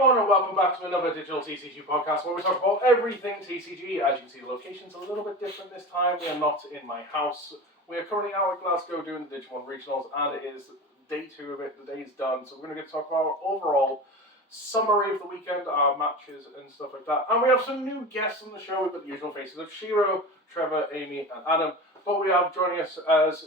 everyone, and welcome back to another digital TCG podcast where we talk about everything TCG. As you can see, the location's a little bit different this time. We are not in my house. We are currently out at Glasgow doing the Digimon regionals, and it is day 2 of it. The day's done, so we're going to get to talk about our overall summary of the weekend, our matches and stuff like that. And we have some new guests on the show. We've got the usual faces of Shiro, Trevor, Amy, and Adam. But we have joining us as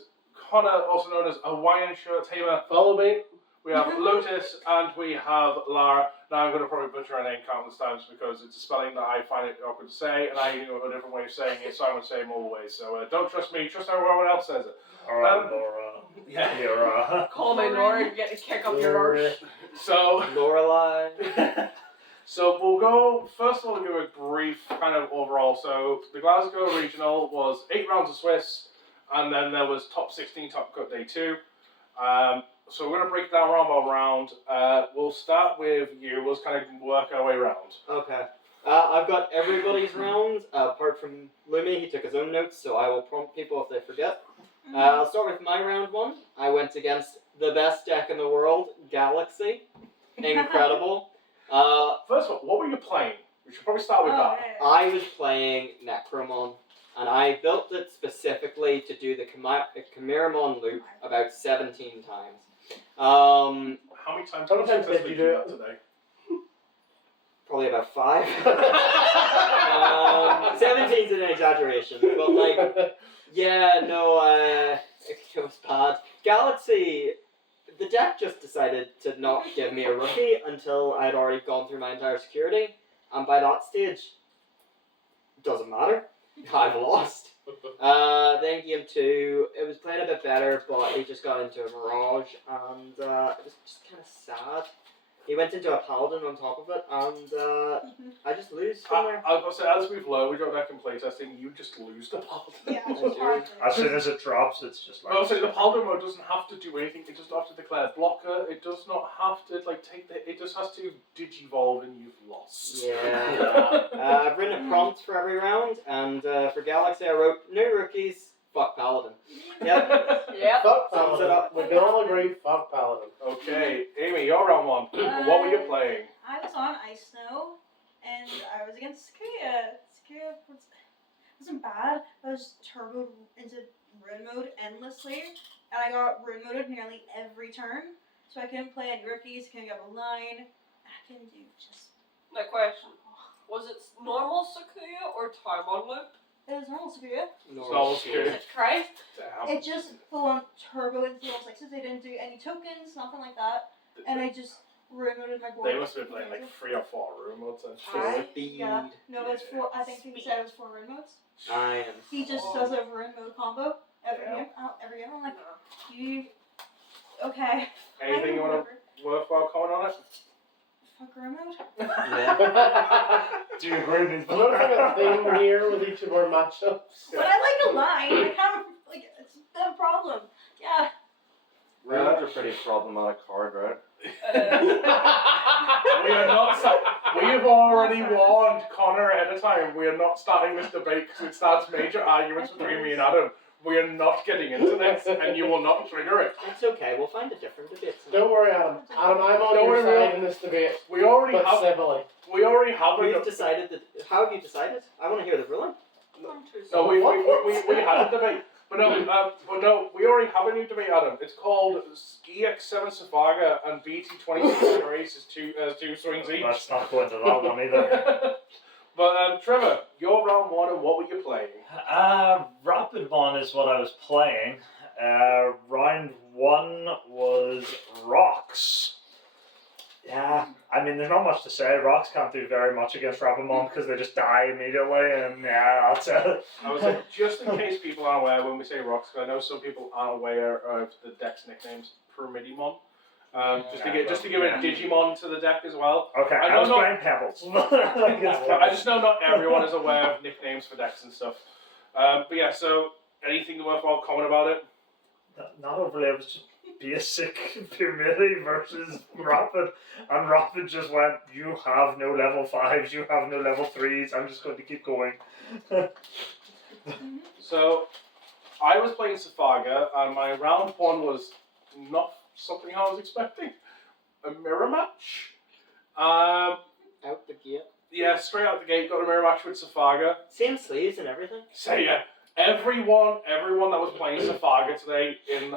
Connor, also known as HawaiianShirtTamer. Follow me. We have Lotus, and we have Lara. Now I'm going to probably butcher her name countless times because it's a spelling that I find it awkward to say, and I know a different way of saying it, so I'm going to say it more ways. So don't trust me, trust how everyone else says it. Alright, Laura. Yeah. Laura. Call me Nora, you get to kick up your arse. So, Lorelai. so we'll go, first of all, give a brief kind of overall. So the Glasgow Regional was 8 rounds of Swiss, and then there was top 16, top cut day 2. So we're going to break it down round by round. We'll start with you. We'll just kind of work our way around. Okay. I've got everybody's rounds, apart from Lumi. He took his own notes, so I will prompt people if they forget. I'll start with my round 1. I went against the best deck in the world, Galaxy. Incredible. First of all, what were you playing? We should probably start with that. I was playing Necromon, and I built it specifically to do the Chimeramon loop about 17 times. How many times did you do that today? Probably about 5. 17's an exaggeration, but like, yeah, no, it was bad. Galaxy, the deck just decided to not give me a rookie until I had already gone through my entire security, and by that stage, doesn't matter. I've lost. Then game 2, it was playing a bit better, but he just got into a Mirage, and it was just kind of sad. He went into a Paladin on top of it, and I just lose from there. I was going to say, as we've learned, we don't back in playtesting, you just lose the Paladin. Yeah, As soon as it drops, it's just like... I was saying, the Paladin mode doesn't have to do anything, it just have to declare blocker, it does not have to, like, take the... It just has to digivolve and you've lost. Yeah. I've written a prompt for every round, and for Galaxy I wrote, new rookies, fuck Paladin. Yep. Yep. Fuck Sums it Paladin. up. We can all agree, fuck Paladin. Okay, Amy, you're round 1. What were you playing? I was on Ice Snow, and I was against Sakuya. Sakuya wasn't bad. I was turboed into rune mode endlessly, and I got rune moded nearly every turn. So I couldn't play any rookies, couldn't get a line. I couldn't do just... My question, was it normal Sakuya or time on loop? It was normal Sakuya. Normal Sakuya. Jesus Christ. Damn. It just full on turbo into level 6s. They didn't do any tokens, nothing like that. And I just rune moded my board. They must have been playing like 3 or 4 room modes then. Speed. Yeah. No, it's 4. I think he said it was 4 rune modes. I am. He just does a rune mode combo every Yeah. game. Every game. I'm like, you. Okay. Anything you want to worthwhile comment on it? Fuck rune mode. Yeah. Do you agree with I don't have a theme here with each of our matchups. But I like a line. I kind of like it's a problem. Yeah. Runes are pretty problematic card, right? We are not. We have already warned Connor ahead of time. We are not starting this debate because it starts major arguments between me and Adam. We are not getting into this, and you will not trigger it. It's okay, we'll find a different debate. Don't worry, Adam. Adam, I'm on Don't your worry, side in this debate, We already but have. civilly. We already have We've a. decided that. How have you decided? I want to hear the ruling. No, we had a debate. But no, we already have a new debate, Adam. It's called EX7 Safaga and BT26 Race is two swings each. Let's not go into that one either. But Trevor, your round 1 and what were you playing? Rapid One is what I was playing. Round 1 was Rocks. Yeah, I mean, there's not much to say. Rocks can't do very much against Rapidmon because they just die immediately, and yeah, that's it. I was like, just in case people aren't aware when we say Rocks, because I know some people aren't aware of the deck's nicknames, Permidimon. Just to give a Digimon to the deck as well. Okay, I was playing Pebbles. I just know not everyone is aware of nicknames for decks and stuff. But yeah, so anything worthwhile comment about it? Not overly, it was just basic Pyrmidi versus Rapid, and Rapid just went, you have no level 5s, you have no level 3s, I'm just going to keep going. So, I was playing Safaga, and my round 1 was not something I was expecting. A mirror match. Out the gate. Yeah, straight out the gate, got a mirror match with Safaga. Same sleeves and everything. So yeah, everyone that was playing Safaga today day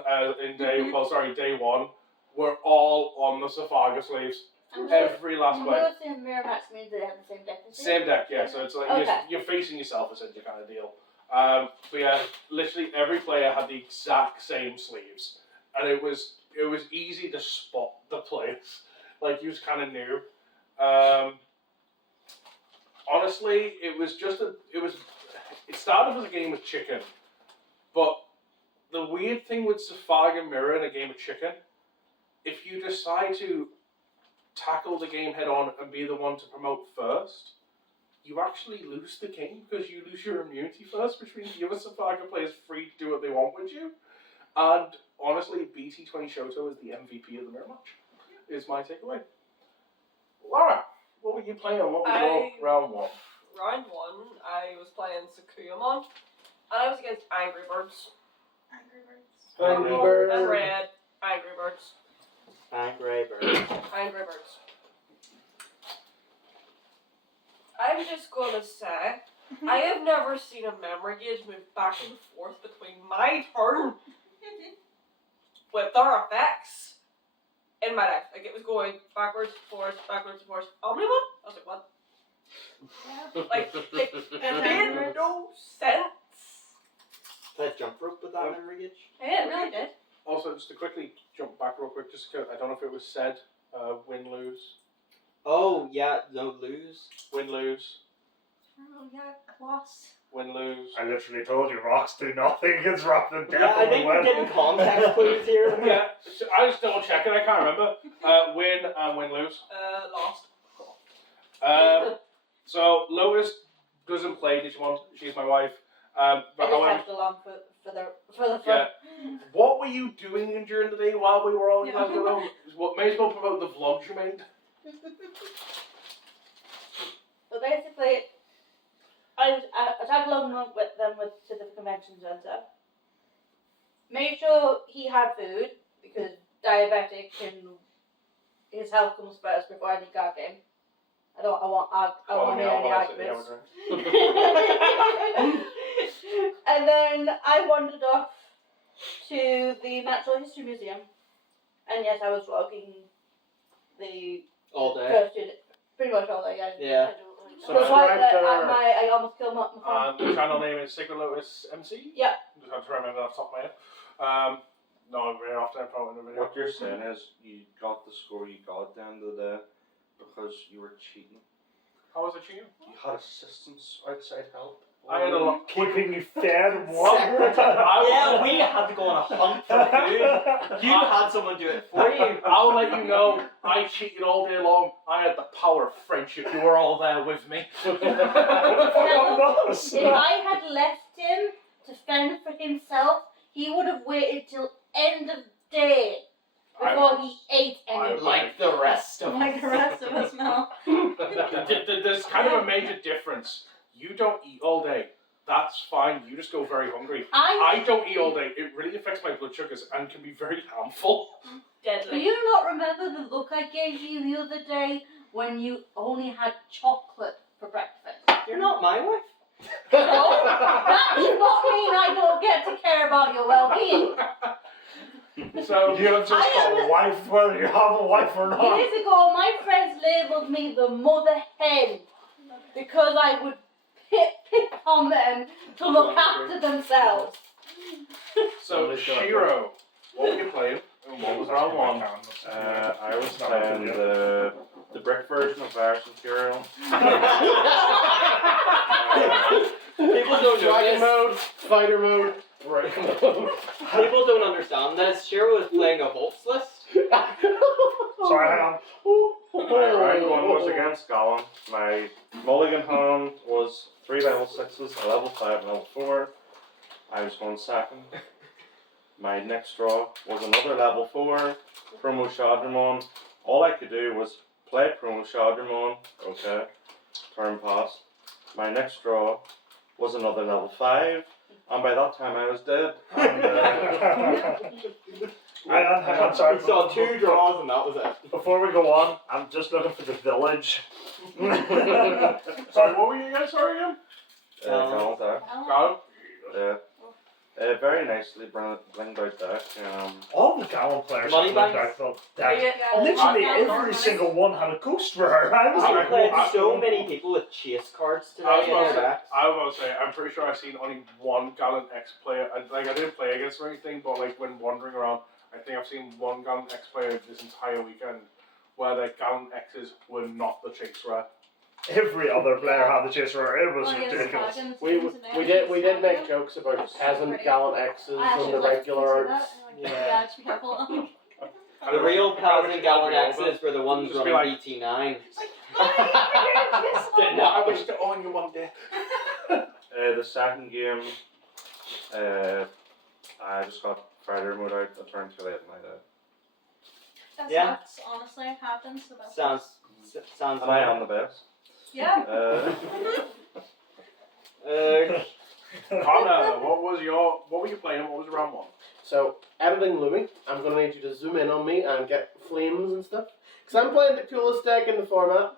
one, were all on the Safaga sleeves. Every last player. Same mirror match means they have the same deck as you? Same deck, yeah. So it's like Okay. you're facing yourself, essentially, kind of deal. But yeah, literally every player had the exact same sleeves, and it was easy to spot the players. Like you just kind of knew. Honestly, it started as a game of chicken, but the weird thing with Safaga Mirror in a game of chicken, if you decide to tackle the game head on and be the one to promote first, you actually lose the game because you lose your immunity first, which means the other Safaga players free to do what they want with you. And honestly, BT20 Shoto is the MVP of the mirror match, is my takeaway. Laura, what were you playing on? What was your round one? Round 1, I was playing Sakuyamon, and I was against Angry Birds. Angry Birds. Angry Bird. And Red, Angry Birds. Angry Bird. Angry Birds. I'm just gonna say, I have never seen a memory gauge move back and forth between my turn with their effects in my life. Like, it was going backwards, forwards, backwards, forwards. Omnimon? I was like, what? Like, it made no sense. That jump rope with that memory gauge? Yeah, it really did. Also, just to quickly jump back real quick, just 'cause I don't know if it was said, win-lose. Oh, yeah, no, lose. Win-lose. Oh yeah, class. Win-lose. I literally told you, rocks do nothing against rock and Yeah, I think we're getting context clues here. Yeah, so I just double checking, I can't remember. Win and win-lose. Lost. So, Lois doesn't play Digimon, she's my wife. I But just however, tagged along for the fun. yeah. What were you doing during the day while we were all in Yeah. Glasgow? What may as well promote the vlogs you made. So basically, I tagged along with them to the convention centre. Made sure he had food because diabetic and his health comes first before any card game. I want any arguments. And then I wandered off to the Natural History Museum, and yes, I was vlogging the All day. first two, pretty much all day. Yeah. So So Subscribe to I almost killed my phone. The channel name is Sacred Lotus MC? Yeah. Just have to remember that off the top of my head. No, very often I probably in the video. What you're saying is you got the score you got at the end of the day because you were cheating. How was it cheating? You had assistance outside help. I had a lot. Keeping you fed and water. Yeah, we had to go on a hunt for food. You had someone do it for you. I'll let you know, I cheated all day long. I had the power of friendship. You were all there with me. If I had left him to fend for himself, he would have waited till end of day before he ate anything. Like the rest of Like the rest of us now. There's kind of a major difference. You don't eat all day. That's fine. You just go very hungry. I don't eat all day. It really affects my blood sugars and can be very harmful. Do Deadly. you not remember the look I gave you the other day when you only had chocolate for breakfast? You're not my wife. No, that does not mean I don't get to care about your well-being. So You have just got a wife, whether you have a wife or not. Years ago, my friends labelled me the mother hen because I would pick on them to look after themselves. So Shiro, what were you playing? And what was round one? I was playing the brick version of Virus Imperial. People don't know Dragon this. mode, fighter mode, break mode. People don't understand this. Shiro was playing a Volts list. Sorry, hang on. Round one was against Gollum. My mulligan hand was 3 level 6s, a level 5, and level 4. I was going second. My next draw was another level 4, Promo Shadramon. All I could do was play Promo Shadramon, okay, turn pass. My next draw was another level 5, and by that time I was dead. And, Hang on, sorry. He saw 2 draws and that was it. Before we go on, I'm just looking for the village. Sorry, what were you guys? Sorry again. Gallant deck. Go. Yeah. Very nicely blinged out deck. All the Gallant players Money have banks? back from Yeah. Literally Oh, every single one had a ghost rare. I was I like, played I- so many people with chase cards today I was in about their to say, decks. I'm pretty sure I've seen only one Gallant X player. I didn't play against or anything, but like when wandering around, I think I've seen one Gallant X player this entire weekend where the Gallant X's were not the chase rare. every other player had the chase rare. It was Oh, yes, ridiculous. Falcons, We Falcons and we did make Falcons. jokes about That's so peasant pretty. gallant X's I and actually the like regular to see arts. that, and, like, Yeah. yeah, just be careful. The real Paladin and Gallant Over. X's were the ones Just be running like- BT9. Like, No, I wish to own you one day. The second game, I just got fighter mode out. I turned too late in my day. That Yeah. sucks, honestly, happens. So that's Sounds And I am the best. Yeah. Connor, what were you playing? What was round one? So, editing Lumi, I'm going to need you to zoom in on me and get flames and stuff. Because I'm playing the coolest deck in the format.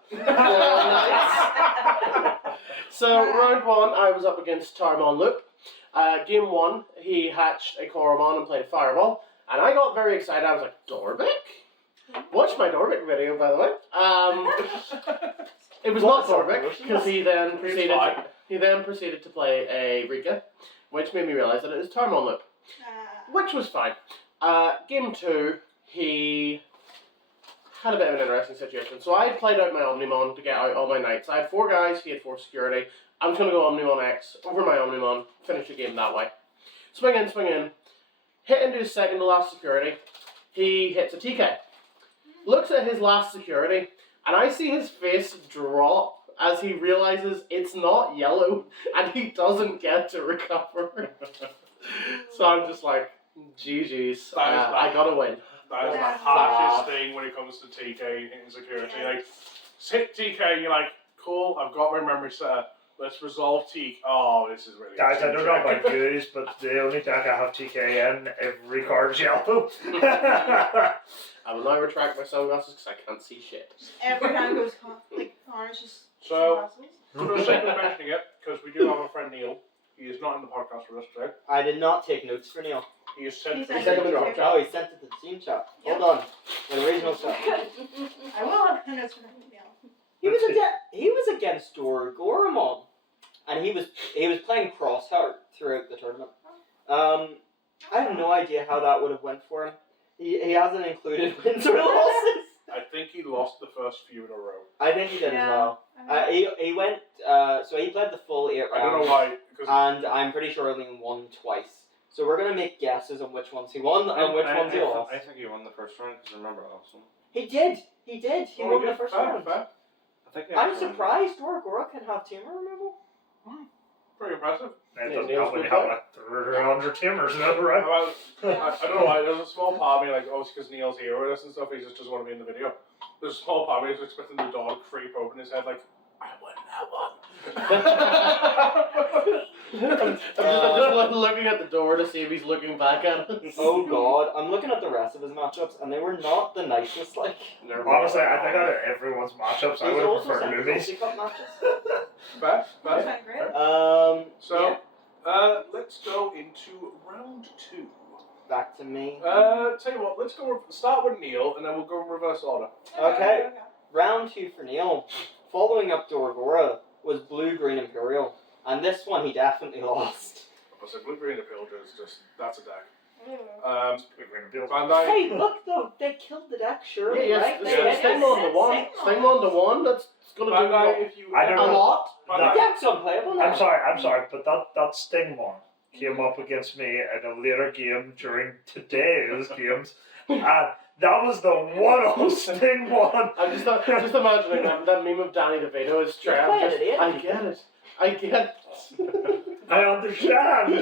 So, round one, I was up against Tarmon Luke. Game one, he hatched a Koromon and played Fireball. And I got very excited. I was like, Dorbeck? Watch my Dorbeck video, by the way. It was not Dorbeck, because he then proceeded to play a Rika, which made me realise that it is Tarmon Luke. Which was fine. Game two, he had a bit of an interesting situation. So I played out my Omnimon to get out all my knights. I had 4 guys, he had 4 security. I was going to go Omnimon X over my Omnimon, finish the game that way. Swing in. Hit into his second to last security. He hits a TK. Looks at his last security, and I see his face drop as he realizes it's not yellow, and he doesn't get to recover. So I'm just like, GG's, I gotta win. That is the Yeah. harshest thing when it comes to TK and hitting security. Yeah. Like, hit TK and you're like, cool, I've got my memory set. Let's resolve TK. Oh, this is really Guys, I don't know TK. about yous, but the only deck I have TK in, every card's yellow. I will now retract my sunglasses because I can't see shit. Every time it goes, Connor's just So- glasses. For the sake of mentioning it, because we do have a friend Neil, he is not in the podcast with us today. I did not take notes for Neil. He is sent He to sent it the to drop me. chat. Oh, he sent it to the team chat. Hold on. The original chat. I will have notes for him now. He was against Goramon, and he was playing Crossheart throughout the tournament. I have no idea how that would have went for him. He hasn't included wins or losses. I think he lost the first few in a row. I think he did as well. He went. So he played the full 8 rounds. I don't know why, because And I'm pretty sure he only won twice. So we're gonna make guesses on which ones he won and which ones he lost. I think he won the first round because I remember Awesome. He did. He won the first fair, round. fair. I think I'm surprised Doragora can have teamer removal. Pretty impressive. It doesn't help when you have like 300 timers in it, right? Well, I don't know why, there's a small part of me, like, obviously because Neil's here with us and stuff, he just doesn't want to be in the video. There's a small part of me who's expecting the door to creep open his head, like, I won that one. I'm just looking at the door to see if he's looking back at us. Oh god, I'm looking at the rest of his matchups and they were not the nicest. Like Honestly, I think out of everyone's matchups, I he's would have also preferred sent Lumis. the Cup matches. Fair, That's fair. been great. So, let's go into round 2. Back to me. Tell you what, let's go start with Neil, and then we'll go in reverse order. Okay. Round 2 for Neil. Following up Doragora was Blue Green Imperial, and this one he definitely lost. So Blue Green Appeal is just, that's a deck. Ooh. And I, Hey, look though, they killed the deck, surely, right? They yeah. Sting on the one. Sting on the one. That's gonna do Bandai, if you I don't a know. lot. The Bandai, deck's unplayable now. I'm sorry, but that Sting one came up against me in a later game during today's games, and that was the 1-0 Sting one. I'm just imagining that meme of Danny DeVito is trapped. played it, yeah. I get it. I understand.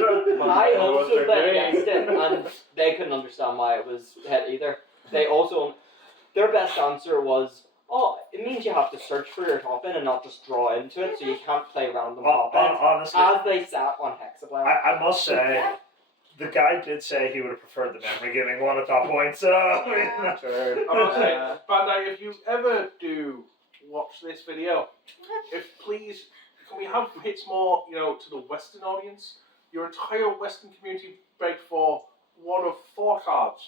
I also they're played doing. against it, and they couldn't understand why it was hit either. They also, their best answer was, oh, it means you have to search for your top end and not just draw into it, so you can't play random top end. Honestly, As they sat on Hexablade. I must say, the guy did say he would have preferred the memory gaming one at that point, so Yeah. Sure. I must say, Bandai, if you ever do watch this video, if please, can we have hits more, to the Western audience? Your entire Western community begged for one of 4 cards.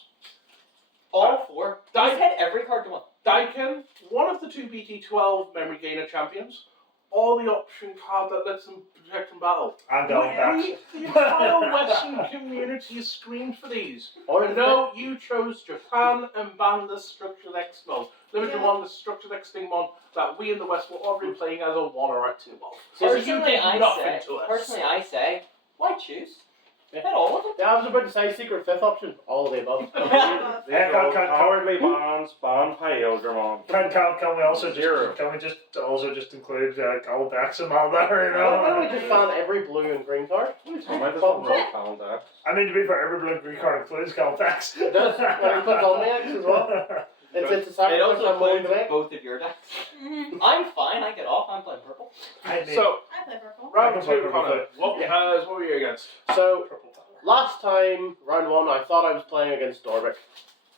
All 4. I said every card you want. Daiken, one of the 2 BT12 memory gainer champions, or the option card that lets them protect and battle. I'm going back. The entire Western community screamed for these. Or No, you chose Japan and banned the Structured X mod. Limited one, the Structured X thing mod that we in the West were already playing as a 1 or a 2 of. So you Personally, did I nothing say, to us. personally, I say, why choose? Hit all of them. Yeah, I was about to say secret 5th option. All of the above. Yeah, Cowardly bonds, bond Hyodramon. Can we also Zero. just include Goldex and all that, you Why don't we know? just ban every blue and green card? I just want to roll Caldex. I mean, to be fair, every blue and green card includes Goldex. It does. When it puts on the X as well. It's a It sacrifice also I'm willing includes to make. both of your decks. I'm fine, I get off, I'm playing purple. I mean, So, I play purple. round I can 2, play purple Connor. What were you against? So, purple tile. last time, round 1, I thought I was playing against Dorbic.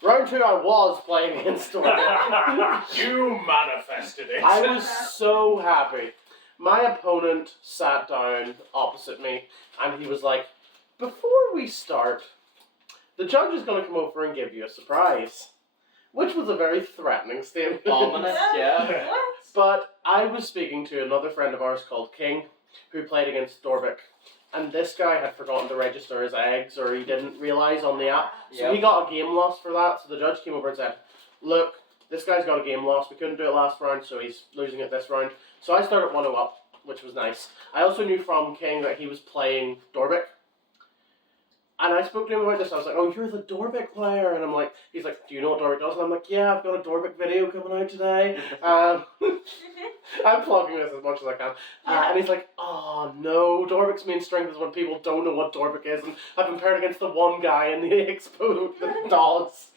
Round 2, I was playing against Dorbic. You manifested it. I was so happy. My opponent sat down opposite me, and he was like, before we start, the judge is going to come over and give you a surprise. Which was a very threatening statement. Ominous, yeah. What? But I was speaking to another friend of ours called King, who played against Dorbic. And this guy had forgotten to register his eggs, or he didn't realise on the app. So he got a game loss for that. So the judge came over and said, look, this guy's got a game loss. We couldn't do it last round, so he's losing it this round. So I started 1-0 up, which was nice. I also knew from King that he was playing Dorbic. And I spoke to him about this. I was like, oh, you're the Dorbic player. And he's like, do you know what Dorbic does? And I'm like, yeah, I've got a Dorbic video coming out today. I'm plugging this as much as I can. And he's like, oh no, Dorbic's main strength is when people don't know what Dorbic is. And I've been paired against the one guy in the expo that does.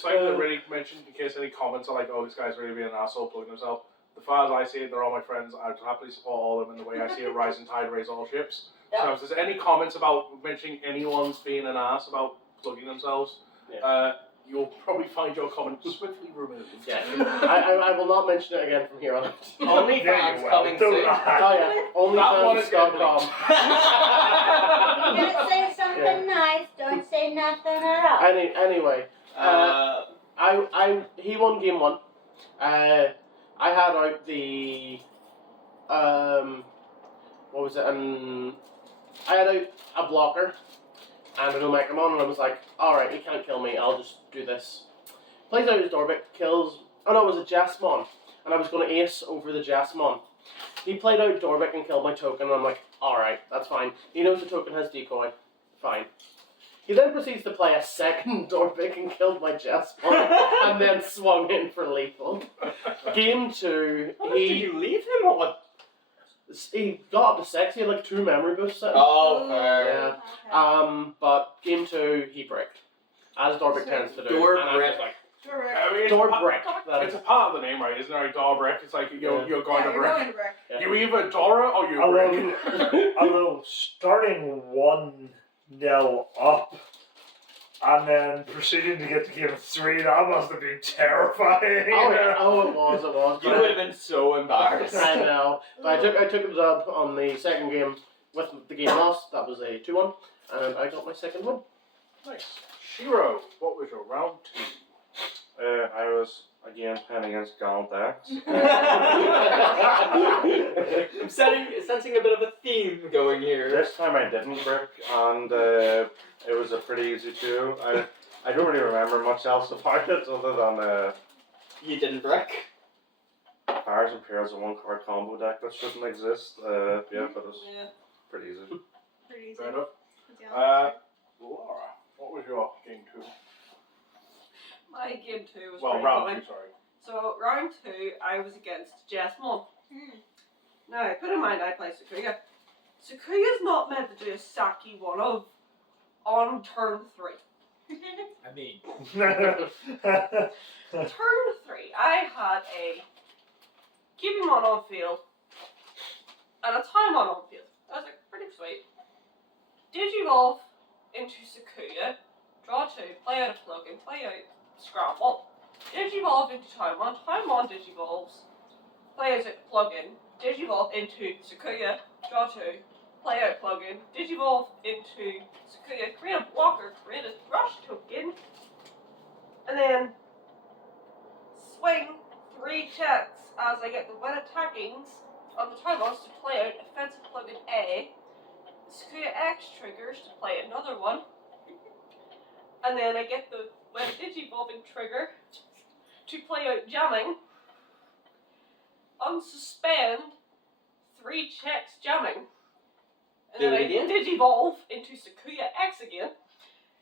Something that really mentioned, in case any comments are like, oh, this guy's really being an asshole plugging himself. The far as I see it, they're all my friends. I'd happily support all of them in the way I see it. Rising tide raise all ships. So if there's any comments about mentioning anyone's being an ass about plugging themselves, you'll probably find your comment swiftly removed. Yeah. I will not mention it again from here on out. Only Yeah, fans you will. coming Don't soon. lie. Oh yeah, That one is OnlyFans.com. Don't say something nice, don't say nothing at all. Anyway, he won game 1. I had out the what was it? I had out a blocker and an Omecamon, and I was like, alright, he can't kill me, I'll just do this. Plays out his Dorbic, kills. Oh no, it was a Jasmon, and I was going to ace over the Jasmon. He played out Dorbic and killed my token, and I'm like, alright, that's fine. He knows the token has decoy. Fine. He then proceeds to play a second Dorbic and killed my Jasmon, and then swung in for lethal. Game 2, How much did you leave him on? he got up to 6, he had like 2 memory boosts in. Oh, fair. Yeah. Okay. But game 2, he bricked. As Dorbic tends to do. Door And I was brick. like, Dorbic. I mean, Door it's brick. That It's is. a part of the name, right? Isn't it? Dorbrick. It's like you're going Yeah, to you're brick. going to brick. Yeah. You either Dora or you brick. Although starting 1-0 up and then proceeding to get to game 3, that must have been terrifying. Oh, yeah. Oh, it was. You would have been so embarrassed. I know. But I took a dub on the second game with the game loss. That was a 2-1. And I got my second win. Nice. Shiro, what was your round 2? I was again playing against Galdex. I'm sensing a bit of a theme going here. This time I didn't brick, and it was a pretty easy 2. I don't really remember much else about it other than You didn't brick. Pairs and Pairs of 1-card combo deck that shouldn't exist. Yeah, but it was Yeah. pretty easy. Pretty easy. Fair enough. Yeah. Laura, what was your game 2? My game 2 was Well, pretty round funny. 2, sorry. So round 2, I was against Jasmine. Hmm. Now, put in mind I play Sakuya. Sakuya's not meant to do a Saki 1-of on turn 3. I mean. Turn 3, I had a Digimon on field and a Taimon on field. I was like, pretty sweet. Digivolve into Sakuya. Draw 2, play out a plug-in, play out Scramble. Digivolve into Timon. Timon digivolves. Play out a plug-in. Digivolve into Sakuya. Draw 2, play out plug-in. Digivolve into Sakuya. Create a blocker. Create a rush token. And then swing 3 checks as I get the when attackings on the Timons to play out offensive plug-in A. Sakuya X triggers to play another one. And then I get the when digivolving trigger to play out jamming. Unsuspend 3 checks jamming. And Do then it I again? digivolve into Sakuya X again.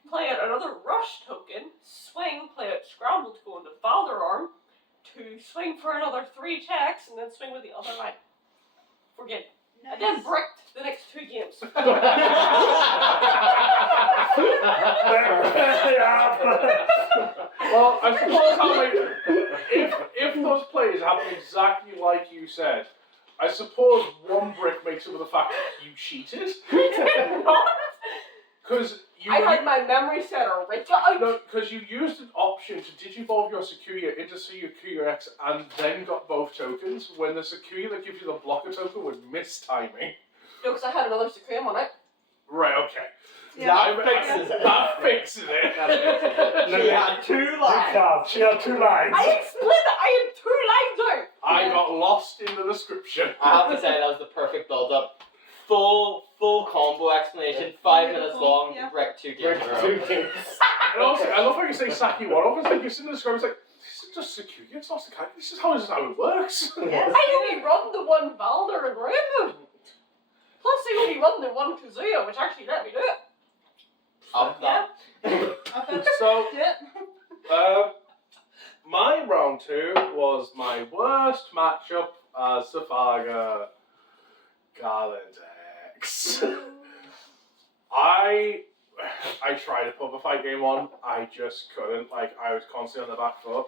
Play out another rush token. Swing, play out Scramble to go into Valor Arm. To swing for another 3 checks and then swing with the other line. Forget. I then bricked the next 2 games. Well, I suppose how if those plays happen exactly like you said, I suppose one brick makes up for the fact that you cheated. Because you I had my memory center right out. no, because you used an option to digivolve your Sakuya into Sakuya X and then got both tokens when the Sakuya that gives you the blocker token would miss timing. No, because I had another Sakuya on it. Right, okay. That fixes it. That fixes it. That fixes it. She had 2 lines. She had 2 lines. I explained that I had 2 lines out. I got lost in the description. I have to say that was the perfect build-up. Full combo explanation, 5 minutes long, Yeah. wreck 2 games in a row. And also, I love how you say Saki one off. It's like you're sitting in the scrum. It's like this is just Sakuya. It's not Sakai. This is how it works. Yes. I only run the one Valder and Rainbow. Plus, I only run the one Kazuya, which actually let me do it. Up that. So, Yeah. my round 2 was my worst matchup as Safaga Galadex. I tried to put a fight game on. I just couldn't. Like, I was constantly on the back foot.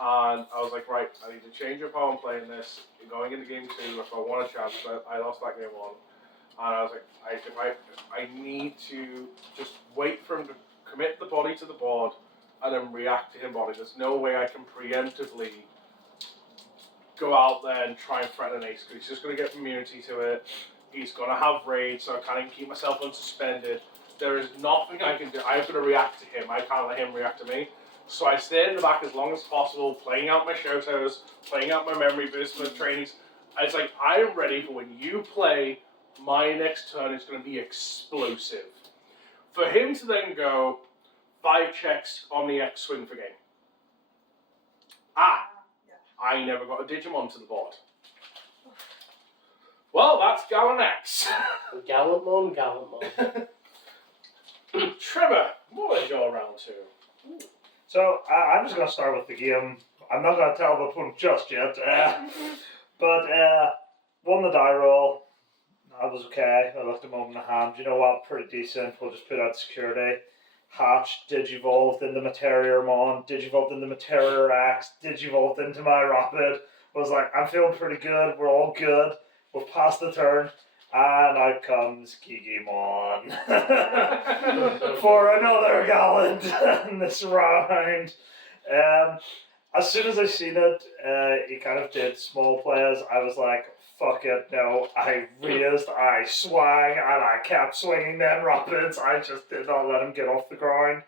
And I was like, right, I need to change up how I'm playing this. Going into game 2, if I want a chance, but I lost that game 1. And I was like, I need to just wait for him to commit the body to the board and then react to him body. There's no way I can preemptively go out there and try and threaten an ace because he's just going to get immunity to it. He's going to have raid, so I can't even keep myself unsuspended. There is nothing I can do. I have to react to him. I can't let him react to me. So I stayed in the back as long as possible, playing out my Shotos, playing out my memory boost, my trainings. It's like, I am ready for when you play, my next turn is going to be explosive. For him to then go 5 checks on the X swing for game. I never got a Digimon to the board. Well, that's Gallon X. Gallantmon. Trevor, what is your round 2? So I'm just going to start with the game. I'm not going to tell the opponent just yet. But won the die roll. That was okay. I left him on the hand. You know what? Pretty decent. We'll just put out security. Hatch, Digivolved into Materiormon, Digivolved into Materior Axe, Digivolved into my Rapid. Was like, I'm feeling pretty good. We're all good. We've passed the turn. And out comes Gigimon for another Gallant in this round. As soon as I seen it, he kind of did small plays. I was like, fuck it, no. I raised, I swung, and I kept swinging them Rapids. I just did not let him get off the ground.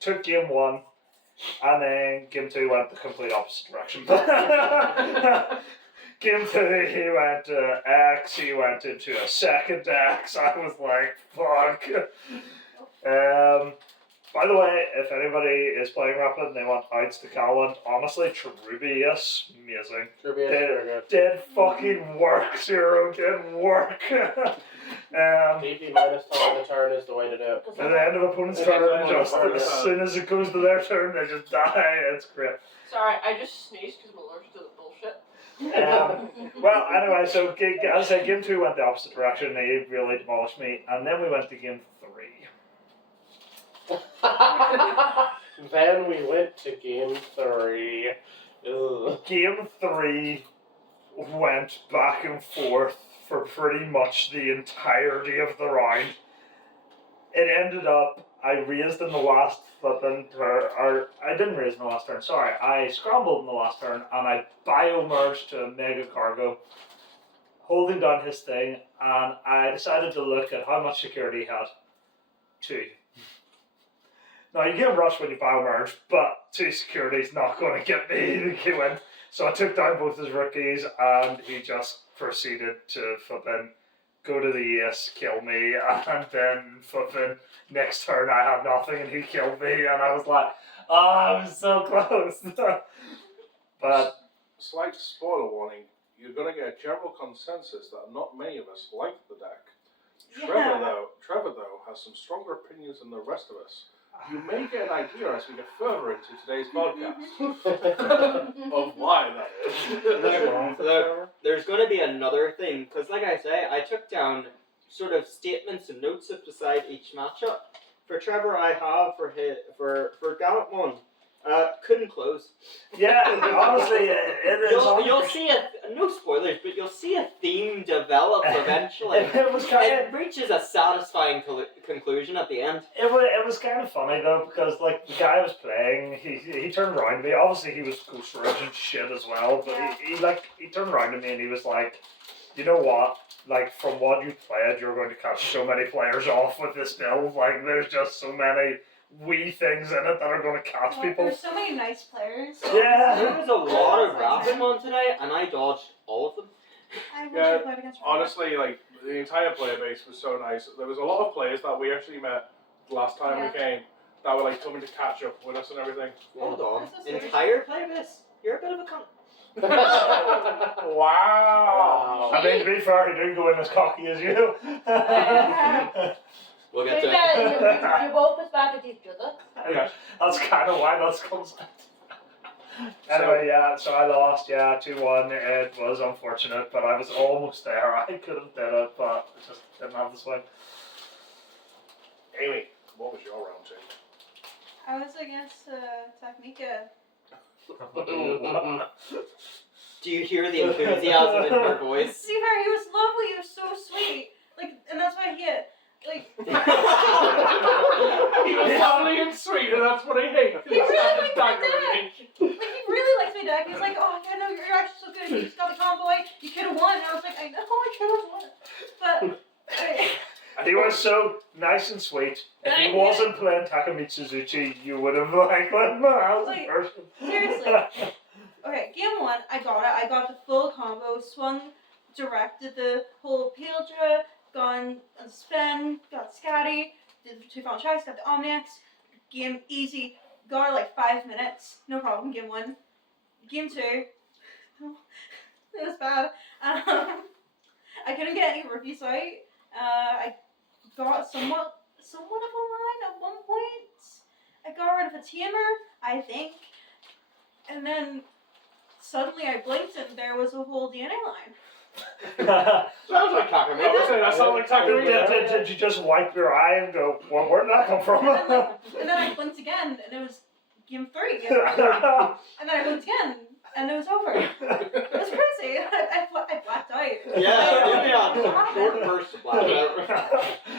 Took game 1, and then game 2 went the complete opposite direction. Game 2, he went to X, he went into a second X. I was like, fuck. By the way, if anybody is playing Rapid and they want outs to Calland, honestly, Cherubius, amazing. Did fucking work, Zero, did work. DP minus time on the turn is the way to do it. At the end of opponent's turn, just as soon as it goes to their turn, they just die. It's great. Sorry, I just sneezed because I'm allergic to the bullshit. Well, anyway, so as I said, game 2 went the opposite direction. They really demolished me, and then we went to game 3. Then we went to game 3. Ugh. Game 3 went back and forth for pretty much the entirety of the round. it ended up I raised in the last flipping turn, or I didn't raise in the last turn. Sorry, I scrambled in the last turn and I bio-merged to a Mega Cargo, holding down his thing, and I decided to look at how much security he had. 2. Now you get rush when you bio-merge, but 2 security is not going to get me to win. So I took down both his rookies, and he just proceeded to flipping go to the ace, kill me, and then flipping next turn I had nothing and he killed me, and I was like, oh, I was so close. But Slight spoiler warning, you're going to get a general consensus that not many of us like the deck. Trevor though has some stronger opinions than the rest of us. You may get an idea as we get further into today's podcast of why that is. There's going to be another thing, because like I say, I took down sort of statements and notes up beside each matchup. For Trevor, I have for Gallup 1. Couldn't close. yeah, honestly, it is. You'll see no spoilers, but you'll see a theme develop eventually. It was kind of. It reaches a satisfying conclusion at the end. It was kind of funny though, because like the guy I was playing, he turned around to me. Obviously he was ghost raging shit as well, but he turned around to me and he was like, you know what? Like from what you played, you're going to catch so many players off with this build. Like there's just so many wee things in it that are going to catch people. There's so many nice players. Yeah. There was a lot of Rapidmon today, and I dodged all of them. I wish Yeah, I played against honestly, like the entire player base was so nice. There was a lot of players that we actually met last time we came that were like coming to catch up with us and everything. Hold on. That's so sweet. Entire playlist? You're a bit of a cunt. Wow. I mean, to be fair, he didn't go in as cocky as you. We'll So get to it. yeah, you both as bad as each other. Yeah. That's kind of why that's comes out. Anyway, yeah, so I lost, 2-1. It was unfortunate, but I was almost there. I could have did it, but I just didn't have the swing. Amy, what was your round two? I was against Takmika. Do you hear the enthusiasm in her voice? See, he was lovely. He was so sweet. Like, and that's why he had, like. He was lovely and sweet, and that's what I hate. He really liked my deck. Like, he really liked my deck. He was like, oh, I know you're actually so good. You just got the combo. You could have won. And I was like, I know, I could have won. But. He was so nice and sweet. If he wasn't playing Takamitsu Suzuki, you would have like, I was a person. Seriously. Okay, game 1, I got it. I got the full combo, swung, directed the whole Pildra, gone on spin, got Scatty, did the 2 final checks, got the Omniacs. Game easy, got it like 5 minutes, no problem. Game 1. Game 2, it was bad. I couldn't get any rookies out. I got somewhat of a line at one point. I got rid of a tamer, I think, and then suddenly I blinked and there was a whole DNA line. Sounds like I would say that sounds like Takamika. Did you just wipe your eye and go, well, where did that come from? And then I blinked again and it was game 3. And then I blinked again and it was over. It was crazy. I blacked out. Yeah, give me a short burst of blackout.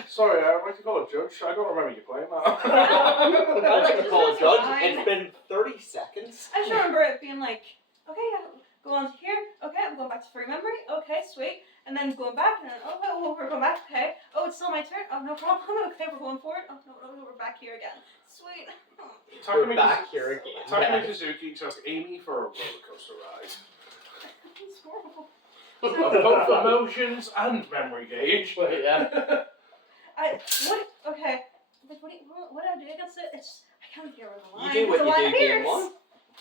Sorry, I'd like to call a judge. I don't remember you playing that. I'd like to call a judge. It's been 30 seconds. I just remember it being like, okay, go on to here. Okay, I'm going back to free memory. Okay, sweet. And then going back, and then, oh, we're going back. Okay. Oh, it's still my turn. Oh, no problem. Okay, we're going forward. Oh, no, we're back here again. Sweet. We're back here again. Takamika Suzuki took Amy for a roller coaster ride. It's horrible. Of both emotions and memory gauge. Yeah. Okay. Like, what do I do against it? It's, I can't get rid of the line. You do what It's a you line do of game ears. 1.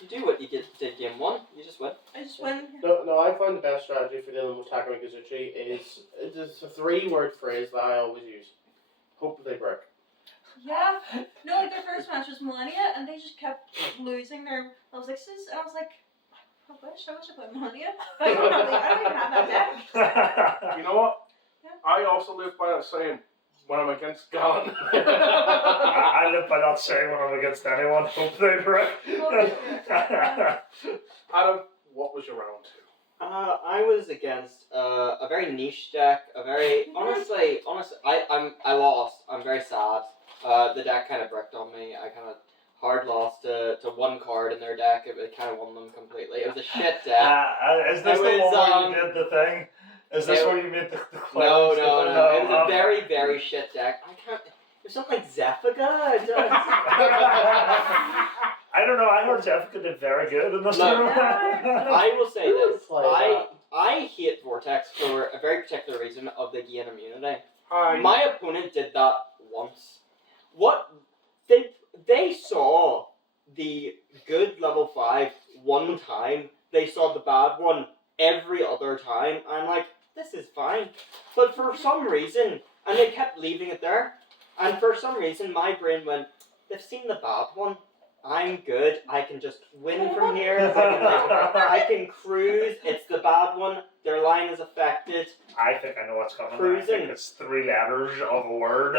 You do what you did game 1. You just win. I just win. No, I find the best strategy for dealing with Takamika Suzuki is it's a 3-word phrase that I always use. Hope they break. Yeah. No, like their first match was Millennia, and they just kept losing their level 6s, and I was like, I wish I played Millennia. But I don't even have that deck. You know what? Yeah. I also live by that saying when I'm against Gallon. I live by that saying when I'm against anyone. Hope they break. Adam, what was your round 2? I was against a very niche deck. Honestly, I lost. I'm very sad. The deck kind of bricked on me. I kind of hard lost to one card in their deck. It kind of won them completely. It was a shit deck. Is this It the was, one where you did the thing? Is this it- where you made the No. clouds? It was a okay. very, very shit deck. I can't. There's something like Zephica. It does. I don't know. I heard Jessica did very good in this Look, tournament. I will say this. Play that. I hate Vortex for a very particular reason of the gain immunity. Hi. My opponent did that once. What they saw the good level 5 one time. They saw the bad one every other time. I'm like, this is fine. But for some reason, and they kept leaving it there. And for some reason, my brain went, they've seen the bad one. I'm good. I can just win from here. I can cruise. It's the bad one. Their line is affected. I think I know what's coming. I Cruising. think it's 3 letters of a word.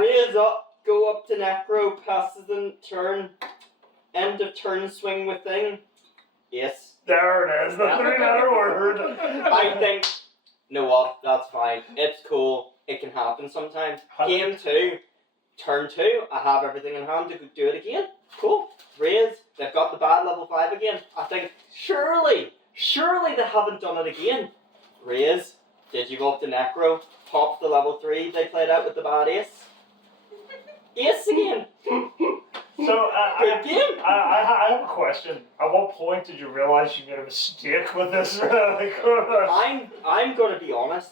Raise up, go up to Necro, passes the turn. End of turn, swing with thing. Yes. There it is, the 3-letter word. I think, you know what, that's fine. It's cool. It can happen sometimes. Game 2, turn 2, I have everything in hand to do it again. Cool. Raise, they've got the bad level 5 again. I think, surely they haven't done it again. Raise, did you go up to Necro, pop the level 3 they played out with the bad ace? Ace again. So, Good game. I have a question. At what point did you realize you made a mistake with this? I'm gonna be honest.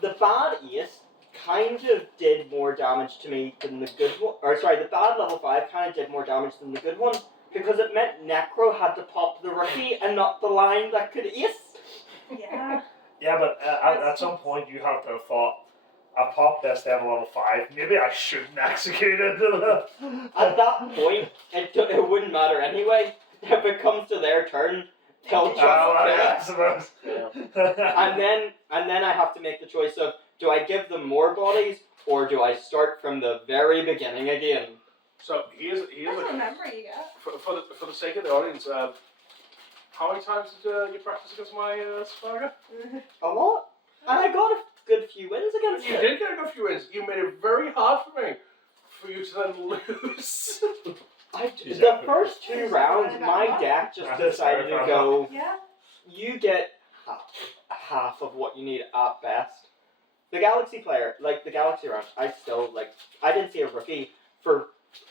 The bad ace kind of did more damage to me than the good one. Or sorry, the bad level 5 kind of did more damage than the good one because it meant Necro had to pop the rookie and not the line that could ace. Yeah. Yeah, but at some point you have to have thought, I popped this to have a level 5. Maybe I shouldn't execute it. At that point, it wouldn't matter anyway. If it comes to their turn, they'll just I suppose. and then I have to make the choice of, do I give them more bodies or do I start from the very beginning again? So here's That's a, what memory you got. for the sake of the audience. How many times did you practice against my Sparga? A lot. And I got a good few wins against You it. did get a good few wins. You made it very hard for me, for you to then lose. The first 2 rounds, my deck just decided to go, Yeah. you get half of what you need at best. The Galaxy player, like the Galaxy round, I didn't see a rookie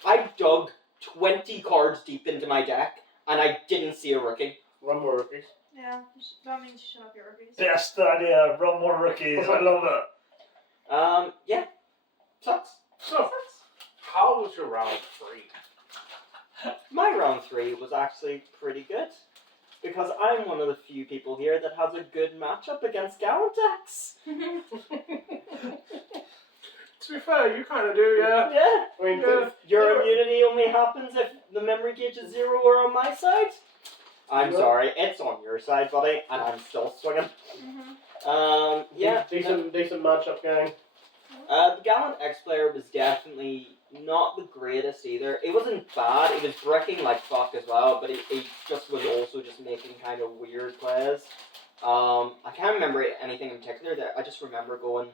I dug 20 cards deep into my deck, and I didn't see a rookie. Run more rookies. Yeah. That means you should have your rookies. Best idea, run more rookies. I love it. Yeah. Sucks. So, how was your round 3? My round 3 was actually pretty good. Because I'm one of the few people here that has a good matchup against Gallant decks. To be fair, you kind of do, yeah. Yeah. I mean, Yeah. Your immunity only happens if the memory gauge is 0 or on my side. I'm Yeah. sorry, it's on your side, buddy, and I'm still swinging. Yeah. Decent matchup, gang. The Gallant X player was definitely not the greatest either. It wasn't bad. It was bricking like fuck as well, but it just was also just making kind of weird plays. I can't remember anything in particular. That I just remember going,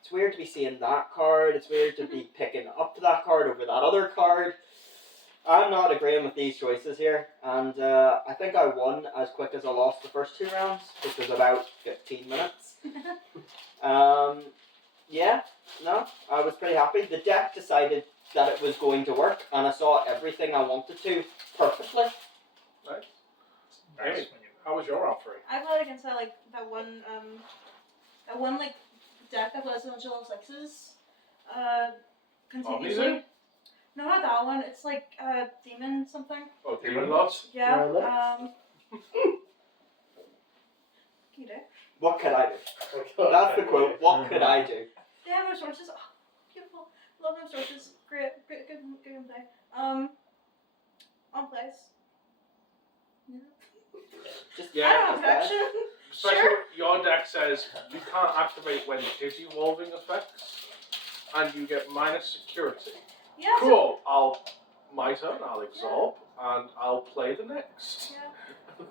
it's weird to be seeing that card. It's weird to be picking up that card over that other card. I'm not agreeing with these choices here, and I think I won as quick as I lost the first 2 rounds, which was about 15 minutes. Yeah, no, I was pretty happy. The deck decided that it was going to work, and I saw everything I wanted to perfectly. Nice. Nice when you- How was your round 3? I played against that one like deck that plays a bunch of little 6s. Continuously. Amazing? No, not that one. It's like demon something. Oh, Demon Lots? Yeah. Well, You do. What could I do? That's the quote. What could I do? They have no sources. Oh, beautiful. Love no sources. Great. Good day. On place. Yeah. Just I don't have protection. Especially Sure. when your deck says you can't activate when Digivolving effects, and you get minus security. Yeah. So, Cool. My turn. I'll absorb, and I'll play the next. yeah.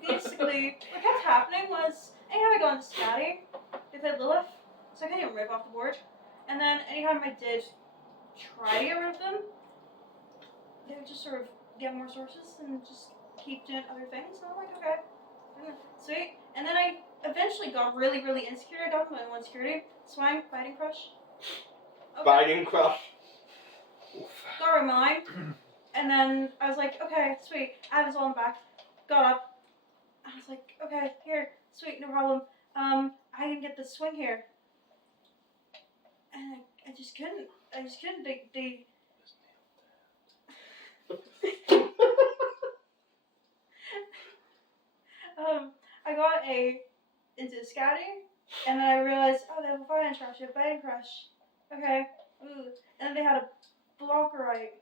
basically, what kept happening was anytime I got into Scatty, they played Lilith, so I couldn't even rip off the board. And then anytime I did try to get rid of them, they would just sort of get more sources and just keep doing other things. And I'm like, okay, sweet. And then I eventually got really, really insecure. I got my one security, Swang, Fighting Crush. Okay. Biting crush. Got rid of my line. And then I was like, okay, sweet. I have this all in the back. Got up. I was like, okay, here, sweet, no problem. I can get the swing here. And I just couldn't. They I got into Scatty, and then I realized, oh, they have a Violent Crush, they have Biting Crush. Okay, ooh. And then they had a blocker right.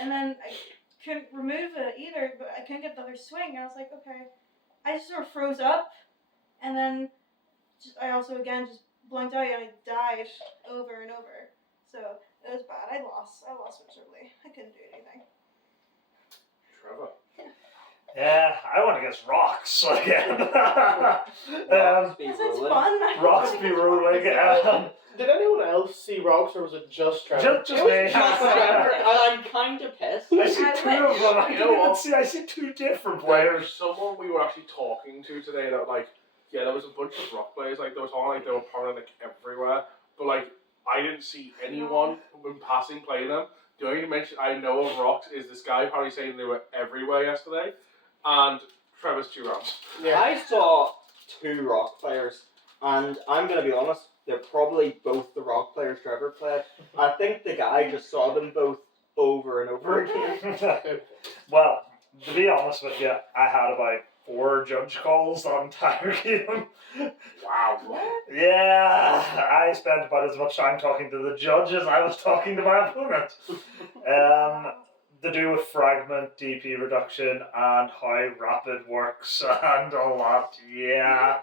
And then I couldn't remove it either, but I couldn't get the other swing. I was like, okay. I just sort of froze up, and then I also again just blanked out and I died over and over. So it was bad. I lost miserably. I couldn't do anything. Trevor. Yeah, I went against rocks again. Be This is rolling. fun. Rocks be ruling. Did anyone else see rocks, or was it just Trevor? Just It was me. just Trevor. I'm kind of pissed. I see I two of wish. them. I You know didn't what? see. I see two different There's players. someone we were actually talking to today that like, yeah, there was a bunch of rock players. Like they were talking like they were probably like everywhere, but like I didn't see anyone in passing play them. The only mention I know of rocks is this guy probably saying they were everywhere yesterday, and Trevor's 2 rounds. Yeah. I saw 2 rock players, and I'm gonna be honest, they're probably both the rock players Trevor played. I think the guy just saw them both over and over again. Well, to be honest with you, I had about 4 judge calls the entire game. Wow. Yeah, I spent about as much time talking to the judge as I was talking to my opponent. To do with fragment, DP reduction, and how rapid works, and a lot. Yeah.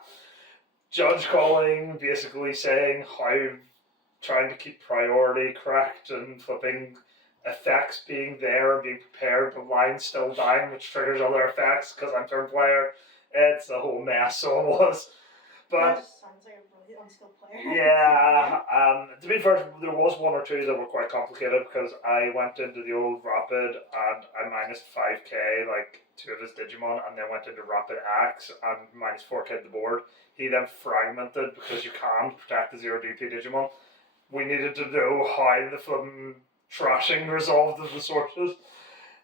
Judge calling, basically saying how trying to keep priority correct and flipping effects being there and being prepared, but lines still dying, which triggers other effects because I'm turn player. It's a whole mess, so it was. That But just sounds like a really unskilled player. yeah, to be fair, there was 1 or 2 that were quite complicated because I went into the old Rapid and I minus 5k like 2 of his Digimon, and then went into Rapid Axe and minus 4k the board. He then fragmented because you can't protect the 0 DP Digimon. We needed to know how the flipping trashing resolved of the sources,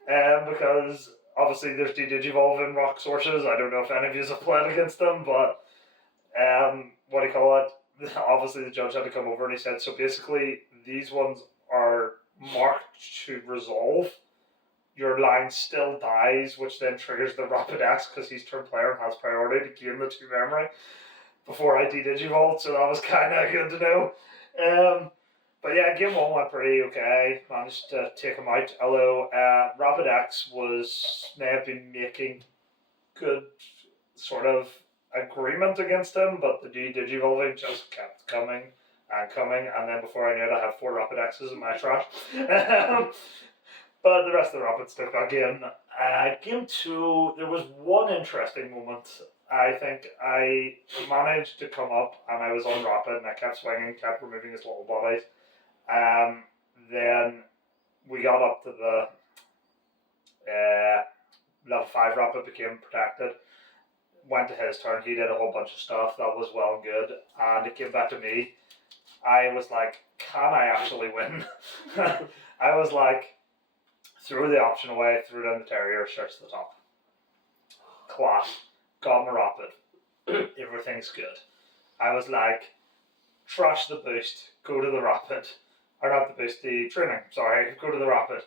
because obviously there's de-digivolve in rock sources. I don't know if any of you have played against them, but what do you call it? Obviously the judge had to come over and he said, so basically these ones are marked to resolve. Your line still dies, which then triggers the Rapid X because he's turn player and has priority to gain the 2 memory before I de-digivolved, so that was kind of good to know. But yeah, game 1 went pretty okay. Managed to take him out. Although Rapid X may have been making good sort of agreement against him, but the de-digivolving just kept coming, and then before I knew it, I had 4 Rapid X's in my trash. But the rest of the Rapids took back in. Game 2, there was one interesting moment. I think I managed to come up and I was on Rapid and I kept swinging, kept removing his little bodies. Then we got up to the level 5 Rapid, became protected. Went to his turn, he did a whole bunch of stuff, that was well and good. And it came back to me. I was like, can I actually win? I was like, threw the option away, threw down the terrier, searched the top. Class. Got my Rapid. Everything's good. I was like, trash the boost, go to the Rapid. Or not the boost, the training, sorry, go to the Rapid.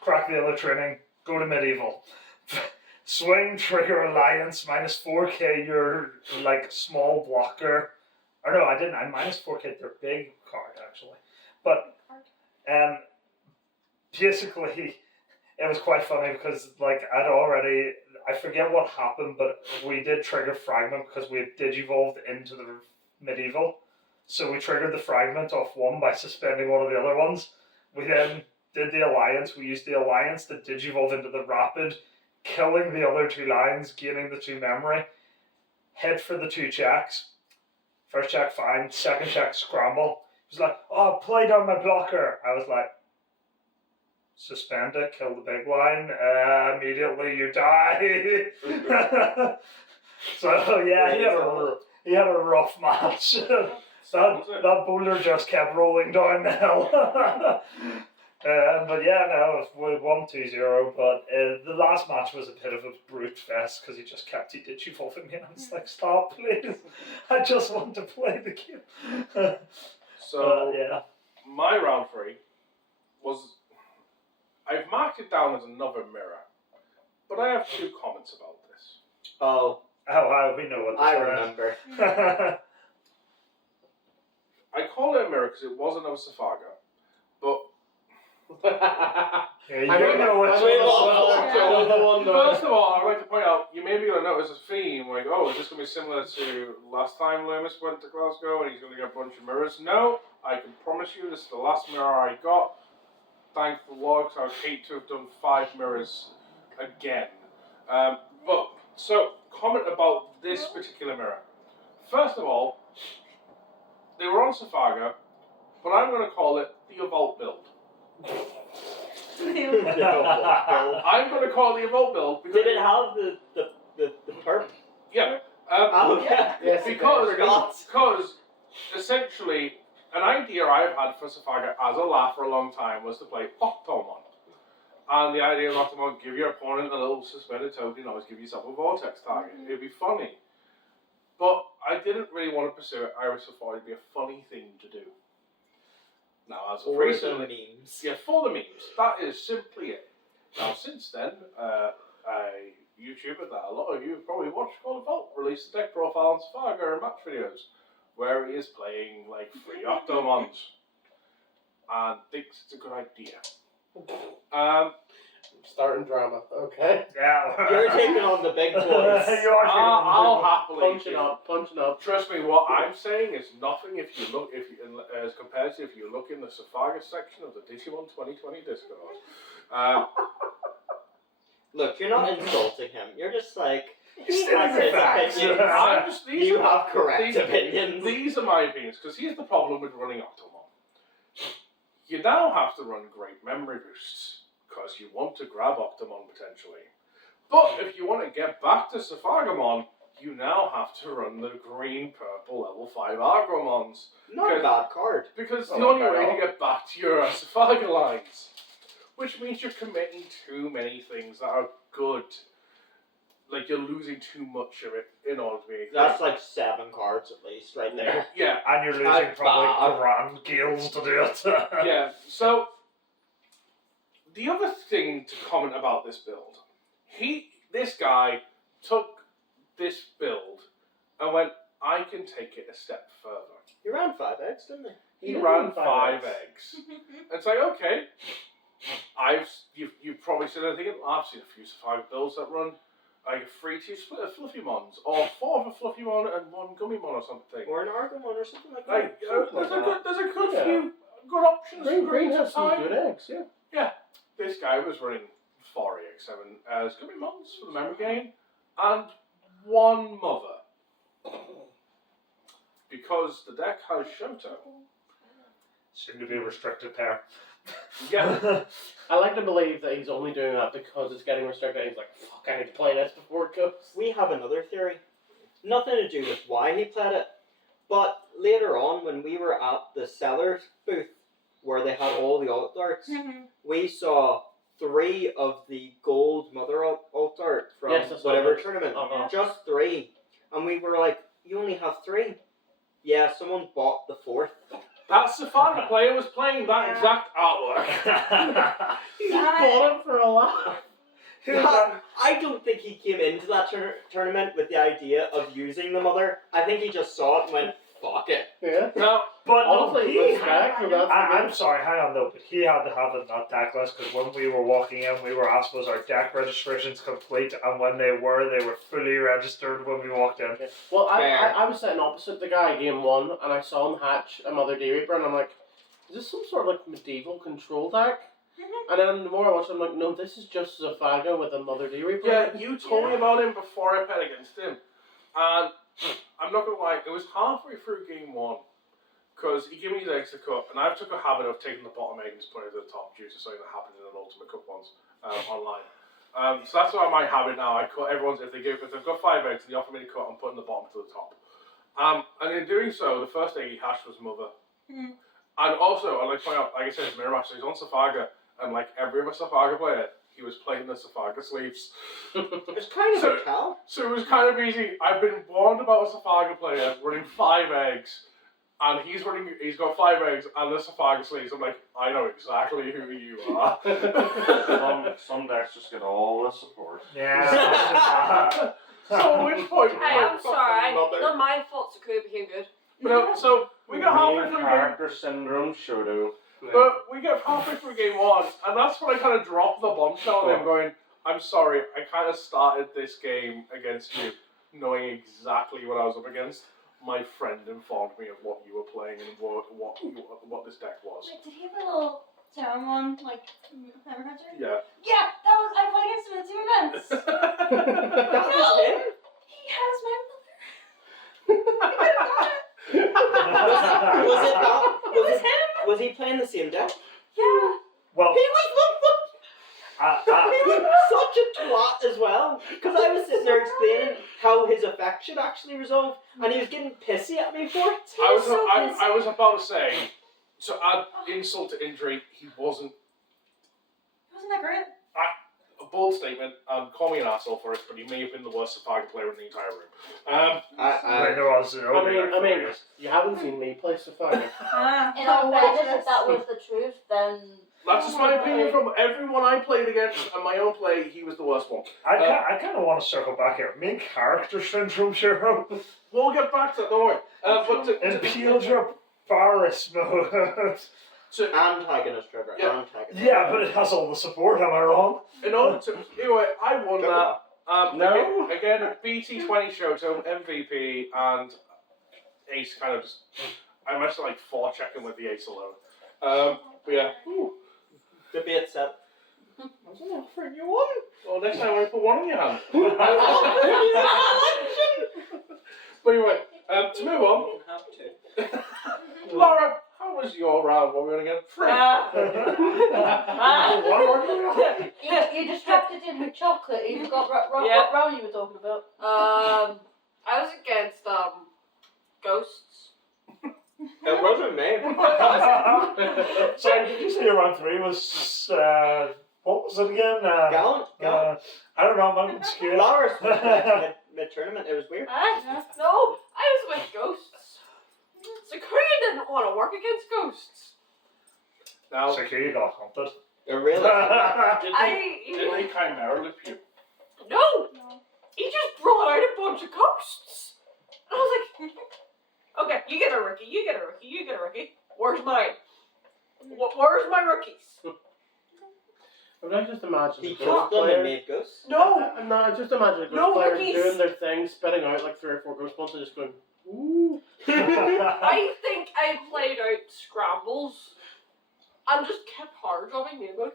Crack the other training, go to medieval. Swing, trigger, alliance, minus 4k your like small blocker. Or no, I didn't, I minus 4k their big card actually. But basically it was quite funny because like I forget what happened, but we did trigger fragment because we had digivolved into the medieval. So we triggered the fragment off one by suspending one of the other ones. We then did the alliance. We used the alliance to digivolve into the rapid, killing the other 2 lines, gaining the 2 memory, hit for the 2 checks. First check fine, second check scramble. He was like, oh, play down my blocker. I was like, suspend it, kill the big line, immediately you die. So yeah, he had a rough match. That boulder just kept rolling down the hill. But yeah, no, it was 1-2-0. But the last match was a bit of a brute fest because he just kept digivolving me, and I was like, stop, please. I just want to play the game. So, yeah. my round 3 was. I've marked it down as another mirror, but I have 2 comments about this. Oh, We know what this I is. remember. I call it a mirror because it was another Safaga, but Yeah, you I don't know what I it know is. first of all, I'd like to point out, you may be going to notice a theme, like, oh, is this going to be similar to last time Lumus went to Glasgow and he's going to get a bunch of mirrors? No, I can promise you this is the last mirror I got. Thank the Lord, 'cause I would hate to have done 5 mirrors again. So, comment about this particular mirror. First of all, they were on Safaga, but I'm going to call it the Evolve build. I'm going to call it the Evolve build because Did it have the perp? yeah. Oh yeah. Yes, Because essentially, an idea I've had for Safaga as a laugh for a long time was to play Octomon. And the idea of Octomon, give your opponent a little suspended token, always give yourself a vortex target. It'd be funny. But I didn't really want to pursue it. I just thought it'd be a funny thing to do. Now, as of Or recently, the memes. yeah, for the memes. That is simply it. Now, since then, a YouTuber that a lot of you have probably watched called Vault released a deck profile on Safaga and match videos where he is playing like 3 Octomons and thinks it's a good idea. Starting drama. Okay. Yeah. You're taking on the big boys. You are taking on the I'll big happily Punching up. Trust me, what I'm saying is nothing if you look, as compared to if you look in the Safaga section of the Digimon 2020 Discord. Look, you're not insulting him. You're just like, He's he stating has the his facts. opinions. I'm just, You have correct opinions. These are my opinions, because here's the problem with running Octomon. You now have to run great memory boosts, because you want to grab Octomon potentially. But if you want to get back to Safagamon, you now have to run the green-purple level 5 Agromons. Not a bad card. Because Oh, the only okay. way to get back to your Safaga lines. Which means you're committing too many things that are good. Like, you're losing too much of it in order to be... That's like 7 cards at least, right there. Yeah, And you're losing probably grand gills to do it. yeah. So, the other thing to comment about this build, this guy took this build and went, I can take it a step further. He ran 5 eggs, didn't he? He ran 5 eggs. It's like, okay, you've probably seen anything. I've seen a few Safaga builds that run like a 3-2 split of Fluffymons, or 4 of a Fluffymon and 1 Gummymon or something. Or an Argomon or something like that. Like, there's a good Yeah. few good options. Green has some time. good eggs, yeah. This guy was running 4 EX7 as Gummymons for the memory game, and 1 mother. Because the deck has Shoto. Seem to be a restricted pair. Yeah. I like to believe that he's only doing that because it's getting restricted. He's like, fuck, I need to play this before it goes. We have another theory. Nothing to do with why he played it, but later on when we were at the seller's booth where they had all the alt arts, we saw 3 of the gold mother alt art from Yes, that's whatever what- tournament. Uh-huh. Just 3. And we were like, you only have 3? Yeah, someone bought the 4th. That Safaga player was playing that exact artwork. He just bought it for a laugh. I don't think he came into that tournament with the idea of using the mother. I think he just saw it and went, fuck it. Yeah. Now, But no, Honestly, he respect for that. I'm sorry, hang on though, but he had to have it in that deck list because when we were walking in, we were asked was our deck registrations complete, and when they were fully registered when we walked in. Well, Fair. I was sitting opposite the guy game 1, and I saw him hatch a Mother D Reaper, and I'm like, is this some sort of like medieval control deck? And then the more I watch it, I'm like, no, this is just Zafaga with a Mother D replay. Yeah, you told me about him before I played against him, and I'm not gonna lie, it was halfway through game 1, because he gave me his eggs to cut, and I've took a habit of taking the bottom egg and just putting it to the top due to something that happened in an Ultimate Cup once online. So that's why my habit now. I cut everyone's if they've got 5 eggs and they offer me to cut, I'm putting the bottom to the top. And in doing so, the first egg he hatched was Mother. And also, I'd like to point out, like I said, it's mirror match, so he's on Safaga, and like every other Safaga player, he was playing the Safaga sleeves. It's kind of a cow. So it was kind of easy. I've been warned about a Safaga player running 5 eggs, and he's got 5 eggs and the Safaga sleeves. I'm like, I know exactly who you are. Some decks just get all the support. Yeah. So at which point, Hey, I'm sorry. Mother. It's not my fault Sakura became good. but so we got halfway Main through game. character syndrome, Shoto. But we get halfway through game 1, and that's when I kind of dropped the bombshell on him, going, I'm sorry, I kind of started this game against you, knowing exactly what I was up against. My friend informed me of what you were playing and what this deck was. Wait, did he have a little Saruman, like, Hammer Hunter? Yeah. Yeah, that was, I played against him in 2 events. That was him? He has my mother. Was it not? It was him? Was he playing the same deck? Yeah. Well, He was such a twat as well. Because I was sitting there explaining how his affection actually resolved, and he was getting pissy at me for it. I was about to say, to add insult to injury, he wasn't. Wasn't that great? A bold statement, call me an asshole for it, but he may have been the worst Safaga player in the entire room. I mean, you haven't seen me play Safaga. In all fairness, if that was the truth, then That's just my opinion from everyone I played against, and my own play, he was the worst one. I kind of want to circle back here. Main character syndrome, Shiro. We'll get back to that, don't worry. But Impaled your Varus mode. Antagonist, Trevor. Yeah. Antagonist. Yeah, but it has all the support, am I wrong? in order to, anyway, I won Good that. No. Again, BT20 Shoto, MVP, and Ace kind of just. I managed to like 4-checking with the Ace alone. But yeah. Ooh. Debate set. I was offering you one. Well, next time I put one in your hand. But anyway, to move on. Laura, how was your round? What were we on again? 3. you distracted him with chocolate. You forgot Yeah. what round you were talking about. I was against ghosts. It wasn't me. Sorry, did you say round 3 was, what was it again? Gallant. I don't know, I'm scared. Lowers mid-tournament, it was weird. No, I was with ghosts. Sakura didn't want to work against ghosts. Now, So here you got hunted. It really. did they chimera lip you? No! He just brought out a bunch of ghosts. And I was like, okay, you get a rookie, you get a rookie, you get a rookie. Where's mine? Where's my rookies? I just imagine He a killed ghost them and player. made ghosts. No! No, just imagine a ghost No, player rookies. doing their thing, spitting out like 3 or 4 ghost balls and just going, ooh. I think I played out scrambles and just kept hard dropping Nemo.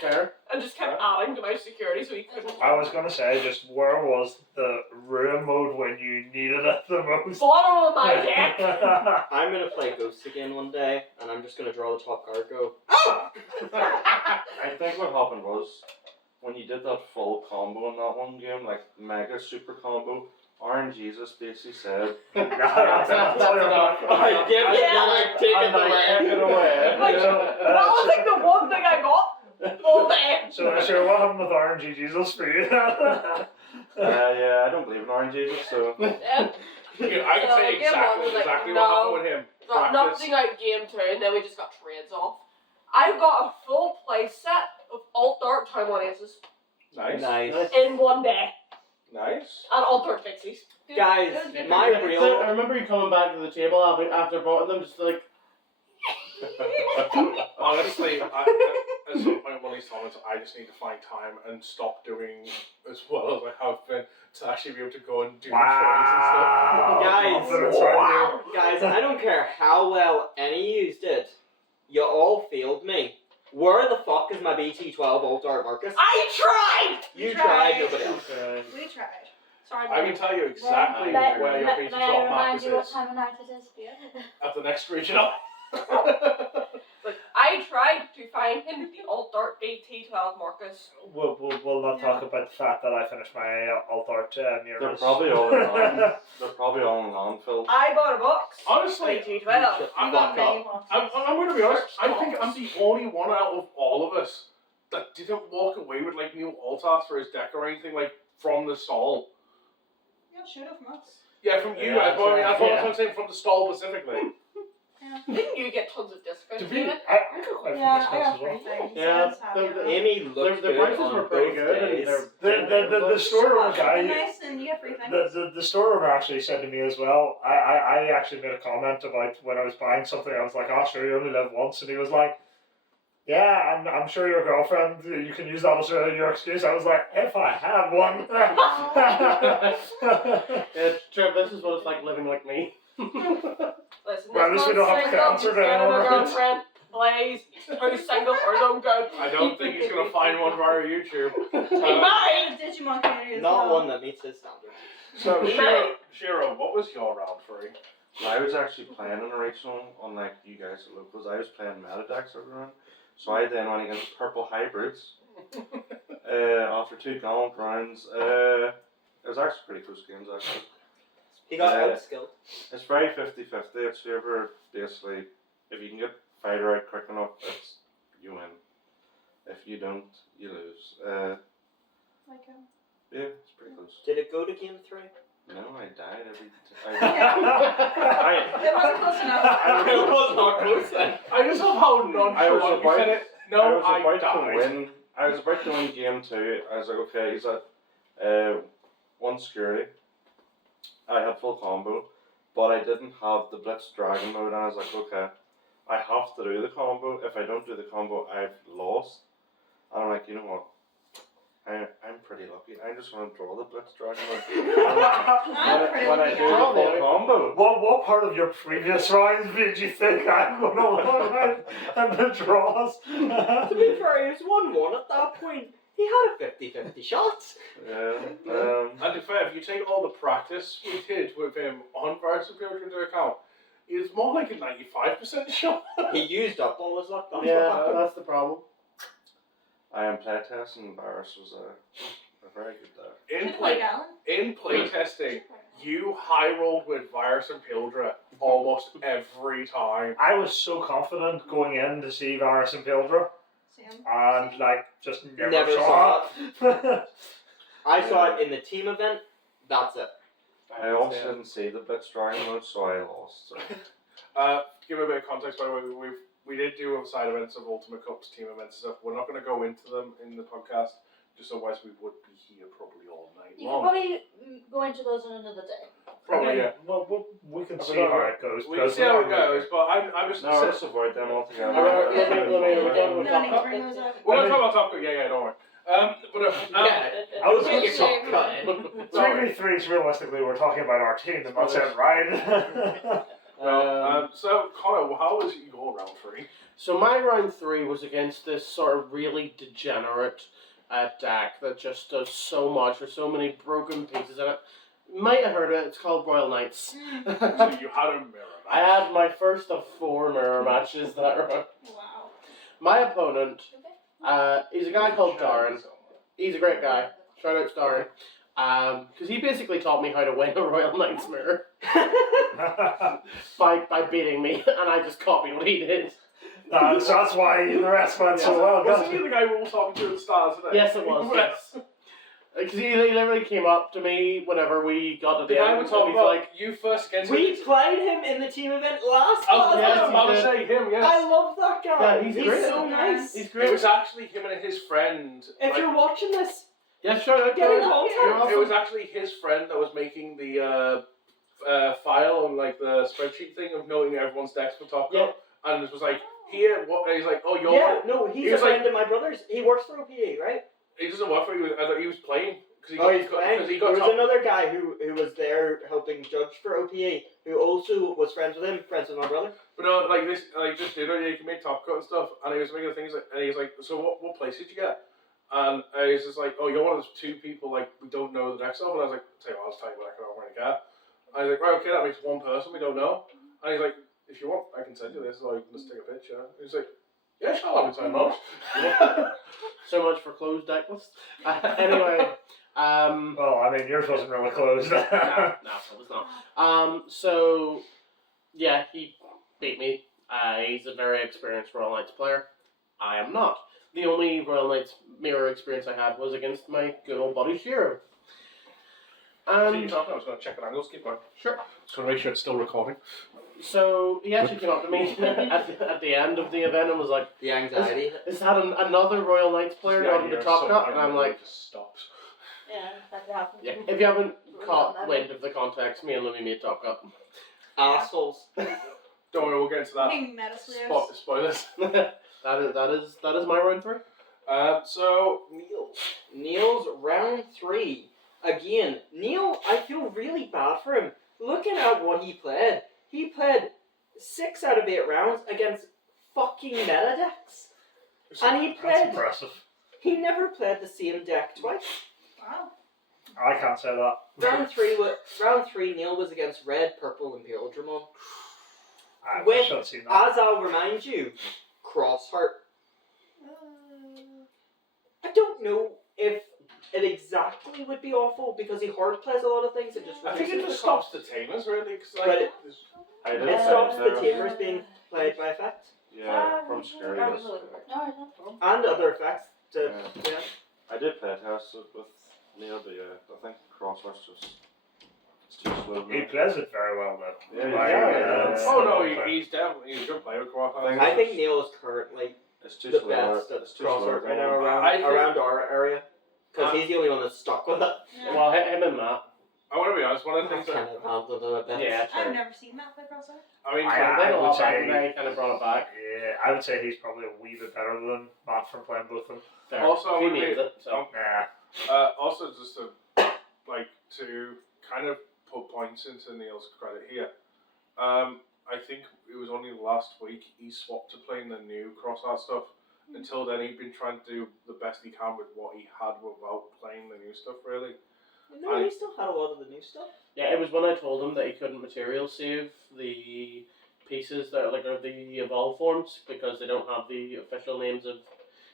Fair. And just kept adding to my security so he couldn't. I was going to say, just where was the ruin mode when you needed it the most? Bottom of my deck! I'm gonna play Ghosts again one day, and I'm just gonna draw the top card. Go. I think what happened was when you did that full combo in that one game, like mega super combo. Iron Jesus basically said, That's enough. I give it, Yeah. then I take it away. "Take it away." Like, that was like the one thing I got all day. So, sure, what happened with RNG Jesus for you? Yeah, I don't believe in Iron Jesus, so. Yeah. Yeah, I can So, say game one was like, exactly no. what happened with him. Got Practice. nothing out game 2 and then we just got trades off. I got a full play set of Alt Dark Time on Aces Nice. Nice. in one day. Nice. And Alt Dark Pixies. Guys, my I real. remember you coming back to the table after bought them, just like, Honestly, at some point one of these tournaments, I just need to find time and stop doing as well as I have been to actually be able to go and do Wow. Guys, Confidence right Guys, I don't care how well any of you did. You all failed me. Where the fuck is my BT12 Alt Art Marcus? I tried! You tried, nobody else. We tried. Sorry, I can tell you exactly May where your I BT12 remind Marcus you what is time of night it is? at the next regional. Look, I tried to find him the Alt Art BT12 Marcus. We'll not talk about the fact that I finished my alt art They're mirrors. probably all in they're probably all in landfill. I bought a box. Honestly, BT12. We got many boxes. I'm going to be honest. I think I'm the only one out of all of us that didn't walk away with like new alt arts for his deck or anything like from the stall. Yeah, should have from us. Yeah, from you Yeah, guys. But I mean, that's yeah. what I'm saying from the stall specifically. Didn't you get tons of discounts? To be, Even? I got quite a few Yeah, I discounts got as well. free things. Yeah, I was happy the- about it. Amy looked The good prices on were pretty both good, and days. The store Shut owner up, guy. be nice and you get free things. The store owner actually said to me as well. I actually made a comment about when I was buying something. I was like, "Oh, sure, you only live once," and he was like, "Yeah, I'm sure your girlfriend. You can use that as your excuse." I was like, "If I had one." Yeah, Trev, this is what it's like living like me. Listen, Well, at least we don't have cancer He's got anymore. a girlfriend. Blaze. He's too single for his own good. I don't think he's going to find one via YouTube. He might. The Digimon community as Not well. one that meets his standards. So, Shiro, what was your round 3? I was actually playing in a regional, unlike you guys at locals. I was playing meta decks every round. So I then went against purple hybrids. After 2 gallant rounds, it was actually pretty close games actually. He got Yeah. outskilled. It's very 50-50. It's whoever basically, if you can get fighter out quick enough, it's you win. If you don't, you lose. Like, Yeah, it's pretty close. Did it go to game 3? No, I died every it wasn't close enough. It was not close then. I just love how I was nonchalant you about- said it. No, I was about died. to win. I was about to win game 2. I was like, okay, he's at 1 security. I had full combo, but I didn't have the Blitz Dragon mode, and I was like, okay, I have to do the combo. If I don't do the combo, I've lost. And I'm like, you know what? I'm pretty lucky. I'm just gonna draw the Blitz Dragon mode. I'm pretty when I lucky do the now. full combo. What part of your previous rounds did you think I'm going to win and the draws? To be fair, he was 1-1 at that point. He had a 50-50 shot. Yeah. And to be fair, if you take all the practice we did with him on Virus Builder into account, it's more like a 95% shot. He used up all his luck. That's what Yeah, happened. that's the problem. I am playtesting. Virus was a very good deck. In play, in playtesting, you high rolled with Virus and Pildra almost every time. I was so confident going in to see Varus and Pildra, Sam. and like just never, Never saw it. I saw it in the team event. That's it. I also didn't see the Blitz Dragon mode, so I lost. So. To give a bit of context, by the way, we did do other side events of Ultimate Cups, team events and stuff. We're not going to go into them in the podcast, just otherwise we would be here probably all night You can long. probably go into those on another day. Probably, yeah. Well, we can I see don't know. how it goes. We can see how it goes, but I'm just... No, let's avoid them altogether. Alright, let me- No need to bring those up. We're going to talk about Top Gun, yeah, don't worry. Yeah. I was Get your thinking top cut. 3v3s. Realistically, we're talking about our team, and that's it, right? So, Connor, how was your round 3? So my round 3 was against this sort of really degenerate deck that just does so much with so many broken pieces in it. You might have heard it. It's called Royal Knights. So you had a mirror I had my first of 4 mirror matches that round. Wow. My opponent, he's a guy called Darren. He's a great guy. Shout out to Darren. Because he basically taught me how to win a Royal Knights mirror by beating me, and I just copied what he did. So that's why the rest went so well. Wasn't he the guy we were talking to at the start of the day? Yes, it was. Yes. Because he literally came up to me whenever we got to The the guy end. we're and talking he's about, like, you first against We him. played him in the team event last I was time. Yes, about to he say him, yes. I love that guy. Yeah, he's great. so nice. he's It great. was actually him and his friend. If like, you're watching this, Yeah, shout out. Get in Darren. contact. You're it awesome. was actually his friend that was making the file on like the spreadsheet thing of knowing everyone's decks for Top Yeah. Cup, and it was like, here, what? And he's like, oh, you're. yeah, no, he's he a was like- friend of my brother's. He works for OPA, right? He doesn't work for you. I thought he was playing. Because Oh, he's playing. he There got was top. another guy who was there helping judge for OPA, who also was friends with him, friends with my brother. But no, like this dinner, you can make top cut and stuff. And he was making things like, and he was like, so what place did you get? And he was just like, oh, you're one of those two people like we don't know the decks of. And I was like, tell you what, I'll tell you what I can already get. And he's like, right, okay, that makes one person we don't know. And he's like, if you want, I can send you this, or you can just take a picture. And he's like, yeah, sure, I'll have it time out. So much for closed deck lists. Anyway, Well, I mean, yours wasn't really closed. no, it was not. So yeah, he beat me. He's a very experienced Royal Knights player. I am not. The only Royal Knights mirror experience I had was against my good old buddy Shiro. So you talking? I was going to check the angles. Keep going. Sure. Just want to make sure it's still recording. So he actually came up to me at the end of the event and was like, The anxiety. "Is that another Royal Knights player gotten the top cut?" And I'm like, just stops. Yeah, that could happen. "Yeah." If you haven't caught wind of the context, me and Louis made top cut. Assholes. Don't worry, we'll get into that. Fucking meta slayers. Spoilers. that is my round 3. So Neil. Neil's round 3. Again, Neil, I feel really bad for him. Looking at what he played 6 out of 8 rounds against fucking meta decks. And he That's played, impressive. he never played the same deck twice. Wow. I can't say that. Round 3, Neil was against red, purple, Imperial Digimon. I With- should have seen that. As I'll remind you, cross heart. I don't know if it exactly would be awful because he hard plays a lot of things and just I think it reduces just the cost. stops the tamers really, because like But it- I did It play stops the there. tamers being played by effect. Yeah, from Scary. I Yes. was no, And other effects to, Yeah. I did play a test with Neil, but yeah, I think Crosswatch just it's too slow. He now. plays it very well, though. Yeah, Like, yeah. it's oh the no, whole thing. he's definitely he's a good player with Cross. I think Neil is currently It's too the slow. best at It's too cross slow. heart right now I think- around our area. Because he's the only one that's stuck with it. Yeah. Well, him and Matt. I want to be honest. One of the things Kind that of handled it a bit. Yeah, I've true. never seen that play crossover. I mean, I- Played a would lot back say- and then he kind of brought it back. Yeah, I would say he's probably a wee bit better than Matt from playing both of them. Fair. Also, he would means be- it. So. Nah. also just to to kind of put points into Neil's credit here. I think it was only last week he swapped to playing the new cross-art stuff. Until then, he'd been trying to do the best he can with what he had without playing the new stuff, really. No, he still had a lot of the new stuff. Yeah, it was when I told him that he couldn't material save the pieces that are the evolve forms because they don't have the official names of.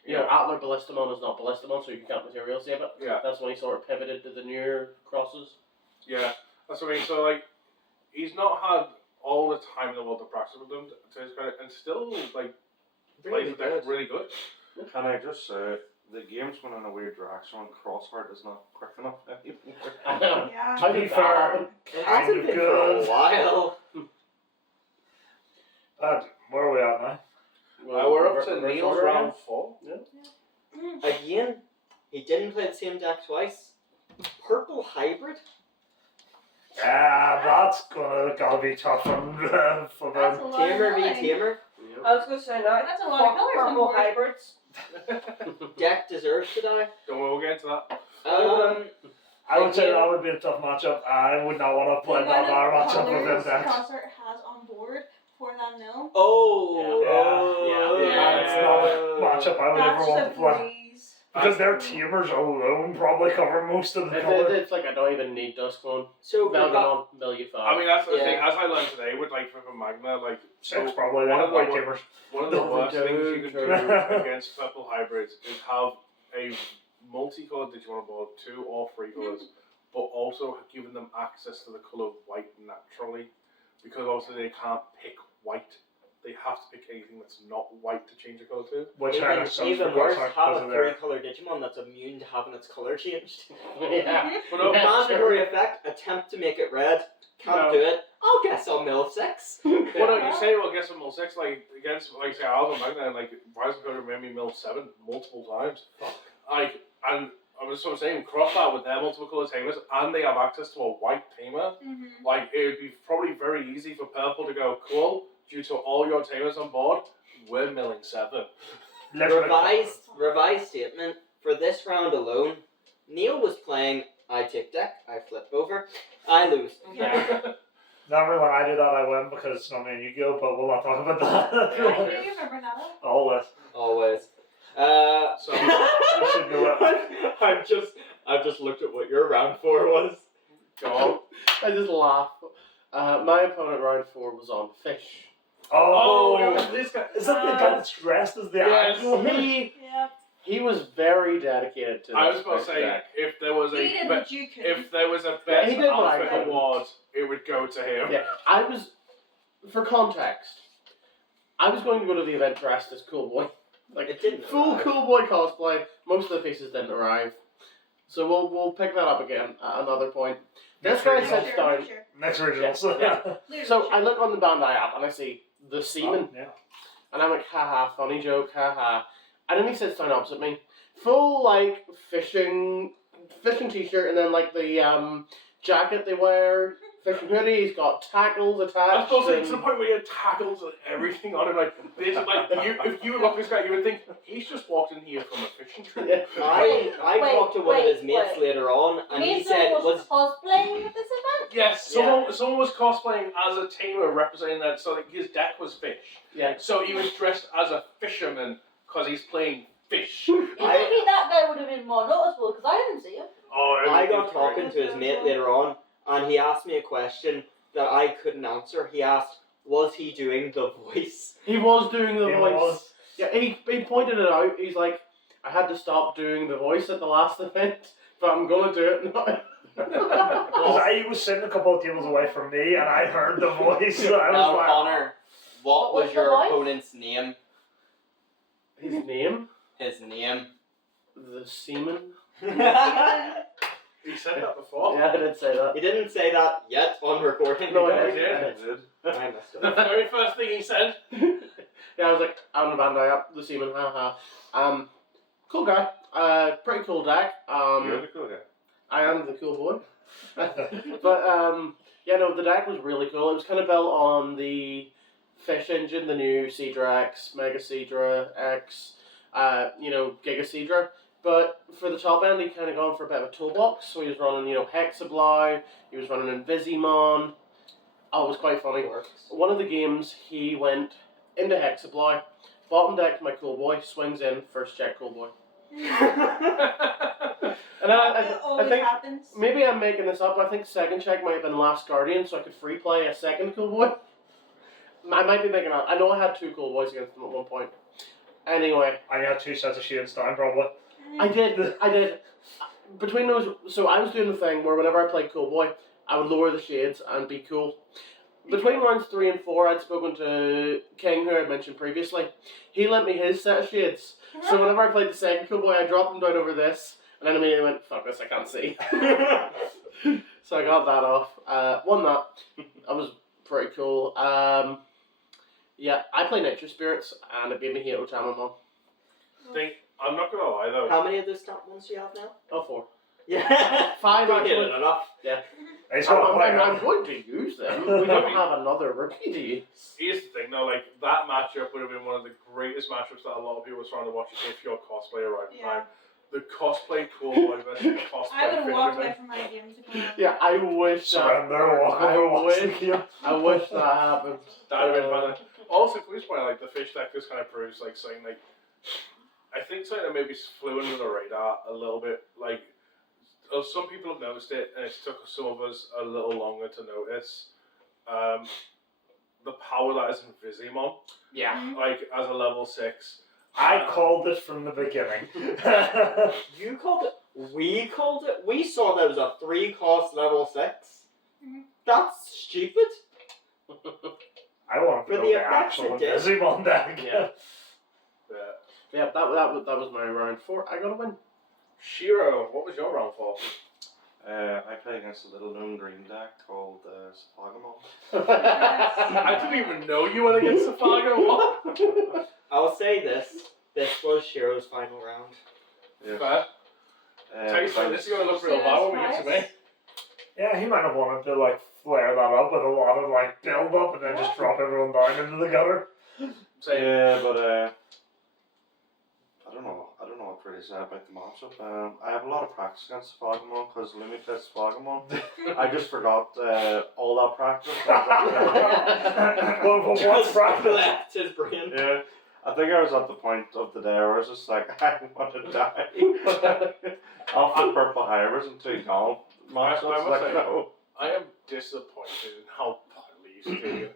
You know, Atler Ballistamon is not Ballistamon, so you can't material save it. Yeah. That's when he sort of pivoted to the newer crosses. Yeah, that's what I mean. So, like, he's not had all the time in the world to practice with them, to his credit, and still, like, plays the deck really good. Can I just say the game's going in a weird direction and Crossheart is not quick enough anymore. I know. Yeah. How To be did that fair, happen? It Kind hasn't of been for good. a while. Where are we at now? We're up to reverse Neil's order round again? 4. Again, he didn't play the same deck twice. Purple hybrid. Yeah, that's gotta be tough on for That's them. a lot Tamer of v knowing. Tamer. I was going to say that. That's a lot of colours on Purple board. hybrids. Deck deserves to die. Don't worry, we'll get into that. I would say that would be a tough matchup. I would not want to play The that amount bar of matchup with colours them decks. Crossart has on board for that mill. That's not a matchup I would ever That's want to a play. breeze. Because their teamers alone probably cover most of the color. It's like I don't even need Duskclone. So we've got Velgamon, Millifar. I mean, that's the Yeah. thing. As I learned today with, like, Flipper Magna, like, Six probably, One they of have the white wor- teamers. one of the No, worst things you can do don't. against purple hybrids is have a multicolored Digimon board, 2 or 3 colors, but also giving them access to the color white naturally, because also they can't pick white. They have to pick anything that's not white to change the color to. Which kind of sucks even for worse, Crossheart have because a of their... 3-color Digimon that's immune to having its color changed. yeah. But no, Yeah. Mandatory effect, attempt to make it red. Can't No. do it. I'll guess on mill 6. well, no, you say, well, guess what, Mill 6, like, against, like, say, I was on Magna, and, like, Rising Code made me Mill 7 multiple times. Like, and I was sort of saying, cross that with their multiple color tamers, and they have access to a white tamer. Mm-hmm. Like, it would be probably very easy for purple to go, cool, due to all your tamers on board, we're milling 7. Literally. Revised statement for this round alone. Neil was playing, I take deck, I flip over, I lose. Normally when I do that, I win because it's not me and you go, but we'll not talk about that. I do remember that. Always. Always. So You should know it. I've just looked at what your round 4 was. go on. I just laugh. My opponent round 4 was on fish. Oh, it was this guy. is that the guy that's dressed as the Yes. actual? Yeah. He was very dedicated to I this was about to fish say, deck. if there was He did a what you could. if there was a Yeah, best he did what I outfit couldn't. award, it would go to him. Yeah, I was, for context, I was going to go to the event dressed as Cool Boy. Like, It didn't full arrive. Cool Boy cosplay. Most of the pieces didn't arrive. So we'll pick that up again at another point. This guy Sure, sits down. Sure. Next original. Yeah. So I look on the Bandai app and I see the seaman. Yeah. And I'm like, haha, funny joke, haha. And then he sits down opposite me. Full, like, fishing t-shirt, and then, like, the jacket they wear, fishing hoodie, he's got tackles I attached. was like, and- to the point where he had tackles and everything on him. Like, this, like if you look at this guy, you would think he's just walked in here from a fishing trip. Yeah. I Wait, talked to one of his wait, mates wait. later on, and he Mason said, was cosplaying at this event? Yes, someone was cosplaying as a tamer representing that. So like, his deck was fish. Yeah. So he was dressed as a fisherman because he's playing fish. You think that guy would have been more noticeable because I didn't see him. Oh, it I was got great. talking to his mate later on, and he asked me a question that I couldn't answer. He asked, was he doing the voice? He was doing the He voice. was. Yeah, he pointed it out. He's like, I had to stop doing the voice at the last event, but I'm gonna do it now. Because I was sitting a couple of tables away from me and I heard the voice. And I was Now, like, Connor, what was What's your the voice? opponent's name? His name? His name. The Seaman. He He said that before. Yeah, I did say that. didn't say that yet on recording. No, I I did. did. I missed The it. very first thing he said. Yeah, I was like, I'm the Bandai up, the Seaman, haha. Cool guy. Pretty cool deck. You're the cool guy. I am the cool boy. But yeah, no, the deck was really cool. It was kind of built on the Fish engine, the new Seadra X, Mega Seadra X, Giga Seadra. But for the top end, he kind of gone for a bit of a toolbox. So he was running, Hexablow. He was running Invisimon. Oh, it was quite funny. Works. One of the games, he went into Hexablow, bottom deck my cool boy, swings in, first check cool boy. And then It I always think happens. maybe I'm making this up. I think second check might have been Last Guardian, so I could free play a second cool boy. I might be making up. I know I had 2 cool boys against them at one point. Anyway, I got 2 sets of shades down, probably. I did. Between those, so I was doing the thing where whenever I played cool boy, I would lower the shades and be cool. Between rounds 3 and 4, I'd spoken to King, who I'd mentioned previously. He lent me his set of shades. So whenever I played the second cool boy, I dropped them down over this, and then immediately went, fuck this, I can't see. So I got that off. Won that. That was pretty cool. Yeah, I play Nature Spirits, and it gave me Hito Tamamon. I'm not gonna lie though. How many of those stat ones do you have now? Oh, 4. Yeah. 5 Don't get actually. it enough. He's got a player. I'm going to use them. We don't have another rookie to use. Here's the thing though, like that matchup would have been one of the greatest matchups that a lot of people were trying to watch if you're cosplay around the time. The cosplay cool boy versus the cosplay I would have walked away fisherman. from my game to come out. Yeah, I wish that. Surrender, walk over, watch the game. I wish that happened. That would have been fun. Also, can we just point out, like the fish deck just kind of proves like something like I think something that maybe flew under the radar a little bit. Like some people have noticed it, and it's took some of us a little longer to notice. The power that is in Invisimon, Yeah. like as a level 6. I called it from the beginning. You called it. We called it. We saw there was a 3-cost level 6. Mhm. That's stupid. I want to For go the the effects actual it did. Digimon deck. Yeah. Yeah. Yeah, that was my round 4. I got a win. Shiro, what was your round for? I played against a little known green deck called Safagamon. I didn't even know you went against Safago. I'll say this. This was Shiro's final round. Yes. Fair. Tyson, this is going to look real bad when we get to me. Yeah, he might have wanted to like flare that up with a lot of like build up and then just drop everyone down into the gutter. Say, Yeah, but I don't know what to really say about the matchup. I have a lot of practice against the Pokemon because Lumi plays Pokemon. I just forgot all that practice. Well, what's practice? left his brain. Yeah, I think I was at the point of the day where I was just like, I want to die. Off the purple hybers and 2 golem matchups. I must Like, say- no. I am disappointed in how badly you do.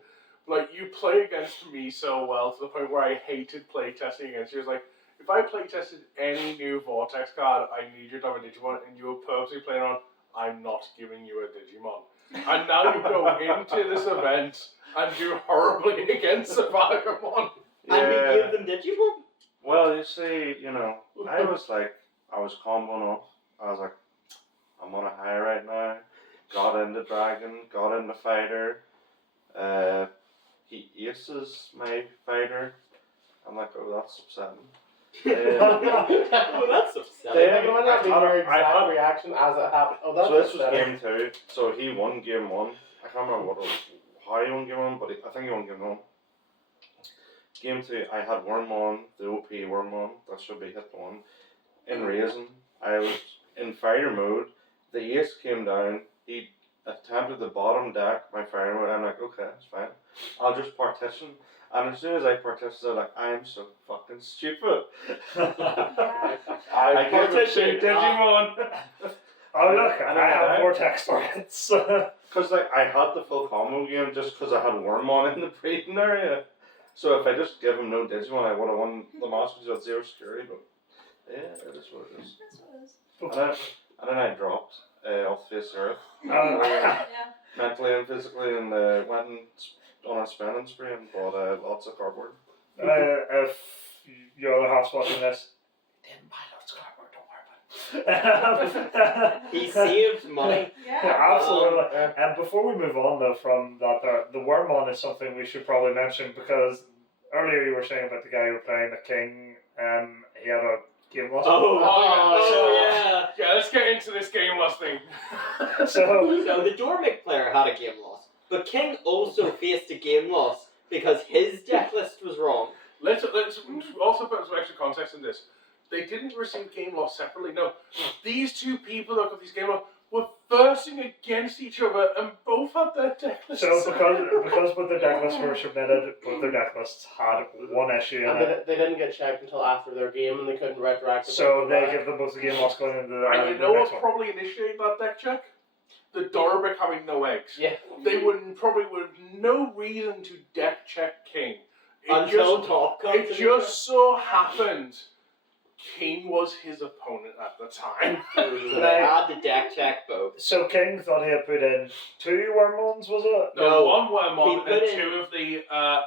Like, you play against me so well to the point where I hated playtesting against you. It's like, if I playtested any new Vortex card, I need you to have a Digimon, and you were purposely playing on, I'm not giving you a Digimon. And now you go into this event and do horribly against the Pokemon. And we give them Digimon? Well, you see, I was comboing off. I was like, I'm on a high right now. Got into Dragon, got into Fighter. He aces my Fighter. I'm like, oh, that's upsetting. Oh, that's upsetting. David, you might not be I- your I- exact I- reaction as it happened. Oh, that's So this was upsetting. game 2. So he won game 1. I can't remember how he won game 1, but I think he won game 1. Game 2, I had Wormmon, the OP Wormmon, that should be hit 1. In Raisin, I was in fighter mode. The ace came down. He attempted the bottom deck, my fire mode. I'm like, okay, it's fine. I'll just partition. And as soon as I partitioned, I'm like, I am so fucking stupid. I partitioned Digimon. Oh look, I have vortex threats. Because like I had the full combo game just because I had Wormmon in the breeding area. So if I just give him no Digimon, I would have won the match because he had 0 security. But yeah, it is what it is. That's what it is. And then I dropped off the face of the earth, Yeah. mentally and physically, and went on a spending spree and bought lots of cardboard. If your other half's watching this, didn't buy lots of cardboard, don't worry about it. He saved money. Yeah. Absolutely. And before we move on though from that, the Wormmon is something we should probably mention because earlier you were saying about the guy who were playing the king, he had a game loss. Oh, Yeah, let's get into this game loss thing. So So the Dormic player had a game loss, but King also faced a game loss because his deck list was wrong. Let's also put some extra context in this. They didn't receive game loss separately. No, these two people that got these game loss were versing against each other and both had their deck lists. So because both their deck lists were submitted, both their deck lists had one issue in And it. they didn't get checked until after their game, and they couldn't retroactively. So go they back. give them both the game loss going into the And you the know next what one. probably initiated that deck check? The Dorbic having no eggs. Yeah. They would probably with no reason to deck check King. Until top comes. It just so happened King was his opponent at the time. So they had to deck check both. So King thought he had put in 2 Wormmons, was it? No, No, one Wormmon he and put in- 2 of the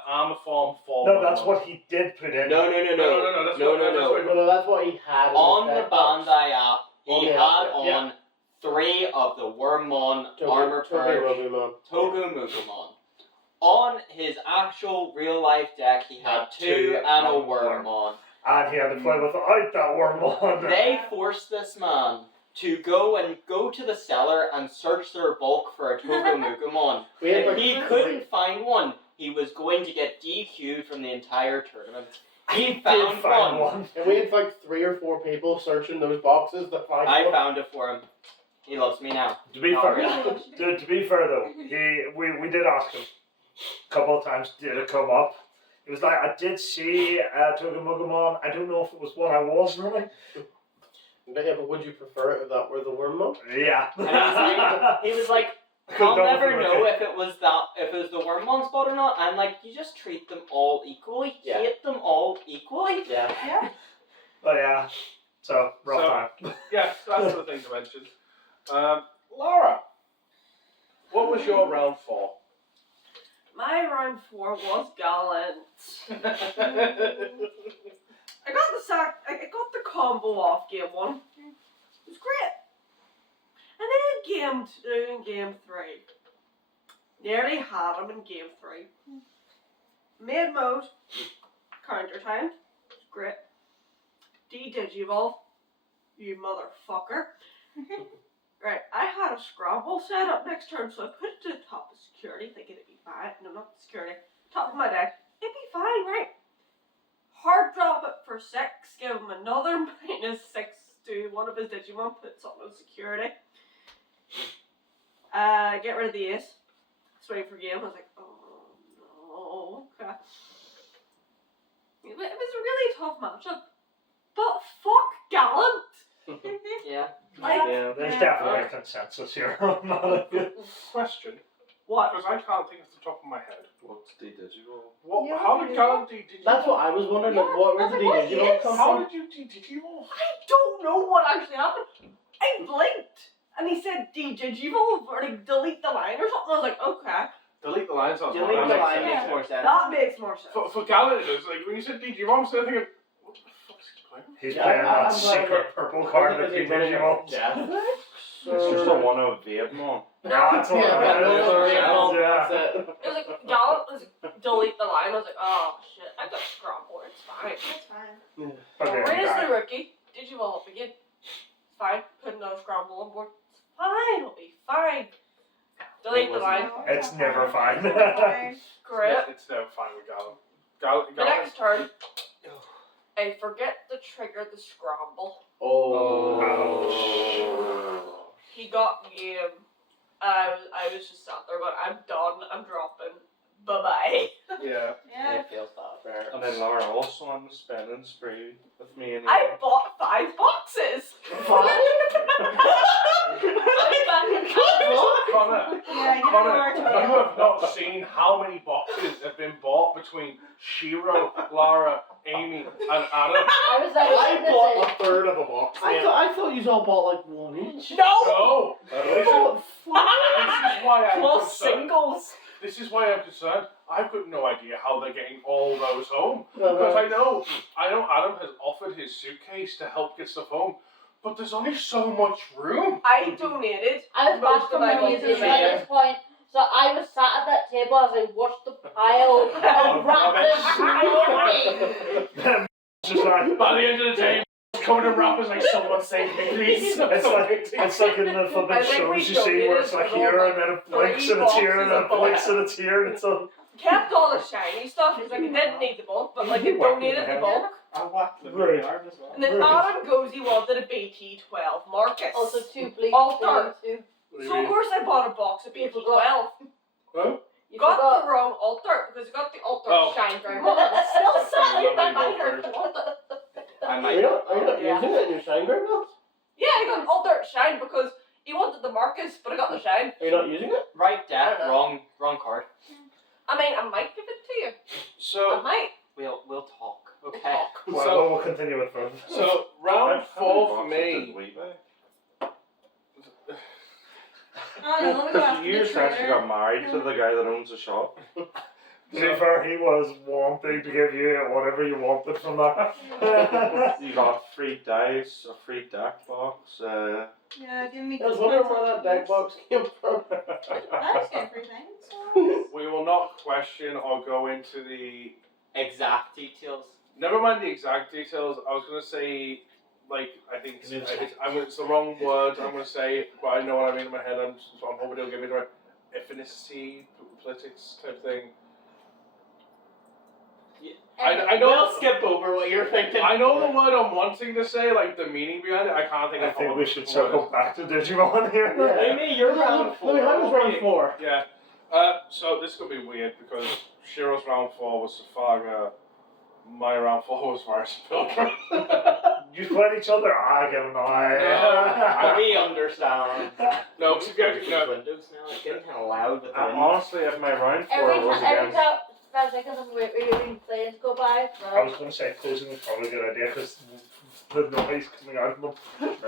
armor form 4 No, that's Wormmons. what he did put in. No. That's No, what, no, that's no. what- No, that's what he had. in On his the deck box. Bandai app, he Yeah, had yeah. on 3 of the Wormmon Armor Purge Robumon. Togu Mugumon. On his actual real life deck, he had 2 2 and a and one Wormmon. And he had to play without that Wormmon. They forced this man to go to the cellar and search their bulk for a Togu Mugumon. We had If like he couldn't find one, he was going to get DQ'd from the entire tournament. He found one. And we had like 3 or 4 people searching those boxes to find I one. found it for him. He loves me now. To be Not fair, really. to be fair though, we did ask him a couple of times, did it come up? He was like, I did see Togemugumon. I don't know if it was what I was running. Yeah, but would you prefer it if that were the Wormmon? Yeah. And he was like, I'll never know if it was the Wormmon spot or not. I'm like, you just treat them all equally. Yeah. Hate them all equally. Yeah. Yeah. But yeah, so rough So- time. Yeah, that's the thing to mention. Laura, what was your round 4? My round 4 was gallant. I got the combo off game 1. It was great. And then game 2 and game 3. Nearly had him in game 3. Mid mode, counter time, great. Digivolve, you motherfucker. Right, I had a Scrabble set up next turn, so I put it to the top of security, thinking it'd be fine. No, not security. Top of my deck. It'd be fine, right? Hard drop it for for 6, give him another -6 to one of his Digimon, put something on security. Get rid of the ace. Swing for game. I was like, oh no, okay. It was a really tough matchup. But fuck Gallant! Yeah. Like, Yeah, there's definitely a consensus here on that. Question. what? Because I can't think off the top of my head. What's the digital? What? Yeah, How what did is Gallant do Digimon? That's what I was wondering. Like, what where Yeah, did he what Digimon is- come How from? did you do Digimon? I don't know what actually happened. I blinked and he said de-digivolve or like delete the line or something. I was like, okay. Delete the line sounds Delete that the makes line sense. makes more sense. That makes more sense. For Gallant, it was like when you said Digimon, I was thinking, what the fuck is he playing? He's Yeah, playing I'm that glad secret purple card that he Digimon. It's just a one of Vietnam. Yeah, that's what Yeah, it is. that's Yeah. it. It was like Gallant was like, delete the line. I was like, oh shit, I got scramble. It's fine. That's fine. Okay, Where's guy. the rookie? Digivolve again. It's fine. Put another scramble on board. It's fine. It'll be fine. Delete the line. No, It's not never fine. It's not fine. Great. It's never fine with Gallant. The Gallant. next turn, I forget to trigger the scramble. He got game. I was just sat there going, I'm done. I'm dropping. Bye bye. Yeah. Yeah. It feels that fair. And then Laura also on the spending spree with me and I bought 5 boxes. Connor, Yeah, you Connor, know our you total. have not seen how many boxes have been bought between Shiro, Lara, Amy, and Adam. I was like, I this bought is- a third of a box. I thought you all bought like one each. No. No! This is why I'm Plus concerned. singles. This is why I'm concerned. I've got no idea how they're getting all those home. Because I know Adam has offered his suitcase to help get stuff home, but there's only so much room. I donated. I was Most back of from my the boxes museum are at here. this point, so I was sat at that table as I watched the pile of wrappers growing. Just like, By the end of the day, coming to rappers like, someone save me, please. it's like in the I flipping think we shows you see where it's like donated here and then it blinks and it's here and then it blinks and it's here and it's all. Kept all the shiny stuff because like I didn't need the bulk, but like I donated the bulk. I whacked them Right. in the arm as well. And then Adam goes, he wanted a BT12 Marcus. Also 2 bleach. Altar. Too. So of course I bought a box of BT12. Huh? You Got forgot. the wrong altar because I got the altar Oh. shine very well. It's still sat in my binder. I Are might. you not Yeah. using it in your shine grade now? Yeah, I got an altar shine because he wanted the Marcus, but I got the shine. Are you not using it? Right, Dad. I don't know. Wrong card. I mean, I might give it to you. I So, might. We'll talk. Okay. Well, we'll continue with them. so round How many 4 for boxes me. did we buy? Oh, no, let me go Because after you the essentially trailer. got married to the guy that owns the shop. To be fair, he was wanting to give you whatever you wanted from that. You got free dice, a free deck box. Yeah, give me. I was wondering where that deck box came from. That's everything. So. We will not question or go into the. Exact details. Never mind the exact details. I was going to say, like, I think it's the wrong word. I'm going to say, but I know what I mean in my head. I'm hoping they'll give me the right ethnicity, politics type thing. I know. We'll skip over what you're thinking. I know the word I'm wanting to say, like the meaning behind it. I can't think I of think what we the should word circle is. back to Digimon here. Yeah. Amy, you're round Let me have this round 4. Yeah. So this could be weird because Shiro's round 4 was Safaga. My round 4 was Virus Pilgrim. You played each other? I get annoyed. We understand. No, because no. Windows now. It's getting kind of loud with the windows. Honestly, if my round 4 Every was time, against 5 seconds, I'm waiting for planes to go by. I was going to say closing is probably a good idea because the noise coming out of them.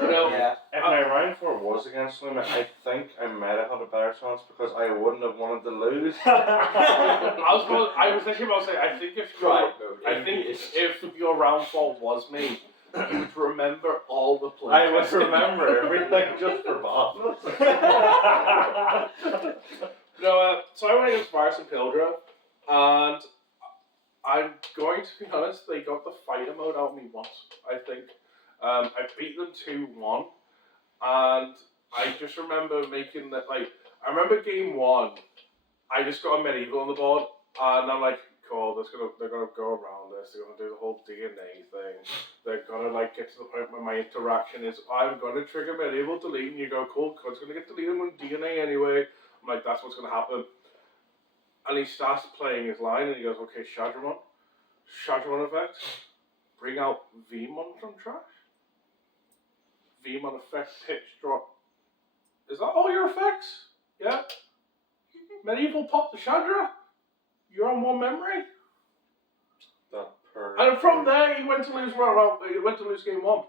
No. Yeah. If my round 4 was against Lumus, I think I might have had a better chance because I wouldn't have wanted to lose. I was thinking about saying, I think if your round 4 was me, you would remember all the plays. I would remember everything just for Bob. No, so I went against Virus and Pilgrim, and I'm going to be honest, they got the fighter mode out of me once, I think. I beat them 2-1, and I just remember making that, like, I remember game 1, I just got a medieval on the board, and I'm like, cool. They're gonna go around this. They're gonna do the whole DNA thing. They're gonna like get to the point where my interaction is I'm gonna trigger medieval delete, and you go cool. Code's gonna get deleted with DNA anyway. I'm like that's what's gonna happen. And he starts playing his line, and he goes, okay, Shadramon effect, bring out Vmon from trash. Vmon effect, pitch drop. Is that all your effects? Yeah. Medieval pop the Shadra. You're on one memory. That And from there, he went to lose He went to lose game 1.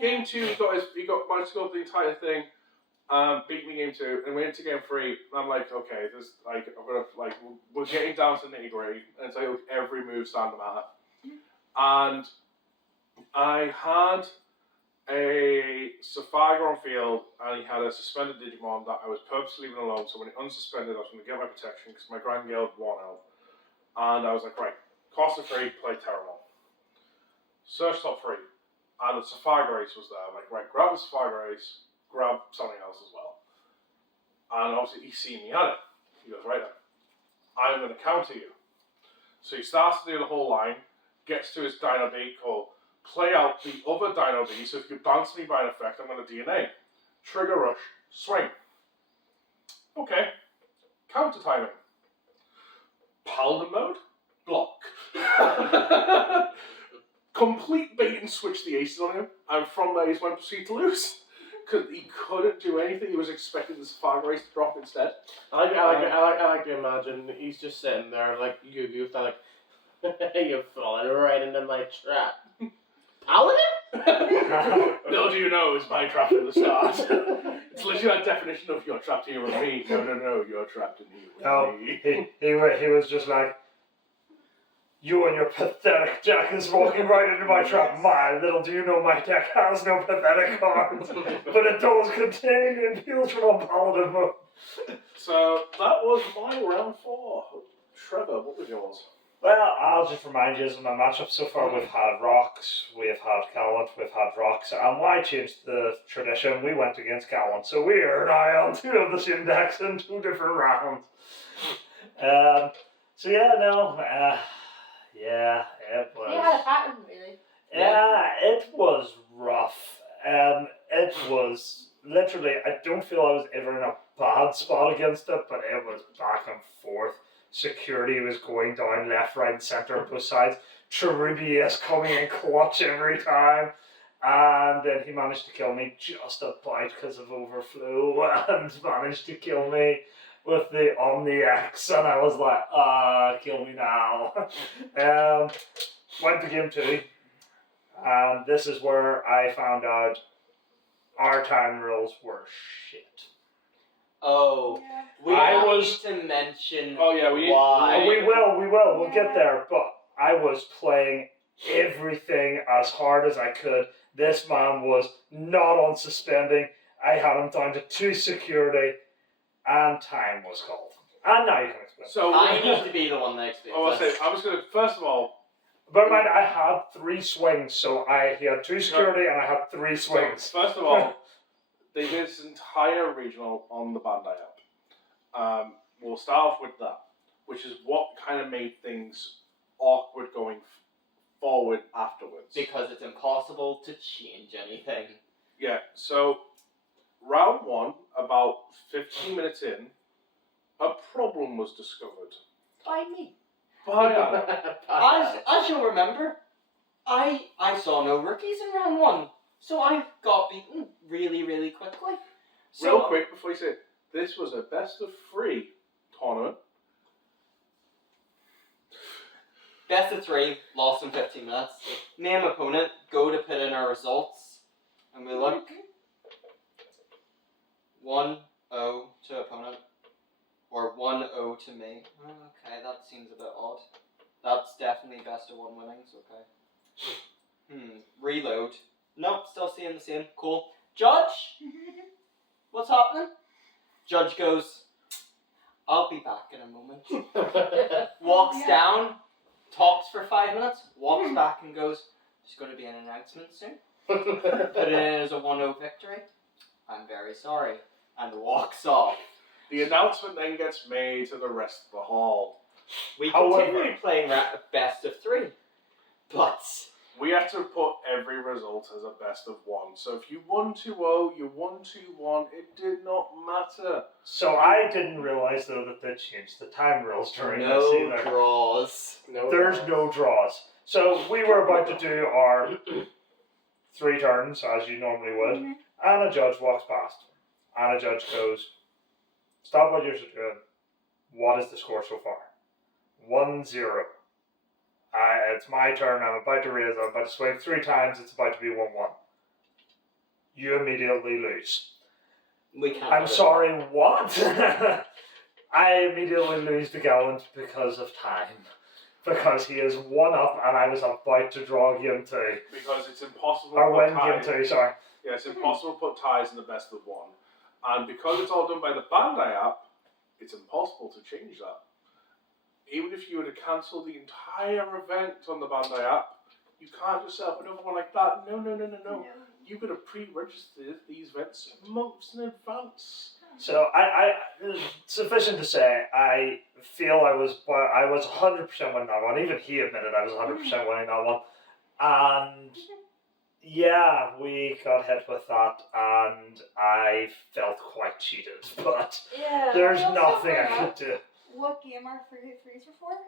Game 2, he managed to go up the entire thing. Beat me game 2, and went into game 3. And I'm like, okay, this like I'm gonna like we're getting down to the nitty gritty, and it's like every move stand to matter. And I had a Sapphire on field, and he had a suspended Digimon that I was purposely leaving alone. So when he unsuspended, I was going to get my protection because my Grand Guild won out. And I was like, right, cost of 3, play Terramon. Search top 3, and the Sapphire Grace was there. I'm like, right, grab the Sapphire Grace, grab something else as well. And obviously he's seen me at it. He goes, right then, I'm going to counter you. So he starts to do the whole line, gets to his Dino Beat call, play out the other Dino Beat, so if you bounce me by an effect, I'm going to DNA. Trigger rush, swing. Okay, counter timing. Paladin mode, block. Complete bait and switch the aces on him, and from there he's went to proceed to lose. Because he couldn't do anything, he was expecting the Sapphire Grace to drop instead. I like to imagine he's just sitting there like you like you've fallen right into my trap. Paladin? Little do you know, it's my trap from the start. It's literally that definition of you're trapped here with me. No, you're trapped in here with No, me. he was just like, you and your pathetic deck is walking right into my trap. My, little do you know my deck has no pathetic cards, but it does contain appeals from a paladin mode. So that was my round 4. Trevor, what was yours? Well, I'll just remind you, in my matchup so far, we've had Rocks, we've had Gallant, we've had Rocks, and why change the tradition? We went against Gallant, so we are now on 2 of the same decks in 2 different rounds. Yeah, it was. He had a pattern, really. Yeah, it was rough. It was literally, I don't feel I was ever in a bad spot against it, but it was back and forth. Security was going down left, right, and centre on both sides. Cherubius coming in clutch every time. And then he managed to kill me just about because of overflow and managed to kill me with the Omni X. And I was like, kill me now. Went to game 2. And this is where I found out our time rules were shit. Oh, Yeah. we I need was- to mention Oh yeah, we why. We will, we'll get there. But I was playing everything as hard as I could. This man was not on suspending. I had him down to 2 security, and time was called. And now you can explain. So I need to be the one that explains I was this. going to, first of all, Bear in mind, I had 3 swings, so he had 2 security and I had 3 swings. So, first of all, they did this entire regional on the Bandai app. We'll start off with that, which is what kind of made things awkward going forward afterwards. Because it's impossible to change anything. Yeah, so round 1, about 15 minutes in, a problem was discovered. By me. By Anna. As you'll remember, I saw no rookies in round 1. So I got beaten really, really quickly. So, Real quick before you say it, this was a best of 3 tournament. Best of 3, lost in 15 minutes. Name opponent, go to put in our results. And we look. 1-0 to opponent. Or 1-0 to me. Okay, that seems a bit odd. That's definitely best of 1 winnings, okay. Reload. Nope, still seeing the same. Cool. Judge? What's happening? Judge goes, I'll be back in a moment. Walks Yeah. down, talks for 5 minutes, walks back and goes, there's going to be an announcement soon. Put it in as a 1-0 victory. I'm very sorry. And walks off. The announcement then gets made to the rest of the hall. We However- continue playing best of 3, but We have to put every result as a best of 1. So if you won 2-0, you won 2-1, it did not matter. So I didn't realize though that they changed the time rules during this no either. draws. There's no draws. So we were about to do our 3 turns as you normally would, and a judge walks past, and a judge goes, "Stop what you're doing. What is the score so far?" 1-0. It's my turn. I'm about to raise. I'm about to swing 3 times. It's about to be 1-1. You immediately lose. We can't. I'm sorry. What? I immediately lose to Gallant because of time. Because he is 1 up and I was about to draw game 2. Because it's impossible Or to win put game ties. 2, sorry. Yeah, it's impossible to put ties in the best of 1. And because it's all done by the Bandai app, it's impossible to change that. Even if you were to cancel the entire event on the Bandai app, you can't just set up another one like that. No. You've got to pre-register these events months in advance. So I sufficient to say, I feel I was 100% winning that one. Even he admitted I was 100% winning that one. And yeah, we got hit with that, and I felt quite cheated. But Yeah. there's I also nothing I forgot. could do. What game are free threes were for?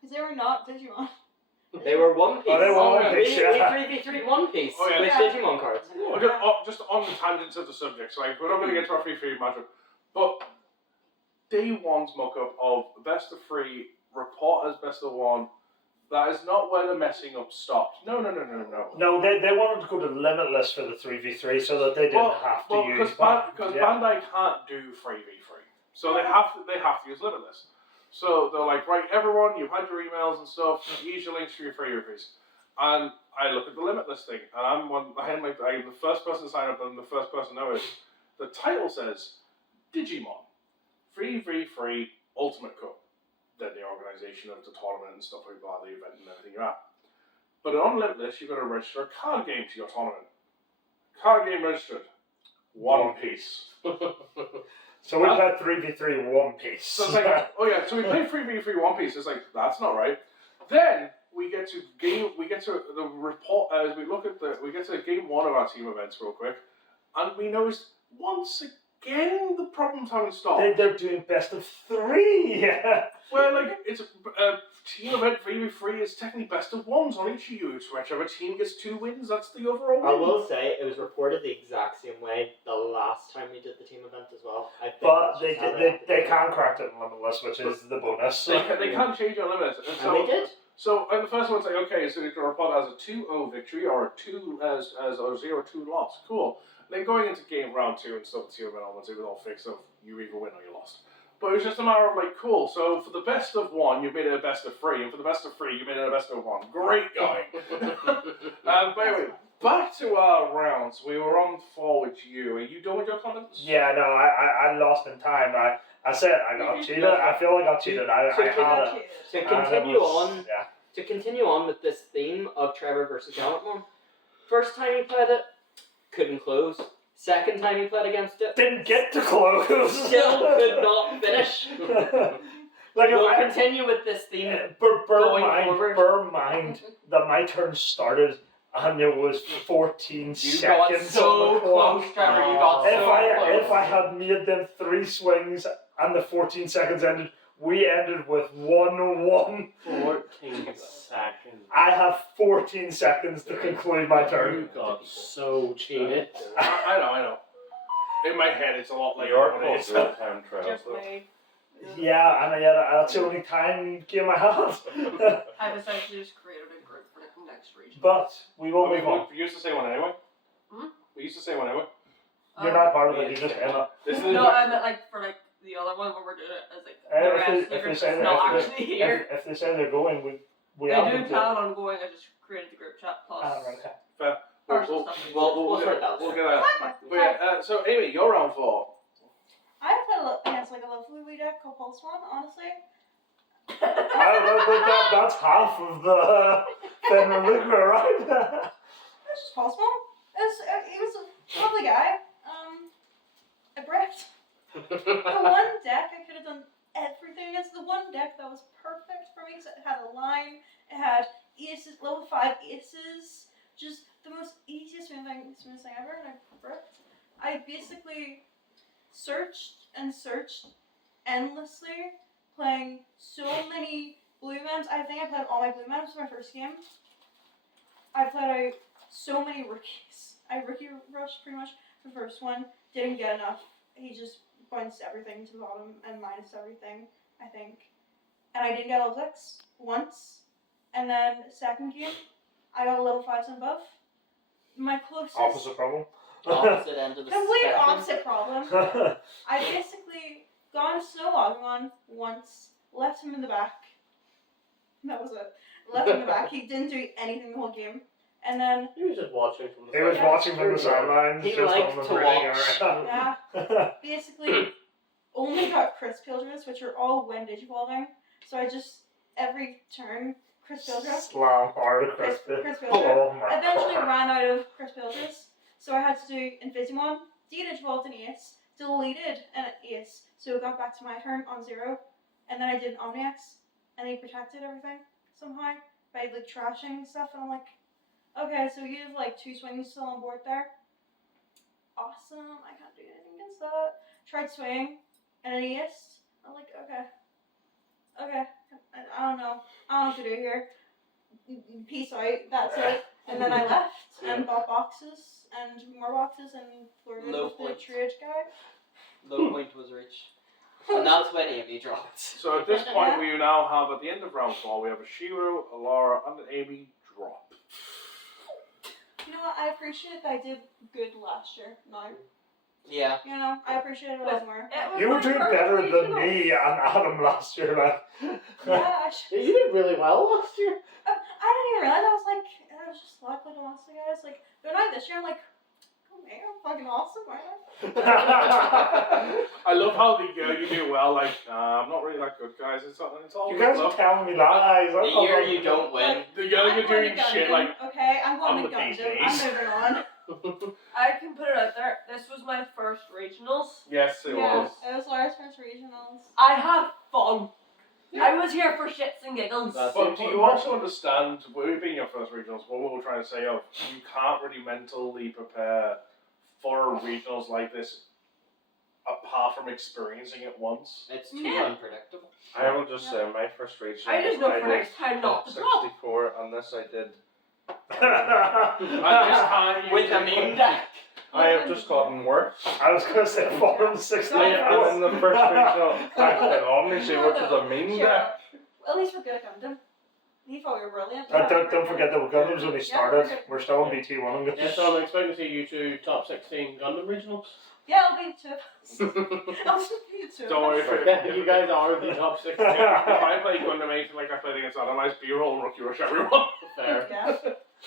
Because they were not Digimon. They were One Piece. Oh, they were One Piece, We yeah. 3v3 One Piece Oh, yeah. with Yeah. Digimon cards. Just on the tangents of the subject, so we're not going to get to our free matchup, but day one's mock-up of best of 3, report as best of 1, that is not where the messing up stopped. No. No, they wanted to go to limitless for the 3v3 so that they didn't have to use because Bandai can't do 3v3, so they have to use limitless. So they're like, right, everyone, you've had your emails and stuff. Use your links for your free reviews. And I look at the limitless thing, and I'm the first person to sign up and the first person to notice. The title says Digimon 3v3 Ultimate Cup. Then the organisation of the tournament and stuff like that, the event and everything you're at. But on Limitless, you've got to register a card game to your tournament. Card game registered. One Piece. So we played 3v3 One Piece. So it's like, oh yeah, so we play 3v3 One Piece. It's like, that's not right. Then we get to the report as we get to game 1 of our team events real quick, and we noticed once again the problems haven't stopped. They're doing best of 3. Well, like, it's a team event 3v3 is technically best of 1s on each of you. So whichever team gets 2 wins, that's the overall win. I will say it was reported the exact same way the last time we did the team event as well. I think But that's they just how have to they do it. can correct it in limitless, which is the bonus. They can't change your limits. And they did. So, and the first one's like, okay, so you can report as a 2-0 victory or a 0-2 loss. Cool. Then going into round 2 and stuff, the team event onwards, it was all fixed, so you either win or you lost. But it was just a matter of like, cool, so for the best of 1, you made it a best of 3, and for the best of 3, you made it a best of 1. Great going. But anyway, back to our rounds. We were on forward you. Are you done with your comments? Yeah, no, I lost in time. I said I got cheated. I feel I got cheated. I had it. To And it continue was- on, yeah. to continue on with this theme of Trevor versus Gallantmore, first time he played it, couldn't close. Second time he played against it, Didn't get to close. still could not finish. Like We'll if continue with this theme. bear going mind, forward. bear in mind that my turn started and there was 14 You seconds got so on the clock. close, Trevor. You got If so close. I had made them 3 swings and the 14 seconds ended, we ended with 1-1. 14 seconds. I have 14 seconds to conclude my turn. You got so cheated. I know. In my head, it's a lot like Your what it is. real-time trials, Just though. me. Yeah, and that's the only time game I had. I've essentially just created a group for the next region. But we will move on. We used to say one anyway. Hmm? We used to say one anyway. You're not part of it, you're just in it. This is No, I meant like for like the other one when we're doing it as like the If rest they- of the if group they say that's not that- actually here. If they say they're going, we I have do them to. plan on going. I just created the group chat plus Ah, right, okay. personal We'll- stuff. We'll sort that out. We'll get that. But yeah, so Amy, you're round 4. I played against like a lovely wee deck called Pulse One, honestly. That's half of the Fenrir Luger, right? It's just Pulse One. He was a lovely guy. I breathed. The one deck I could have done everything playing against the one deck that was perfect for me because it had a line, it had aces, level 5 aces, just the most easiest smoothest thing ever, and I prefer it. I basically searched and searched endlessly, playing so many blue mans. I think I played all my blue mans for my first game. I played out so many rookies. I rookie rushed pretty much the first one, didn't get enough. He just bounced everything to the bottom and minus everything, I think. And I didn't get level 6 once. And then second game, I got a level 5 and above. My closest... Opposite problem. Opposite end of the Complete spectrum. opposite problem. I basically got a snow Agumon once, left him in the back. That was it. Left him in the back. He didn't do anything the whole game. And then... He was just watching from the He was side. watching from the sidelines. He just liked on the to radio. Yeah. Basically, only got Crisp Pildress, which are all wind evolving. So I just, every turn, Crisp Pildress. Slam hard across the. Crisp Pildress. Oh my Eventually god. ran out of Crisp Pildress. So I had to do Invisimon, de-digivolved an ace, deleted an ace, so it got back to my turn on 0, and then I did an Omniax, and he protected everything somehow by like trashing stuff, and I'm like, okay, so you have like 2 swings still on board there. Awesome, I can't do anything against that. Tried swing, and an ace. I'm like, okay, I don't know what to do here. Peace out, that's it. And then I left and bought boxes and more boxes and flirted Low with the point. triage guy. Low point was reached. And that's when Amy dropped. So at this point, we now have, at the end of round 4, we have a Shiro, a Laura, and an Amy drop. You know what? I appreciate that I did good last year. Now, Yeah. you know, I appreciate it a lot more. It was You were my doing first better than regional. me and Adam last year, like. Yeah, I should. You did really well last year. I didn't even realize. I was just like honestly, guys. Like, they're not this year. I'm like, oh man, I'm fucking awesome, aren't I? I love how you do well. Like, I'm not really that good, guys. It's all You guys are telling me lies. The year you don't win. The girl I'm you're going doing to shit Gundam. like. Okay, I'm I'm going to the bee's Gundam. knees. I'm moving on. I can put it out there. This was my first regionals. Yes, it was. It was Laura's first regionals. I had fun. I was here for shits and giggles. That's But do you also understand, with it being your first regionals, what we were trying to say of, you can't really mentally prepare for regionals like this apart from experiencing it once? It's too Yeah. unpredictable. I will just say my first regional. I just know for did next time not top to drop. 64, and this I did. And this time you With a did- meme deck. I have just gotten worse. I was gonna say Forum 64. And in the first regional, I played Omnisy, which is a meme deck. At least we're good at Gundam. You thought we were brilliant. Don't forget that Gundam's only started. We're still in BT1. Yeah, so I'm expecting to see you two top 16 Gundam regionals. Yeah, I'll be 2 of us. I'll just be 2 of Don't worry, us. if Yeah, you guys are the top 16. if I play Gundam 8 like I played against Analyze, B-roll and Rookie Rush everyone. Fair. Yeah.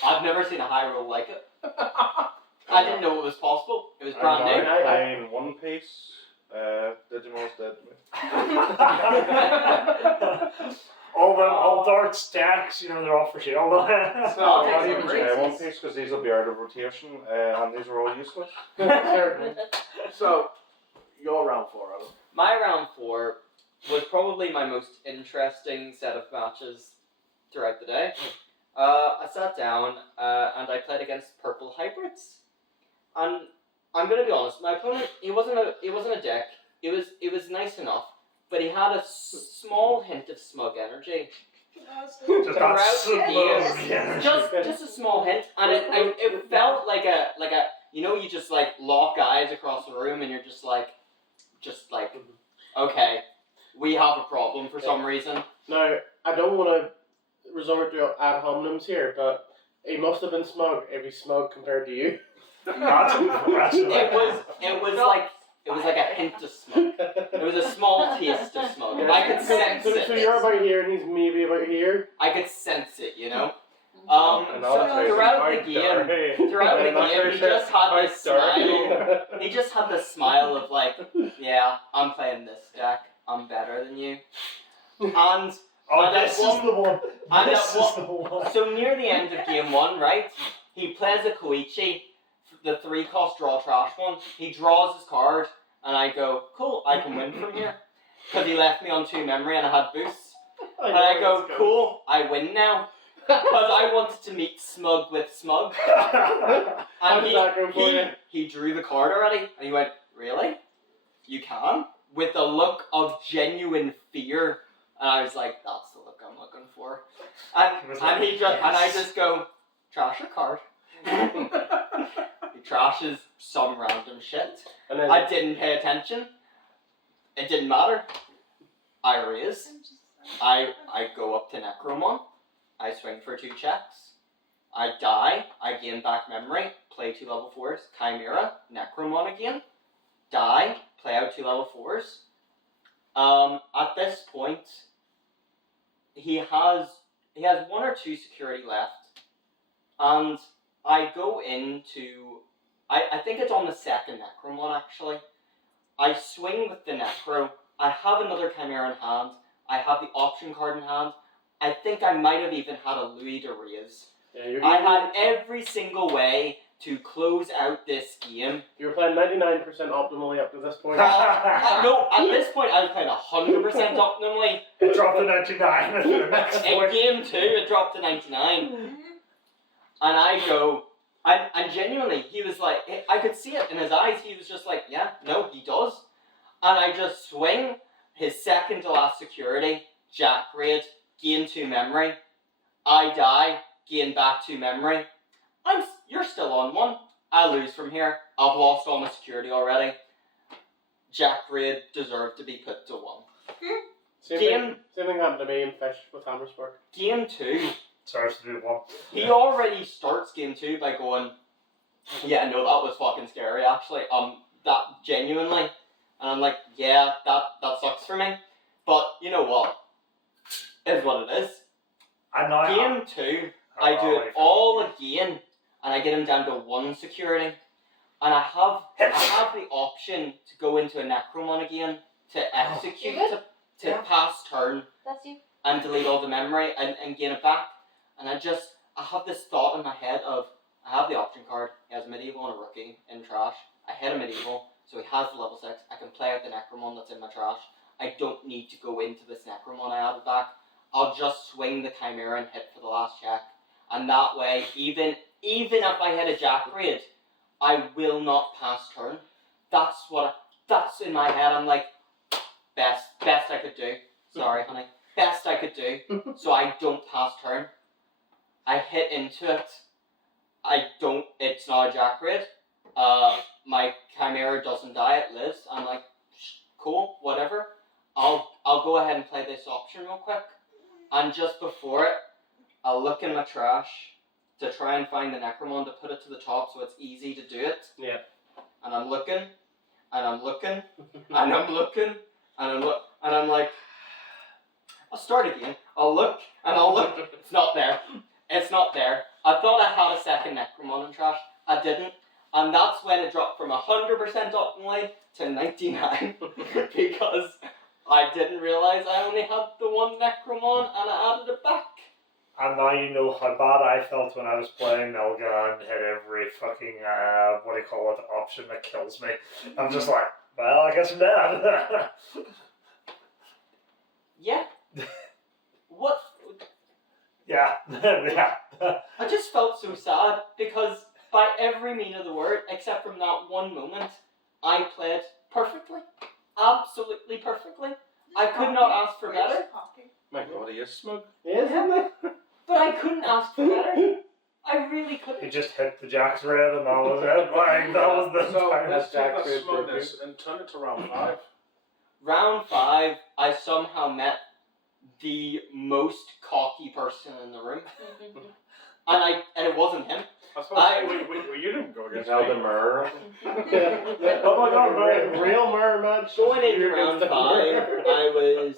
I've never seen a high roll like it. I didn't know it was possible. It was brand I'm new. now playing One Piece. Digimon's dead to me. all darts stacks, they're off for sale. So, I'll I'll not take even some try One races. Piece because these will be out of rotation, and these are all useless. Fair. So, your round 4, Adam. My round 4 was probably my most interesting set of matches throughout the day. I sat down and I played against purple hybrids, and I'm gonna be honest. My opponent, it wasn't a deck. It was nice enough, but he had a small hint of smug energy. Just Throughout that the smug game, energy. just a small hint, and it felt like a you just like lock eyes across the room, and you're just like, okay, we have a problem for some reason. Now, I don't want to resort to ad hominems here, but he must have been smug if he's smug compared to you. That's impressive. It was like a hint of smug. It was a small taste of smug. I could sense So you're it. about here and he's maybe about here. I could sense it, And I'll So tell you, throughout how the game, dirty. throughout the And I'll game, tell he you just had how this dirty. smile. He just had this smile of like, yeah, I'm playing this deck. I'm better than you. And Oh, And this at is the one. and This at is the one. so near the end of game 1, right? He plays a Koichi, the 3-cost draw trash one. He draws his card, and I go, cool, I can win from here. because he left me on 2 memory and I had boosts. And I go, cool, I win now. Because I wanted to meet Smug with Smug. How And did that go for you? he drew the card already. And he went, really? You can? With a look of genuine fear. And I was like, that's the look I'm looking for. And I just go, trash your card. He trashes some random shit. And then I didn't pay attention. It didn't matter. I raise. I go up to Necromon. I swing for 2 checks. I die. I gain back memory. Play 2 level 4s. Chimera. Necromon again. Die. Play out 2 level 4s. At this point, he has 1 or 2 security left. And I go into... I think it's on the 2nd Necromon, actually. I swing with the Necro. I have another Chimera in hand. I have the option card in hand. I think I might have even had a Louis de Reyes. yeah, I had every single way to close out this game. you were playing 99% optimally up to this point. No, at this point I was playing 100% optimally. It dropped to 99 at the next In point. game 2 it dropped to 99. And I go, and genuinely, he was like, I could see it in his eyes, he was just like, yeah, no, he does. And I just swing his 2nd to last security, Jack Raid, gain 2 memory. I die, gain back 2 memory. You're still on 1. I lose from here. I've lost all my security already. Jack Raid deserved to be put to 1. Same thing happened to me in Fish with Hammersport. Game 2. Starts to do 1. He already starts game 2 by going, yeah, no, that was fucking scary, actually. That genuinely. And I'm like, yeah, that sucks for me. But you know what? Is what it is. And now Game 2, I do it all again, and I get him down to 1 security. And I have the option to go into a Necromon again, to execute, to pass turn, That's you. and delete all the memory, and gain it back. And I have this thought in my head of, I have the option card, he has a medieval and a rookie in trash. I hit a medieval, so he has the level 6. I can play out the Necromon that's in my trash. I don't need to go into this Necromon I added back. I'll just swing the Chimera and hit for the last check. And that way, even if I hit a Jack Raid, I will not pass turn. That's in my head. I'm like, best I could do. Sorry, honey. Best I could do. So I don't pass turn. I hit into it. It's not a Jack Raid. My Chimera doesn't die, it lives. I'm like, cool, whatever. I'll go ahead and play this option real quick. And just before it, I'll look in my trash to try and find the Necromon to put it to the top so it's easy to do it. Yeah. And I'm looking, and I'm looking, and I'm looking, and I'm like, I'll start again. I'll look, and I'll look. It's not there. It's not there. I thought I had a 2nd Necromon in trash. I didn't. And that's when it dropped from 100% optimally to 99. Because I didn't realise I only had the 1 Necromon and I added it back. And now you know how bad I felt when I was playing Nelga and hit every fucking, option that kills me. I'm just like, well, I guess I'm dead. Yeah. What? Yeah. Yeah. I just felt so sad because by every meaning of the word, except from that one moment, I played perfectly. Absolutely perfectly. I could not ask for better. My God, he is smug. Yeah, isn't it? But I couldn't ask for better. I really couldn't. He just hit the Jack's Red and that was it. Like, that was the So entire... let's take Jack that Raid smugness and turn it to round 5. Round 5, I somehow met the most cocky person in the room. And it wasn't him. I suppose you didn't go He against held me. a mirror. Yeah. Oh my God, right. Real mirror match. Going into You're round against 5, the mirror.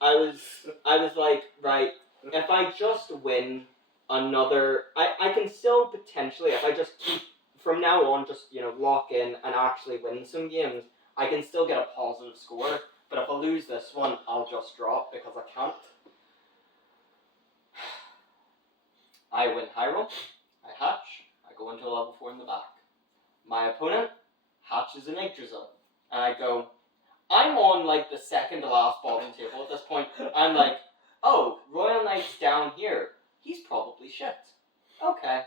I was like, right, if I just win another, I can still potentially, if I just keep, from now on, just, lock in and actually win some games, I can still get a positive score. But if I lose this one, I'll just drop because I can't. I win high roll, I hatch, I go into a level 4 in the back. My opponent hatches an Yggdrasil, and I go, I'm on like the second to last bottom table at this point. I'm like, oh, Royal Knight's down here. He's probably shit. Okay.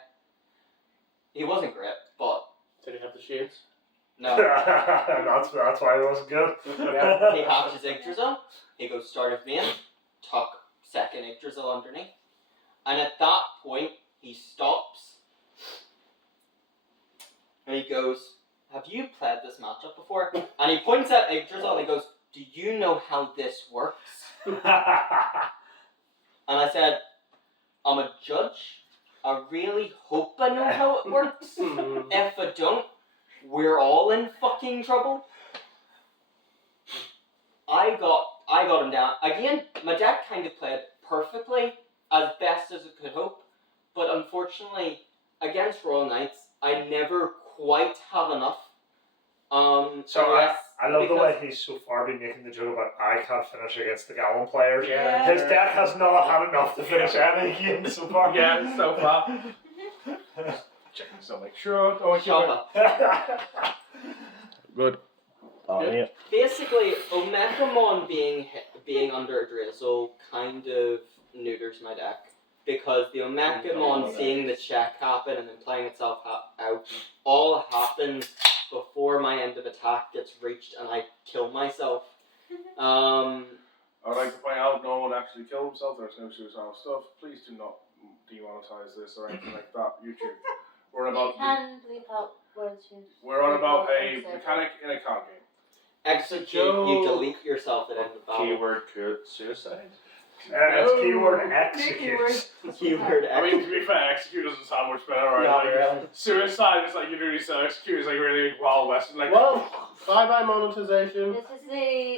He wasn't great, but Did he have the shades? no. that's why it wasn't good. He hatches Yggdrasil. He goes start of main, tuck second Yggdrasil underneath. And at that point, he stops. And he goes, have you played this matchup before? And he points at Yggdrasil and he goes, do you know how this works? And I said, I'm a judge. I really hope I know how it works. If I don't, we're all in fucking trouble. I got him down. Again, my deck kind of played perfectly, as best as it could hope. But unfortunately, against Royal Knights, I never quite have enough. I love the way he's so far been making the joke about I can't finish against the Gallon players. Yeah. His deck has not had enough to finish any game so far. Yeah, so far. Checking so make sure. Oh, Shopper. Good. Yeah. Basically, Omegamon being under Drizzle kind of neuters my deck. Because the Omegamon seeing the check happen and then playing itself out all happens before my end of attack gets reached and I kill myself. I would like to point out no one actually killed himself. There's no suicidal stuff. Please do not demonetize this or anything like that. YouTube. We're on You about can bleep out words you. we're on about a mechanic in a card game. Execute, you delete yourself at end of battle. Keyword could suicide. It's keyword execute. Keyword I mean, to execute. be fair, execute doesn't sound much better, right? Not Like, really. suicide is like you really say execute is like really Wild West. Like, Well, bye-bye monetization. This is the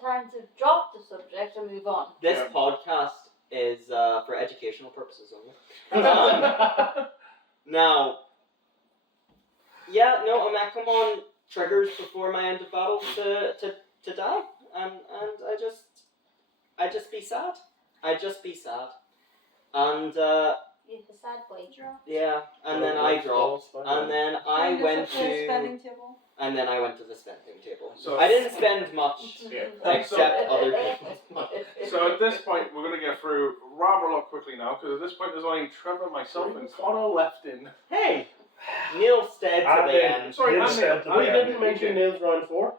time to drop the subject and move on. This Yeah. podcast is for educational purposes only. Now, yeah, no, Omegamon triggers before my end of battle to die, and I just be sad. I just be sad, and You're the sad boy. yeah, and then I dropped, and then I went to, spending table. and then I went to the spending table. So- I didn't spend much, Yeah. except other people's money. So at this point, we're going to get through rather a lot quickly now, because at this point there's only Trevor, myself, and Connor left in. Hey, Neil stayed to the end. Sorry, Neil I'm said Neil. to We the didn't mention Nails round 4.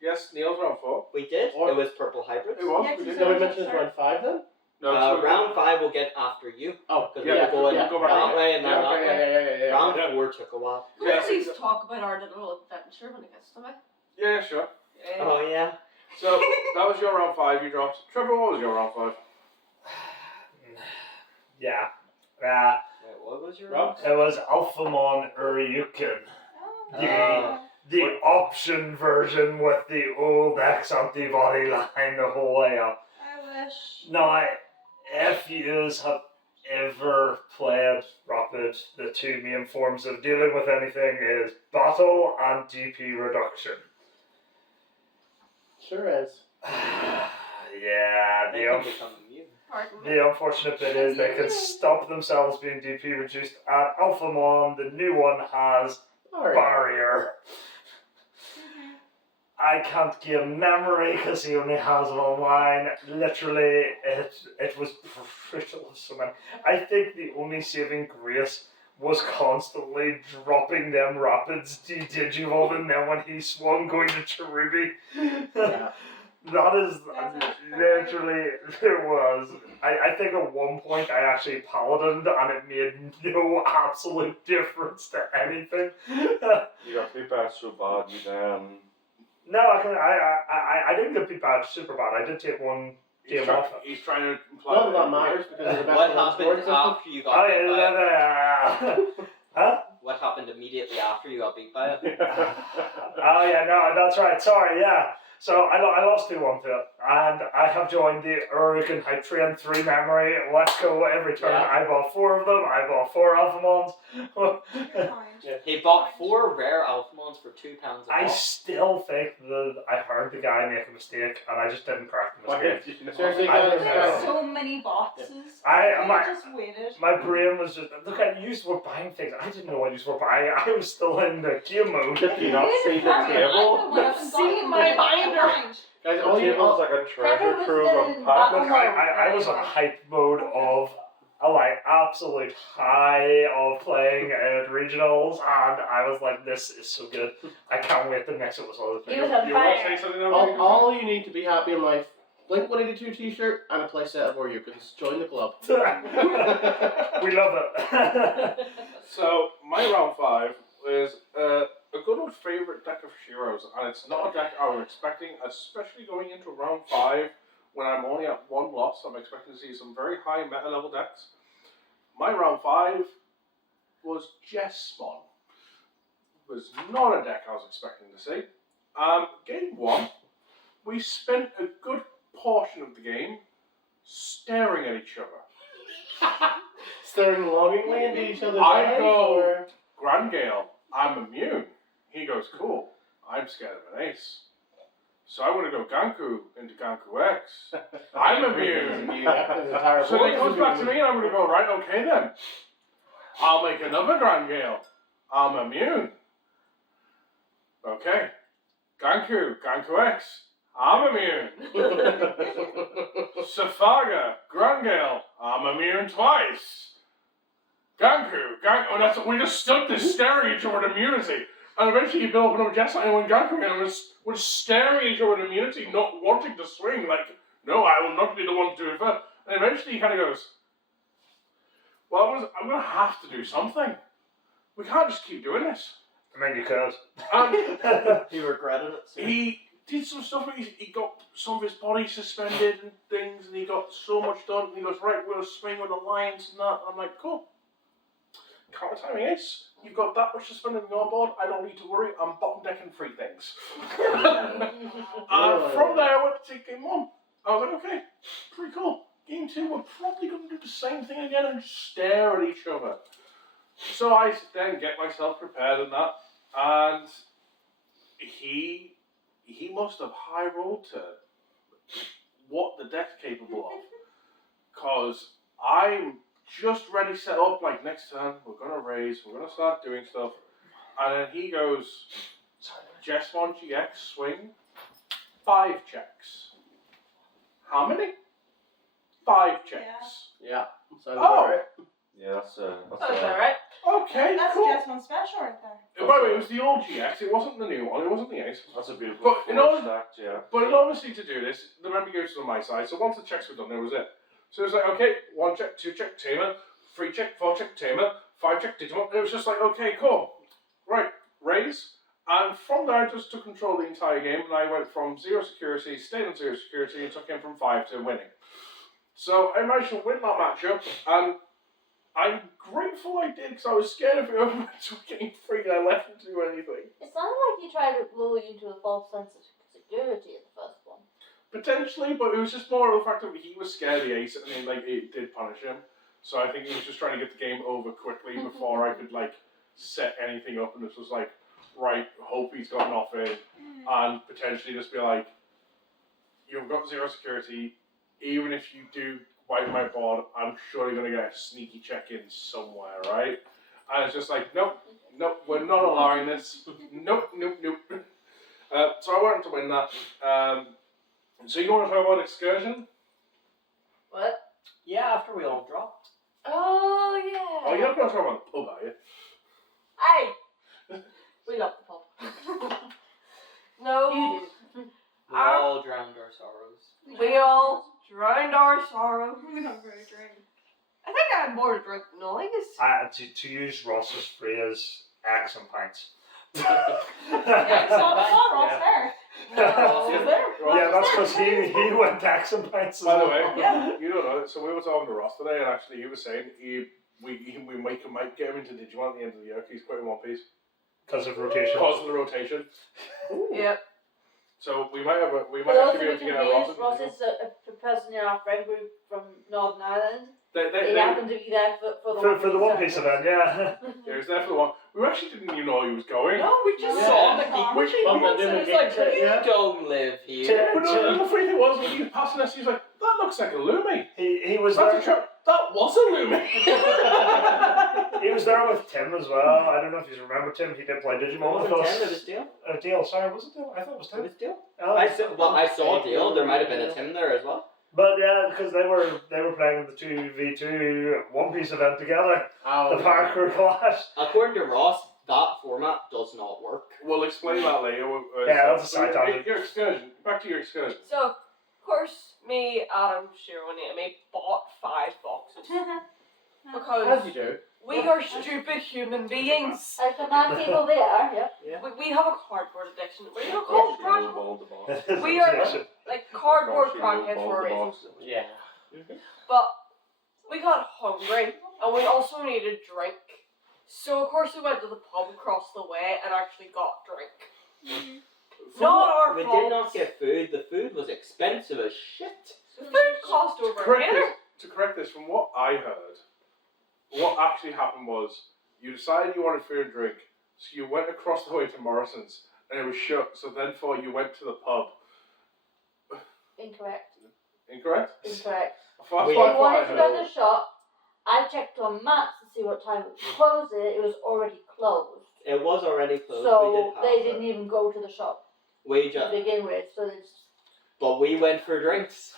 Yes, Neil's round 4. We did. Or- It was purple hybrids. It was. Yeah, we did. Did we mention it's round 5 then? No, so Round 5 we'll get after you. Oh, Because Yeah, we're going yeah, go back that on. way and then Yeah, that okay, way. yeah. Round Yeah. 4 took a while. Can Yeah, we please talk about our little adventure when it gets to me? Yeah, sure. Oh yeah. So that was your round 5. You dropped. Trevor, what was your round 5? Yeah. Wait, what was your Rob? It was Alphamon Uryuken. The option version with the old X antibody line the whole way up. I wish. Now, if you have ever played Rapid, the two main forms of dealing with anything is battle and DP reduction. Sure is. Yeah, They can become immune. Pardon me. the unfortunate bit is they can stop themselves being DP reduced, and Alphamon, the new one, has Alright. barrier. I can't give memory because he only has it online. Literally, it was brutal. So many. I think the only saving grace was constantly dropping them rapids Digivolve, and then when he swung going to Cherubi. Yeah. That is That's literally there was. I think at one point I actually paladined and it made no absolute difference to anything. You got beat back so bad you then. No, I didn't get beat bad super bad. I did take one game off it. He's trying to imply None of that matters because of the What best happened after you got beat by it? Huh? What happened immediately after you got beat by it? Oh yeah, no, that's right. Sorry, yeah. So I lost 2-1 to it. and I have joined the Urigan Hype Train 3 memory. Let's go every turn. Yeah. I bought 4 of them. I bought 4 Alphamons. You're kind. He bought 4 rare Alphamons for £2 a I pop. still think that I heard the guy make a mistake, and I just didn't correct the Why mistake. did you know? Seriously, I guys, don't know. There's guys. so many boxes. I just waited. My brain was just, look, I used were buying things. I didn't know what you were buying. I was still in the game mode. Did you not see the table? See my binder. Guys, The all you table's like a Trevor treasure was trove still of in pack. battle Look, I was on hype mode of a like absolute high of playing at regionals, and I was like, this is so good. I can't wait to mix it with other He was things. on You want to fire. say something now? all you need to be happy in life: Blink-182 T-shirt and a playset of Oryukins. Join the club. We love it. So, my round 5 is a good old favourite deck of Shiros, and it's not a deck I was expecting, especially going into round 5 when I'm only at 1 loss. I'm expecting to see some very high meta level decks. My round 5 was Jessmon. Was not a deck I was expecting to see. Game 1, we spent a good portion of the game staring at each other. Staring longingly into each other's I eyes. go- Or... Grand Gale, I'm immune. He goes, cool. I'm scared of an ace. So I want to go Ganku into Ganku X. I'm immune. So then he comes back to me and I'm going to go, right, okay then. I'll make another Grand Gale. I'm immune. Okay. Ganku X. I'm immune. Safaga, Grand Gale. I'm immune twice. Ganku, and that's we just stood there staring at each other with immunity. And eventually you build up another Jess and went Ganku and we're staring at each other with immunity, not wanting to swing, like, no, I will not be the one to do it first. And eventually he kind of goes, well, I'm going to have to do something. We can't just keep doing this. I mean, you could. He regretted it. So. He did some stuff, he got some of his body suspended and things, and he got so much done, and he goes, right, we'll swing with the lines and that. And I'm like, cool. Counter timing ace. You've got that much suspended on your board. I don't need to worry. I'm bottom decking 3 things. And from there, I went to take game 1. I was like, okay, pretty cool. Game 2, we're probably going to do the same thing again and stare at each other. So I then get myself prepared and that, and he must have high rolled to what the deck's capable of, because I'm just ready set up, like, next turn, we're going to raise, we're going to start doing stuff. And then he goes, Jessmon GX, swing, 5 checks. How many? 5 checks. Yeah. Sounds Oh. about right. Yeah, that's alright. Okay, That's cool. just one special right there. By the way, it was the old GX, it wasn't the new one, it wasn't the ace. that's a beautiful But in order- stacked, yeah. But obviously to do this, the memory goes on my side, so once the checks were done, that was it. So it was like, okay, 1 check, 2 check, Tamer, 3 check, 4 check, Tamer, 5 check, Digimon. It was just like, okay, cool. Right, raise. And from there, I just took control of the entire game, and I went from 0 security, stayed on 0 security, and took him from 5 to winning. So I managed to win that matchup, and I'm grateful I did, because I was scared if it went to game 3 and I left him to do anything. It sounded like you tried to lull you into a false sense of security in the first one. Potentially, but it was just more of the fact that he was scared of the ace, and then, like, it did punish him. So I think he was just trying to get the game over quickly before I could, like, set anything up, and it was like, right, hope he's got nothing, and potentially just be like, you've got 0 security, even if you do wipe my board, I'm sure you're going to get a sneaky check in somewhere, right? And it's just like, nope, we're not allowing this. Nope. So I wanted to win that. So you want to talk about excursion? What? Yeah, after we all dropped. Oh, yeah. Oh, you're not going to talk about the pub, are you? Hey! We love the pub. No. You do. We all drowned our sorrows. We all drowned our sorrow. We don't really drink. I think I had more to drink than all To use Ross's phrase, X and pints. Yeah, it's not Ross Yeah. there. No. Yeah, that's because he went X and pints as By the well. way, you don't know, so we were talking to Ross today, and actually he was saying we might get him into Digimon at the end of the year, 'cause he's quite in One Piece. Because of rotation. Because of the rotation. Yep. So we might For those actually be able of you to get a Ross. confused, Ross is a person in our friend group from Northern Ireland. They He happened to be there for the For the One Piece event, yeah. Yeah, he was there for the one. We actually didn't even know he was going. No, we just Yeah. saw him. Yeah. Which he Well, was, they and didn't he's like, get to- yeah. "You don't live here." But no, the funny thing was, when he was passing us, he was like, "That looks like a Lumi." He was That's there. a trip. That was a Lumi. He was there with Tim as well. I don't know if you remember Tim. He did play It Digimon with wasn't us. Tim, it was Dale. Dale, sorry, was it Dale? I thought it was It Tim. was Dale. Oh. I saw Dale. There might have been a Tim there as well. But yeah, because they were playing in the 2v2 One Piece event together. Oh, The parkour clash. According to Ross, that format does not work. We'll explain that later. Yeah, that's a side tangent. Your excursion. Back to your excursion. So, of course, me, Adam, Shiro, and Amy bought 5 boxes. As Because you do. we are stupid human beings. Like the mad people there, yep. We have a cardboard addiction. What do you call it? Cardboard? We are like cardboard crackheads for a reason. Yeah. But we got hungry and we also needed drink. So of course we went to the pub across the way and actually got drink. Not our We fault. did not get food. The food was expensive as shit. The food cost over a dinner. To correct this, from what I heard, what actually happened was you decided you wanted food and drink, so you went across the way to Morrison's and it was shut. So then, you went to the pub. Incorrect. Incorrect. Incorrect. That's We- what I We thought I wanted to go heard. to the shop. I checked on maps to see what time it was closed. It was already closed. It was already closed. we So did pass they it. didn't even go to the shop We to just, begin with. So they just but we went for drinks.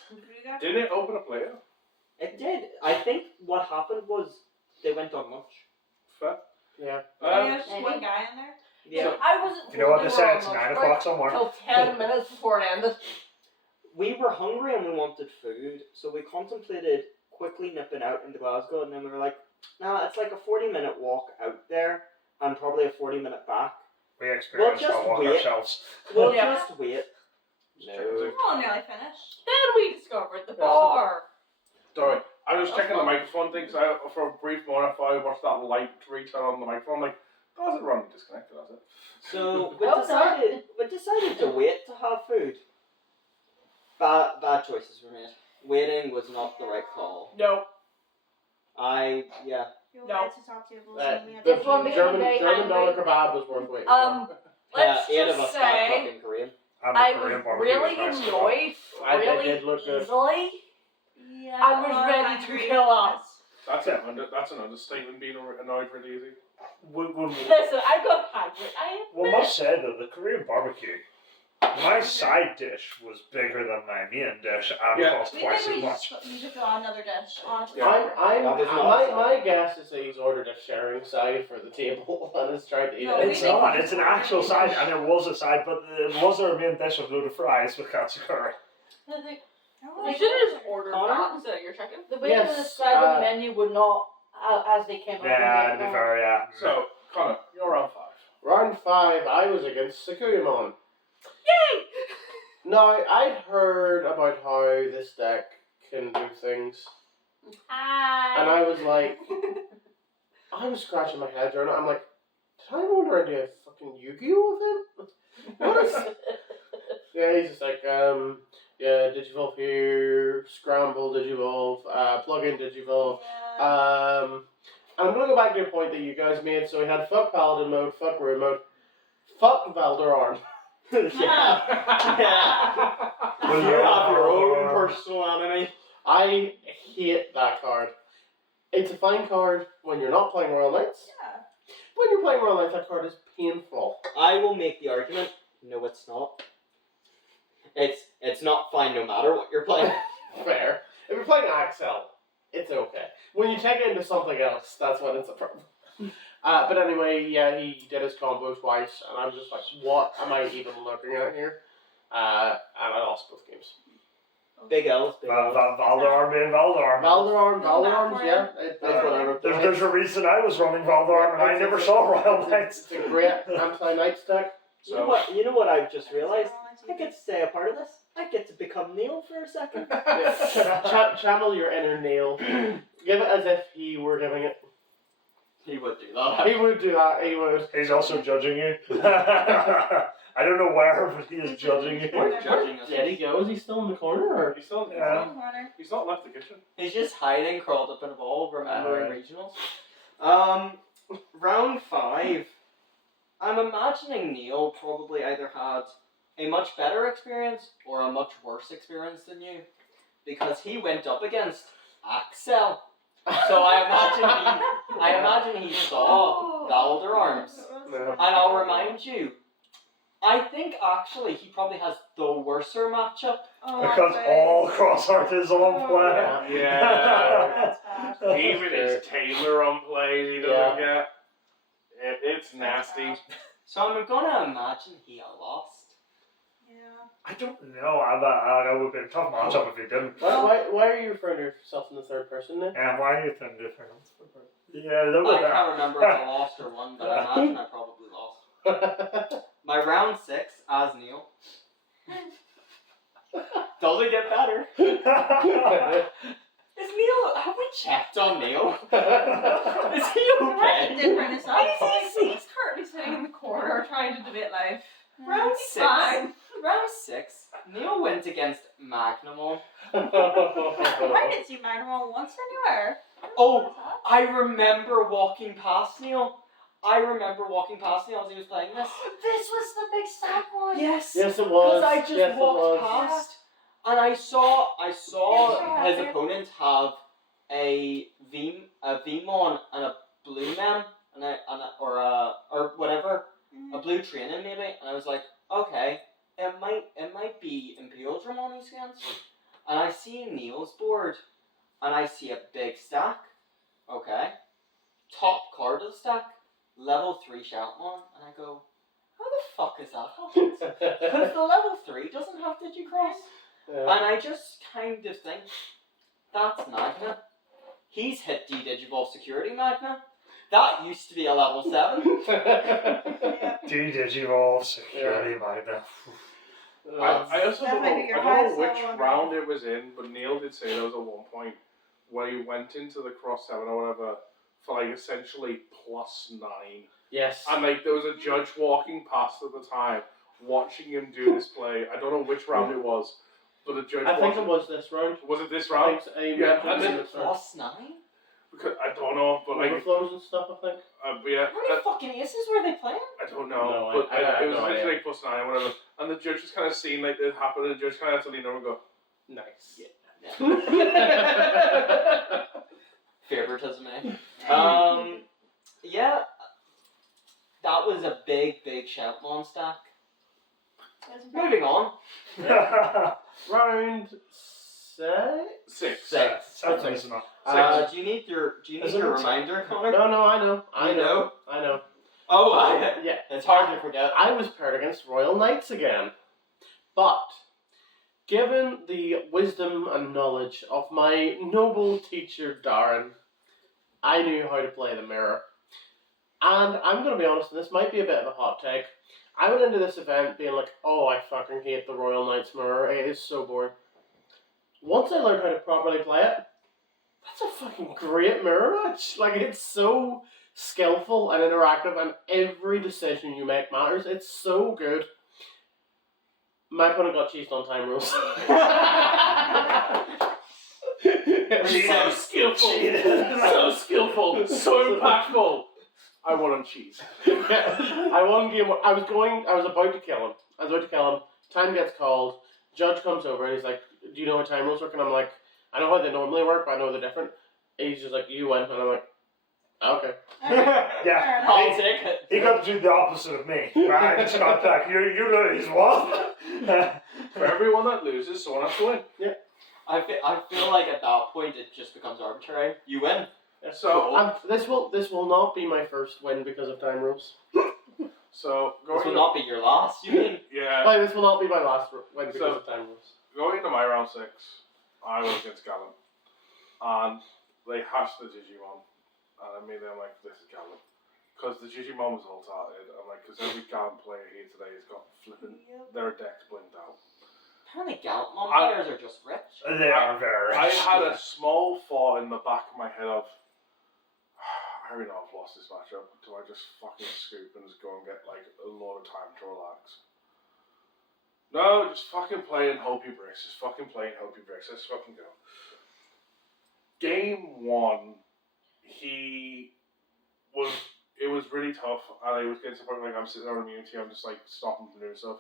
Didn't it open up later? It did. I think what happened was they went on lunch. Fair. Yeah. There's Maybe. one guy in there. Yeah. I wasn't You know what told they we say? were It's on 9 lunch o'clock break somewhere. till 10 minutes before it ended. We were hungry and we wanted food, so we contemplated quickly nipping out into Glasgow, and then we were like, nah, it's like a 40-minute walk out there and probably a 40-minute back. We experienced just while walking wait. ourselves. We'll Yeah. just wait. No. Oh, nearly finished. Then we discovered the bar. Sorry, I was checking the microphone thing because for a brief moment I thought I watched that light return on the microphone. I'm like, oh, is it running disconnected? That's it. So we Oh, decided to wait to have food. Bad choices were made. Waiting was not the right call. No. Yeah. You No. went to top tables The and we had This one to became German very doner angry. kebab was worth waiting Let's 8 of just us got say fucking Korean. And the I Korean was barbecue really was nice as well. annoyed I really did look good. easily. Yeah, I was I'm ready to hungry. kill us. That's an understatement. Being annoyed really easy. Listen, I got hungry. We must say though, the Korean barbecue, my side dish was bigger than my main dish and Yeah. cost We twice think as we much. just need to go on another dish, honestly. Yeah. That was not My guess is that he's ordered a sharing side for the table and has tried to eat No, it. we It's think not, we it's an just actual ordered side, dish. and it was a side, but it was our main dish of loaded fries with katsu curry. You should have just ordered Connor? that instead of your chicken. The way Yes, it was described on uh, the menu would not, as they came up. Yeah, to be fair, yeah. So, Connor, you're round 5. Round 5, I was against Sakuyamon. Yay! Now, I'd heard about how this deck can do things, Hi. and I was like, I was scratching my head during it. I'm like, did I wander into a fucking Yu-Gi-Oh with him? What is? Yeah, he's just like, yeah, Digivolve here, Scramble Digivolve, plug in Digivolve. And I'm gonna go back to a point that you guys made. So we had fuck Paladin mode, fuck Rune mode, fuck Valderarm. Yeah. Well, You have your own personal enemy. I hate that card. It's a fine card when you're not playing Royal Knights. Yeah. When you're playing Royal Knights, that card is painful. I will make the argument. No, it's not. It's not fine no matter what you're playing. Fair. If you're playing Axel, it's okay. When you take it into something else, that's when it's a problem. But anyway, yeah, he did his combo twice, and I'm just like, what am I even looking at here? And I lost both games. Big L's, big L's. Valdarm being Valdarm. Valdarm's, yeah. That's whatever. There's a reason I was running Valdarm and I never saw Royal Knights. It's a great anti-Knights deck. You know what I've just realised? I get to stay a part of this. I get to become Neil for a second. Channel your inner Neil. Give it as if he were giving it. He would do that. He would do that, he would. He's also judging you. I I don't know where, but he is judging you. Where's judging us? Did he go? Is he still in the corner? Or? He's still in the Yeah. kitchen. He's not left the kitchen. He's just hiding, curled up in a ball, remembering Alright. regionals. Round 5. I'm imagining Neil probably either had a much better experience or a much worse experience than you, because he went up against Axel. So I imagine he saw Valder Arms. No. And I'll remind you, I think actually he probably has the worser matchup. Oh, Because nice. all Crossheart is on play. Yeah. That's bad. Even his Taylor on plays he doesn't get. It's nasty. So I'm gonna imagine he lost. Yeah. I don't know. That would be a tough matchup if he didn't. Why are you referring to yourself in the third person then? And why are you thinking different? Yeah, that I would can't remember if I lost or won, but I imagine I probably lost. My round 6 as Neil. Does it get better? Is Neil? Have we checked on Neil? Is he Right, okay? different. It's not He's currently sitting in the corner trying to debate life. Round He's 6. fine. Round 6. Neil went against Magnamon. I didn't see Magnum once anywhere. Oh, I remember walking past Neil. As he was playing this. This was the big stack one. Yes. Yes, it was. Because I just yes, walked it was. past and I saw Yeah, his yeah. opponent have a Vmon and a Blue Man or whatever, a blue training maybe, and I was like, okay, it might be Imperial Dramon he's against. And I see Neil's board and I see a big stack. Okay. Top card of the stack, level 3 Shoutmon, and I go, how the fuck is that happened? Because the level 3 doesn't have Digicross. Yeah. And I just kind of think, that's Magna. He's hit D-Digivolve Security Magna. That used to be a level 7. Yeah. Digivolve Security Magna. I also That don't might know, be your I don't highest know which level ever. round it was in, but Neil did say there was at one point where he went into the cross 7 or whatever for like essentially +9. Yes. And like there was a judge walking past at the time, watching him do this play. I don't know which round it was, but the judge I think it was this round. Was it this I round? think so. Yeah, and then +9? Because I don't know, but like Overflows and stuff, I think. but yeah, How many fucking aces were they playing? I don't know, No, but I have it was no essentially idea. like +9 or whatever. And the judge was kind of seeing like this happen, and the judge kind of had to lean over and go, Nice. Favoritism, eh? Yeah. That was a big Shoutmon stack. Moving on. Round 6. That's enough. Do you need your Is it reminder, Connor? No, I know. I You know. Oh, Yeah. it's hard to forget. I was paired against Royal Knights again. But, given the wisdom and knowledge of my noble teacher Darren, I knew how to play the mirror. And I'm going to be honest, and this might be a bit of a hot take. I went into this event being like, oh, I fucking hate the Royal Knights mirror. It is so boring. Once I learned how to properly play it, that's a fucking great mirror match. Like, it's so skillful and interactive, and every decision you make matters. It's so good. My opponent got cheesed on time rules. So skillful, so skillful, so impactful. I won on cheese. I won game one. I was about to kill him. Time gets called. Judge comes over and he's like, do you know how time rules work? And I'm like, I know how they normally work, but I know they're different. And he's just like, you win. And I'm like, okay. Yeah. I'll take it. He got to do the opposite of me. I just got back. You lose. What? For everyone that loses, someone has to win. I feel like at that point it just becomes arbitrary. You win. So, This will not be my first win because of time rules. so This will going not be your last. You mean? yeah, Like, this will not be my last win because So- of time rules. going into my round 6, I was against Gallon, and they hashed the Digimon, and I made them like, this is Gallon. Because the Digimon was all tarted, and like, because every Gallon player here today has got flipping, their decks blinked out. Apparently Galtmon I- players are just rich. They are very. I had a small thought in the back of my head of, I already know I've lost this matchup, do I just fucking scoop and just go and get like a load of time to relax? No, just fucking play and hope you bricks. Just fucking play and hope you bricks. Let's fucking go. Game 1, it was really tough, and I was getting to the point where I'm sitting on immunity, I'm just like stopping from doing stuff.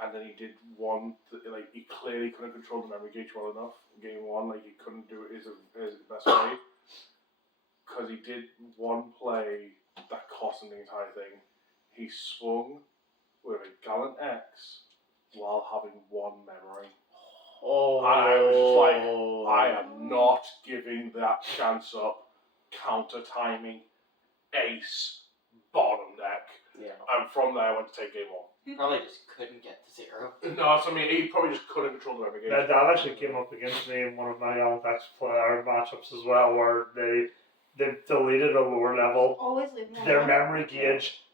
And then he did one, he clearly couldn't control the memory gauge well enough. Game 1, he couldn't do it his best way. Because he did one play that cost him the entire thing. He swung with a Gallant X while having one memory. Oh. And I was just like, I am not giving that chance up. Counter timing, ace, bottom deck. Yeah. And from there I went to take game 1. Probably just couldn't get to 0. No, so I mean, he probably just couldn't control the memory gauge. That actually came up against me in one of my Galatax player matchups as well, where they deleted a lower level. Always leave one. Their memory gauge,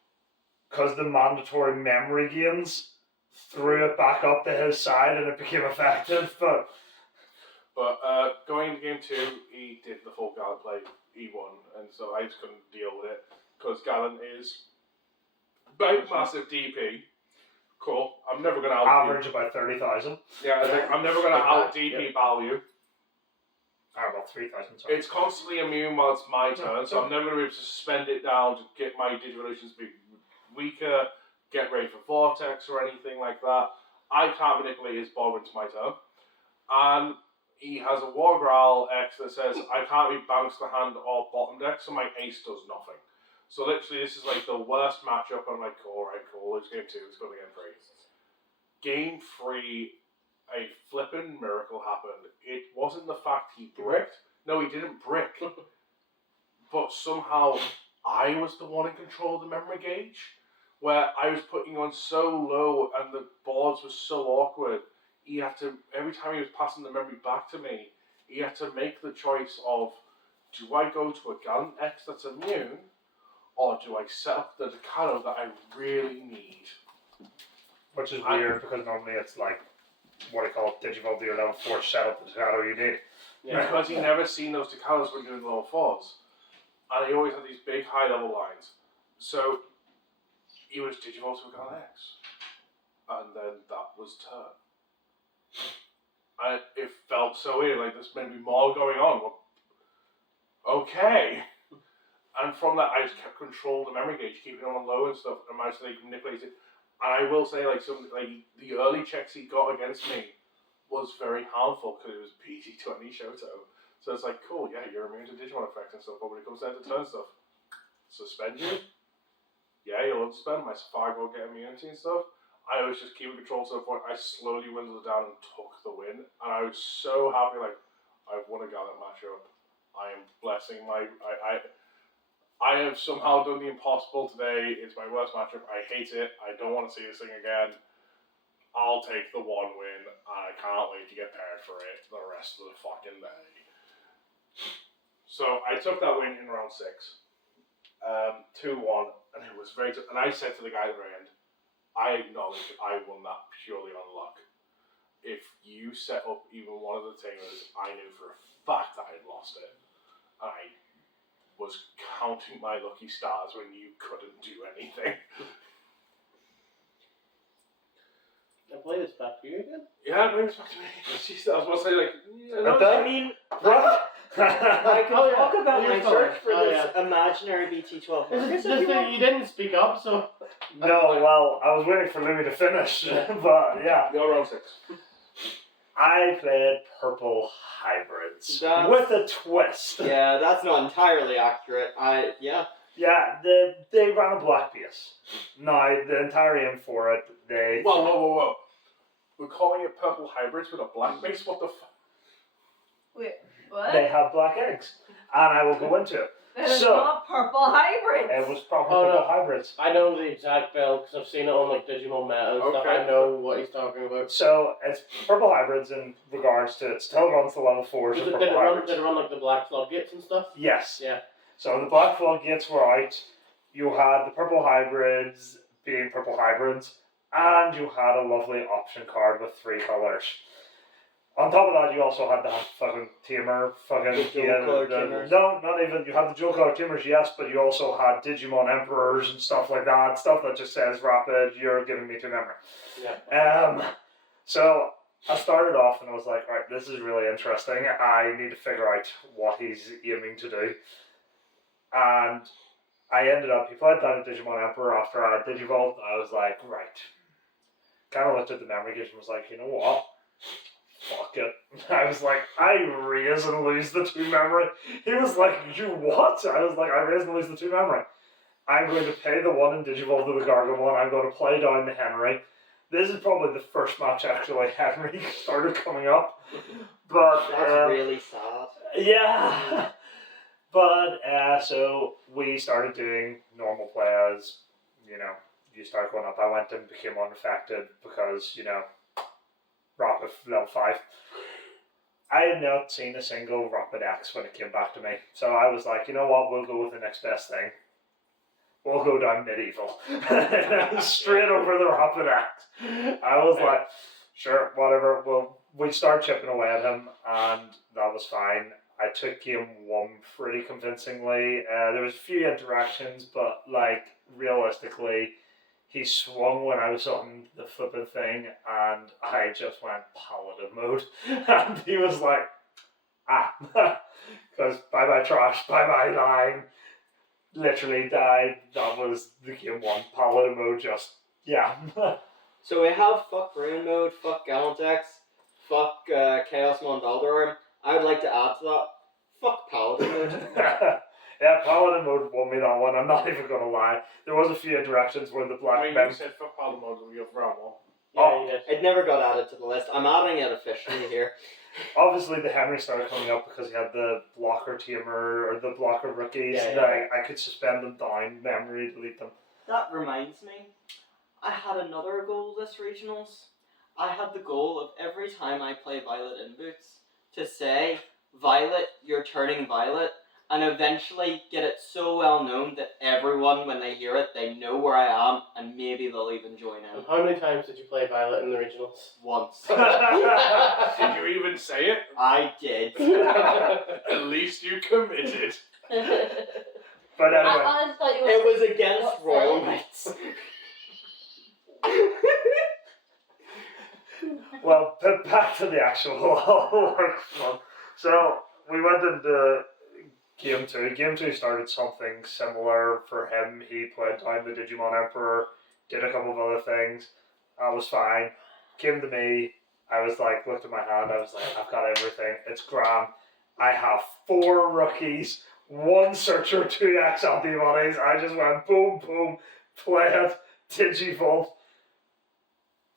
because the mandatory memory gains threw it back up to his side and it became effective. But Going into game 2, he did the full Gallant play, he won, and so I just couldn't deal with it, because Gallant is big, massive DP. Cool. I'm never going to average about 30,000. Yeah, I'm never going to out DP value. Or about 3,000, sorry. It's constantly immune while it's my turn, so I'm never going to be able to spend it down to get my Digivolutions to be weaker, get ready for Vortex or anything like that. I can't manipulate his board when it's my turn. And he has a War Growl X that says I can't be bounced the hand or bottom deck, so my ace does nothing. So literally this is like the worst matchup. I'm like, alright, cool, it's game 2, it's going to game 3. Game 3, a flippin' miracle happened. It wasn't the fact he bricked. No, he didn't brick. But somehow I was the one in control of the memory gauge, where I was putting on so low and the boards were so awkward. He had to, every time he was passing the memory back to me, he had to make the choice of, do I go to a Gallant X that's immune, or do I set up the Decano that I really need? Which is weird, because normally it's like, what do you call it, Digivolve to your level 4 setup the Decano you need. Yeah. Because he never seen those Decanos when doing level 4s. And he always had these big high level lines. So, he was Digivolve to a Gallant X. And then that was turn. And it felt so weird, like there's maybe more going on. Well, okay. And from that, I just kept control of the memory gauge, keeping it on low and stuff, and managed to manipulate it. And I will say, the early checks he got against me was very harmful because it was PG-20 Shoto. So it's like, cool, yeah, you're immune to Digimon effects and stuff, but when it comes down to turn stuff, suspend you? Yeah, you'll unsuspend my Fargo, get immunity and stuff. I was just keeping control to the point I slowly dwindled down and took the win. And I was so happy, like, I've won a Gallant matchup. I am blessing my... I have somehow done the impossible today. It's my worst matchup. I hate it. I don't want to see this thing again. I'll take the 1 win, and I can't wait to get paired for it the rest of the fucking day. So I took that win in round 6. 2-1, and it was very tough. And I said to the guy at the very end, I acknowledge I won that purely on luck. If you set up even one of the tamers, I knew for a fact that I'd lost it. And I was counting my lucky stars when you couldn't do anything. Can I play this back to you again? Yeah, maybe it's back to me. Jeez, I was about to say, like, I mean, I can talk about You're my fine. search for Oh, this imaginary BT12 It's market. just that you didn't speak up, so... No, well, I was waiting for Louis to finish, but yeah. Go round 6. I played Purple Hybrids That's- with a twist. Yeah, that's not entirely accurate. Yeah. Yeah, they ran a black base. No, the entire aim for it, they... Whoa. We're calling it Purple Hybrids with a black base? What the fuck? Wait, what? They have black eggs. And I will go into it. That is So- not purple hybrids. It was probably Oh, no. Purple Hybrids. I know the exact build because I've seen it on like Digimon Meta and stuff. Okay. I know what he's talking about. So, it's Purple Hybrids in regards to... It still runs to level 4s Did of it Purple Hybrids. run like the black floodgates and stuff? Yes. Yeah. So the black floodgates were out, you had the Purple Hybrids being Purple Hybrids, and you had a lovely option card with 3 colours. On top of that, you also had that fucking tamer, The dual-colored tamers. no, not even, you had the dual color tamers, yes, but you also had Digimon Emperors and stuff like that, stuff that just says rapid, you're giving me 2 memory. Yeah. So I started off and I was like, right, this is really interesting, I need to figure out what he's aiming to do. And I ended up, he played down a Digimon Emperor after I Digivolved, I was like, right. Kind of looked at the memory gauge and was like, you know what? Fuck it. I was like, I raise and lose the 2 memory. He was like, you what? I was like, I raise and lose the 2 memory. I'm going to pay the 1 in Digivolve to the Gargamon. I'm going to play down the Henry. This is probably the first match actually Henry started coming up. But That's really sad. yeah. But so we started doing normal play as, you know, you start going up. I went and became unaffected because, you know, Rapid level 5. I had not seen a single Rapid X when it came back to me. So I was like, you know what, we'll go with the next best thing. We'll go down Medieval. Straight over the Rapid X. I was like, sure, whatever. Well, we start chipping away at him, and that was fine. I took game 1 pretty convincingly. There was a few interactions, but like realistically, he swung when I was on the flipping thing, and I just went paladin mode. And he was like, because bye-bye trash, bye-bye line. Literally died. That was the game 1. Paladin mode, just, yeah. So we have fuck Rune mode, fuck Galantex, fuck Chaosmon Valdarm. I would like to add to that, fuck Paladin mode. Yeah, Paladin mode won me that one, I'm not even gonna lie. There was a few interactions where the black men... You said fuck Paladin mode with your round 1. Yeah, you did. It never got added to the list. I'm adding it officially here. Obviously, the Henry started coming up because he had the blocker tamer or the blocker rookies. Yeah, That I could suspend them down, memory delete them. That reminds me, I had another goal this regionals. I had the goal of every time I play Violet in Boots to say, Violet, you're turning Violet, and eventually get it so well known that everyone, when they hear it, they know where I am, and maybe they'll even join in. And how many times did you play Violet in the regionals? Once. Did you even say it? I did. At least you committed. But I anyway, honestly thought you were. It was against What Royal say? Knights. well, back to the actual work fun. So, we went into Game 2. Game 2 started something similar for him. He played down the Digimon Emperor, did a couple of other things. That was fine. Came to me, I was like, looked at my hand, I was like, I've got everything. It's grand. I have 4 rookies, 1 searcher, 2 X antibodies. I just went boom, boom, play it, Digivolve.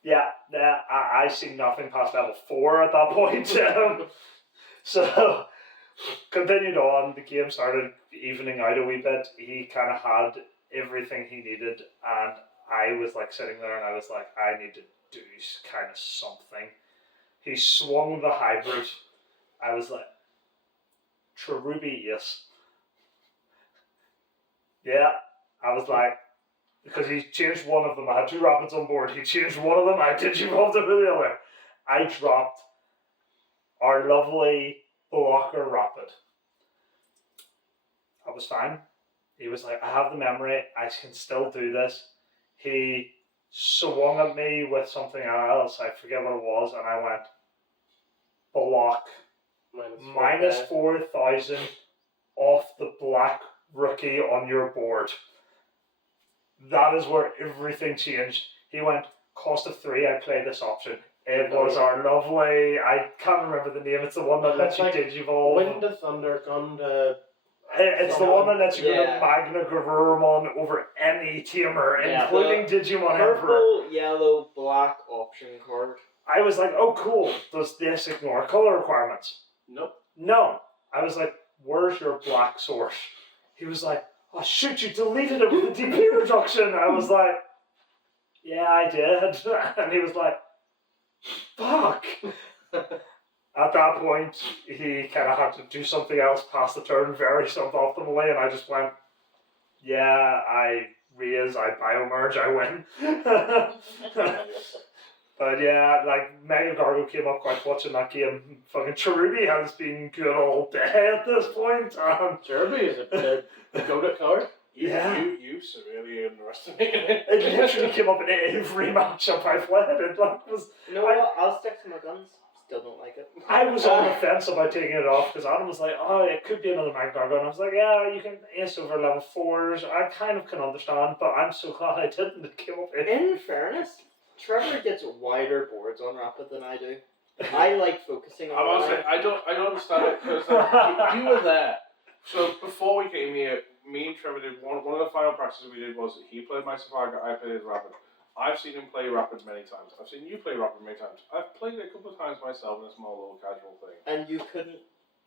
Yeah, I see nothing past level 4 at that point. So, continued on, the game started evening out a wee bit. He kind of had everything he needed, and I was like sitting there and I was like, I need to do kind of something. He swung the hybrid. I was like, Cherubi, yes. Yeah, I was like, because he changed one of them. I had 2 rapids on board. He changed one of them. I Digivolved over the other. I dropped our lovely blocker rapid. I was fine. He was like, I have the memory. I can still do this. He swung at me with something else. I forget what it was. And I went, block. Minus 4,000 off the black rookie on your board. That is where everything changed. He went, cost of 3, I played this option. It was our lovely, I can't remember the name, it's the one that lets you like Digivolve. Wind of Thunder, gun to... It's the one that lets you go to Yeah. Magna Gravurumon over any tamer, Yeah, including Digimon Emperor. Purple, yellow, black option card. I was like, oh cool, does this ignore color requirements? Nope. No. I was like, where's your black source? He was like, oh shoot, you deleted it with the DP reduction. I was like, yeah, I did. And he was like, fuck. At that point, he kind of had to do something else past the turn very suboptimally, and I just went, yeah, I raise, I biomerge, I win. But yeah, like Mega Gargo came up quite clutch in that game. Fucking Cherubi has been good all day at this point. Derby is a go-get card. Yeah. You severely underestimated it. It literally came up in every matchup I played. It like was. You know what? I'll stick to my guns. Still don't like it. I was on the fence about taking it off because Adam was like, "Oh, it could be another Mega Gargo," and I was like, "Yeah, you can ace over level 4s. I kind of can understand, but I'm so glad I didn't. It came up in." In fairness, Trevor gets wider boards on Rapid than I do. I like focusing on. I was like, I don't understand it because you were there. So before we came here, me and Trevor did one of the final practices we did was he played my Safaga, I played his Rapid. I've seen him play Rapid many times. I've seen you play Rapid many times. I've played it a couple of times myself in a small little casual thing. And you couldn't.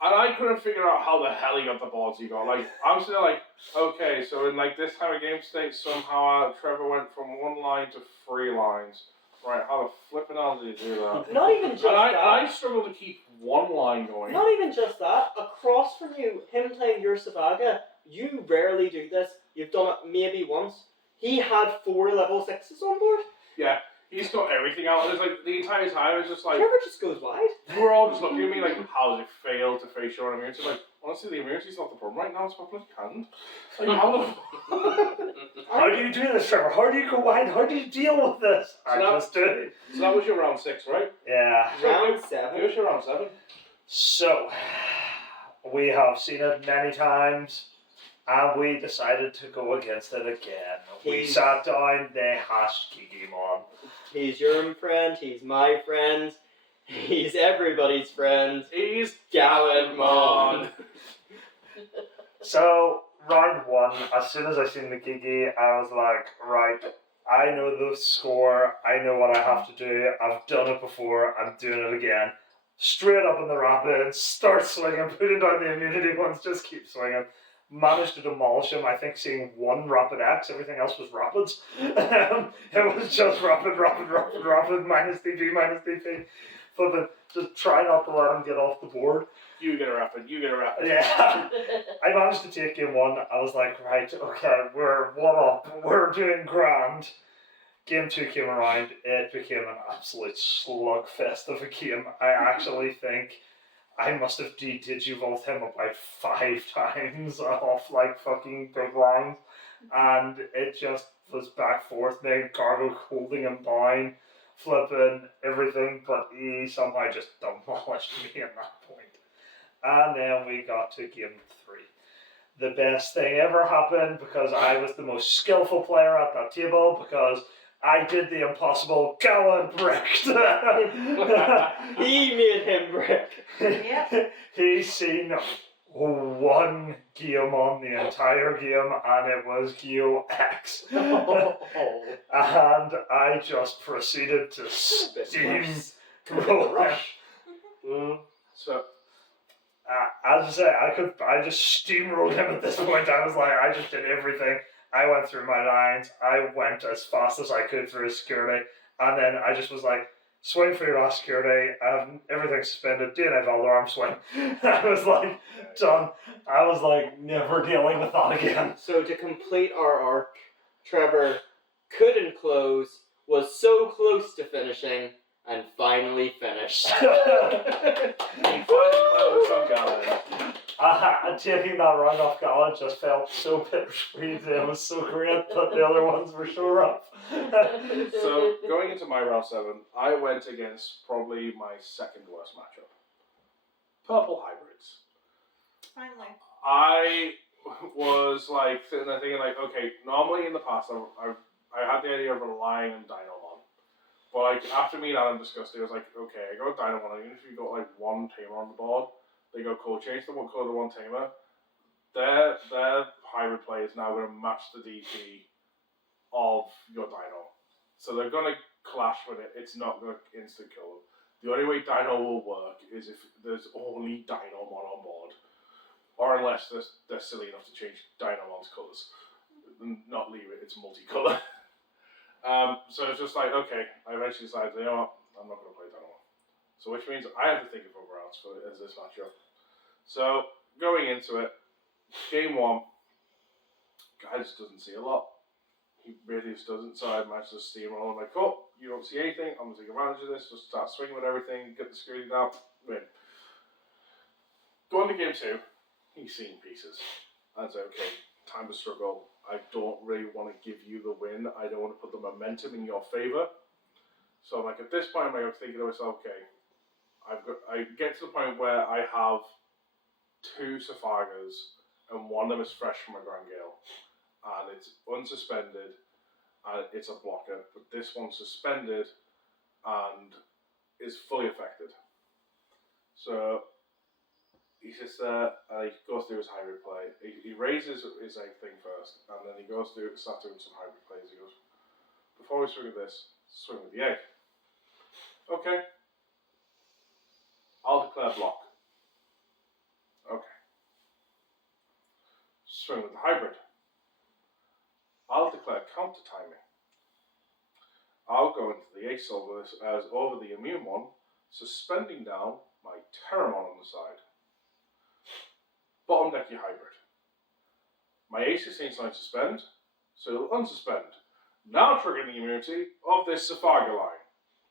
And I couldn't figure out how the hell he got the boards he got. Like, I'm still like, okay, so in like this time of game state, somehow Trevor went from 1 line to 3 lines. Right, how the flipping hell did he do that? Not even just And that. I struggled to keep 1 line going. Not even just that. Across from you, him playing your Safaga, you rarely do this. You've done it maybe once. He had 4 level 6s on board. Yeah, he's got everything out. It's like the entire time it's just like Trevor just goes wide. we're all just looking at me like, how does it fail to face your immunity? Like, honestly, the immunity's not the problem right now. It's my bloody hand. Like, how the How do you do this, Trevor? How do you go wide? How do you deal with this? I So just do it. So that was your round 6, right? Yeah. Round Give 7. us your round 7. So, we have seen it many times, and we decided to go against it again. We sat down, they hashed Digimon. He's your friend. He's my friend. He's everybody's friend. He's Gallimon. So, round 1, as soon as I seen the Gigi, I was like, right, I know the score, I know what I have to do, I've done it before, I'm doing it again. Straight up in the Rapid, start swinging, putting down the immunity ones, just keep swinging. Managed to demolish him, I think seeing 1 Rapid X, everything else was Rapids. It was just Rapid, minus DP. Flipping, just try not to let him get off the board. You get a Rapid. Yeah. I managed to take game 1. I was like, right, okay, we're 1 up. We're doing grand. Game 2 came around. It became an absolute slugfest of a game. I actually think I must have digivolved him about 5 times off like fucking big lines. And it just was back forth. Mega Gargo holding him down, flipping everything, but he somehow just demolished me at that point. And then we got to game 3. The best thing ever happened because I was the most skillful player at that table because I did the impossible. Gallant bricked. He made him brick. Yep. He's seen 1 game on the entire game, and it was Geo X. And I just proceeded to steam roll him. So, As I say, I just steamrolled him at this point. I was like, I just did everything. I went through my lines. I went as fast as I could through security, and then I just was like, swing for your last security. Everything suspended. DNF Valdarm swing. I was like, done. I was like, never dealing with that again. So to complete our arc, Trevor couldn't close, was so close to finishing, and finally finished. Taking that round off Gallant just felt so bittersweet. It was so great, but the other ones were so rough. so going into my round 7, I went against probably my 2nd worst matchup. Purple Hybrids. Finally. I was like sitting there thinking like, okay, normally in the past I had the idea of relying on Dynamon. But like after me and Adam discussed it, I was like, okay, I go with Dynamon, even if you got like 1 tamer on the board, they go code change the 1 tamer. Their hybrid play is now going to match the DP of your Dino. So they're going to clash with it. It's not going to instant kill them. The only way Dino will work is if there's only Dynamon on board. Or unless they're silly enough to change Dynamon's colours. Not leave it, it's multicolour. So it's just like, okay, I eventually decided, you know what, I'm not going to play Dynamon. So which means I have to think of other routes as this matchup. So going into it, game 1, guy just doesn't see a lot. He really just doesn't. So I managed to steamroll. I'm like, cool, You don't see anything. I'm gonna take advantage of this. Just start swinging with everything. Get the security down. Win. Go into game 2. He's seeing pieces. That's okay. Time to struggle. I don't really want to give you the win. I don't want to put the momentum in your favor. So I'm like, at this point, I'm thinking to myself, okay, I get to the point where I have 2 Sephagas, and one of them is fresh from a Grand Gale, and it's unsuspended, and it's a blocker. But this one's suspended and is fully affected. So he sits there and he goes through his hybrid play. He raises his egg thing first, and then he goes through, start doing some hybrid plays. He goes, before we swing with this, swing with the egg. Okay. I'll declare block. Okay. Swing with the hybrid. I'll declare counter timing. I'll go into the ace over this as over the immune one, suspending down my Terramon on the side. Bottom deck your hybrid. My ace is saying to suspend, so it'll unsuspend. Now triggering the immunity of this Sephaga line.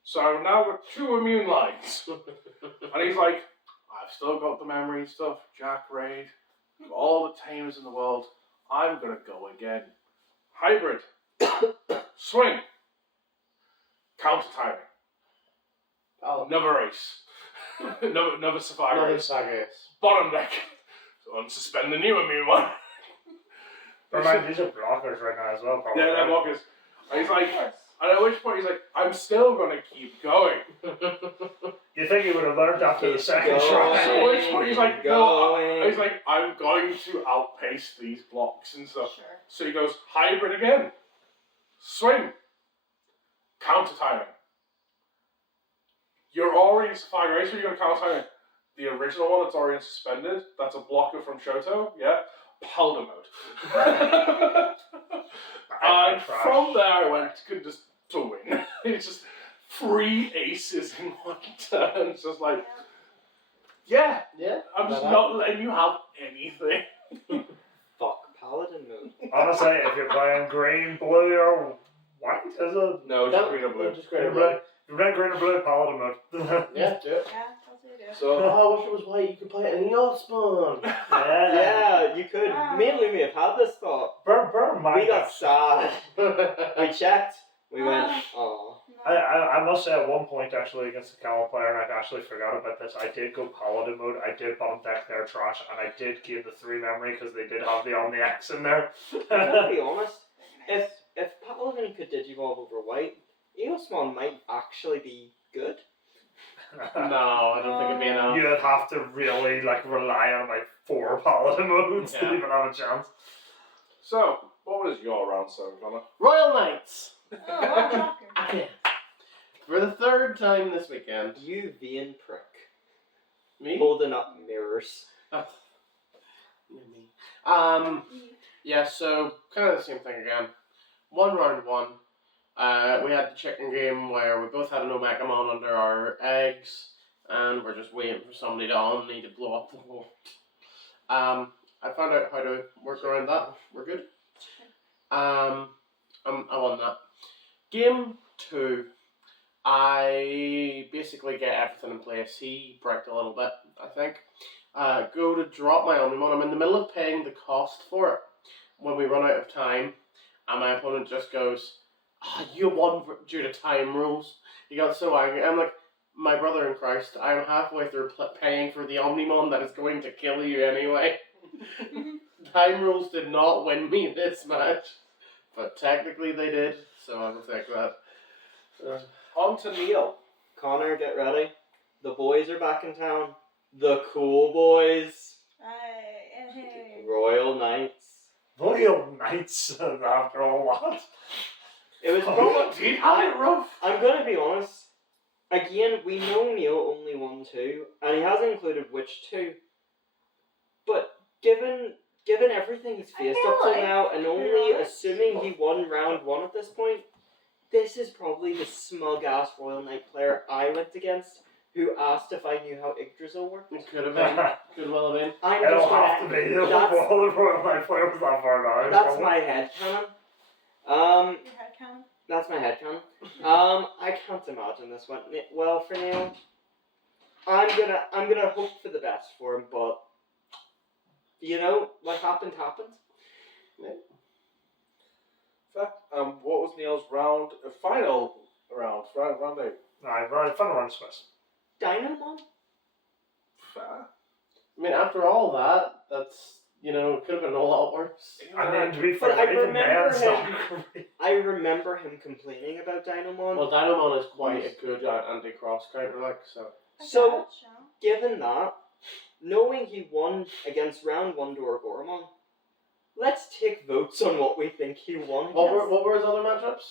So I've now got 2 immune lines. And he's like, I've still got the memory and stuff, Jack Raid, all the tamers in the world. I'm gonna go again. Hybrid. Swing. Counter timing. Oh, Another ace. another Sephaga another ace. saga. Bottom deck. So unsuspend the new immune one. Remind, these are blockers right now as well, probably. Yeah, they're blockers. And he's like, and at which point he's like, I'm still gonna keep going. You think he would have learned after the second Keep try? At which point he's like, no, going. he's like, I'm going to outpace these blocks and stuff. Sure. So he goes, hybrid again. Swing. Counter timing. You're already Sephaga race, so you're going to counter timing. The original one that's already suspended, that's a blocker from Shoto, yeah? Powder mode. And from there I went to win. It's just 3 aces in one turn. It's just like, yeah, Yeah. I'm just not letting you have anything. Fuck Paladin mode. Honestly, if you're playing green, blue, or white, is it? No, just green or blue. Just green or blue. If you're playing green or blue, paladin mode. Yeah, do it. Yeah, that's what I do. So, Oh, I wish it was white. You could play it in the Osman. Yeah, you could. Me and Lumi have had this thought. Bear in mind We got that- sad. We checked. We went, oh. I must say at one point actually against the Camel player, and I actually forgot about this, I did go Paladin mode, I did bottom deck their trash, and I did give the 3 memory because they did have the Omni X in there. To be honest, if Paladin could digivolve over white, Eosmon might actually be good. No, I don't think it'd be enough. You'd have to really rely on 4 Paladin modes to Yeah. even have a chance. so, what was your round 7, Connor? Royal Knights. Oh, what a shocker. Again. For the 3rd time this weekend. You Vian prick. Me? Holding up mirrors. Yeah, so kind of the same thing again. Round 1. We had the chicken game where we both had an Omegamon under our eggs, and we're just waiting for somebody to Omni to blow up the board. I found out how to work around that. We're good. I won that. Game 2, I basically get everything in place. He bricked a little bit, I think. Go to drop my Omnimon. I'm in the middle of paying the cost for it when we run out of time, and my opponent just goes, you won due to time rules. He got so angry. I'm like, my brother in Christ, I'm halfway through paying for the Omnimon that is going to kill you anyway. Time rules did not win me this match, but technically they did, so I will take that. On to Neil. Connor, get ready. The boys are back in town. The cool boys. Hey. Royal Knights. Royal Knights after all that. It was Oh, probably... Did have it rough. I'm gonna be honest. Again, we know Neil only won 2, and he hasn't included which 2. But given everything he's I faced feel up till like- now, and only assuming he won round 1 at this point, this is probably the smug ass Royal Knight player I went against, who asked if I knew how Yggdrasil worked. It could have been. Could well have been. I'm It'll just have to gonna, be. The Royal Knight player was that far down. that's my headcanon. Your head count? That's my headcanon. I can't imagine this went well for Neil. I'm gonna hope for the best for him, but you know what happened happened. Fair. What was Neil's final round? Round 8. Right, fun run Swiss. Dynamon. Fair. I mean, after all that, that's, you know, it could have been a lot worse. I mean, to be fair, But I even remember man's him. not great. I remember him complaining about Dynamon. Well, Digimon is quite a good anti-cross counter, like, so. So- Gotcha. Given that, knowing he won against round 1 Doragormon, let's take votes on what we think he won. What were his other matchups?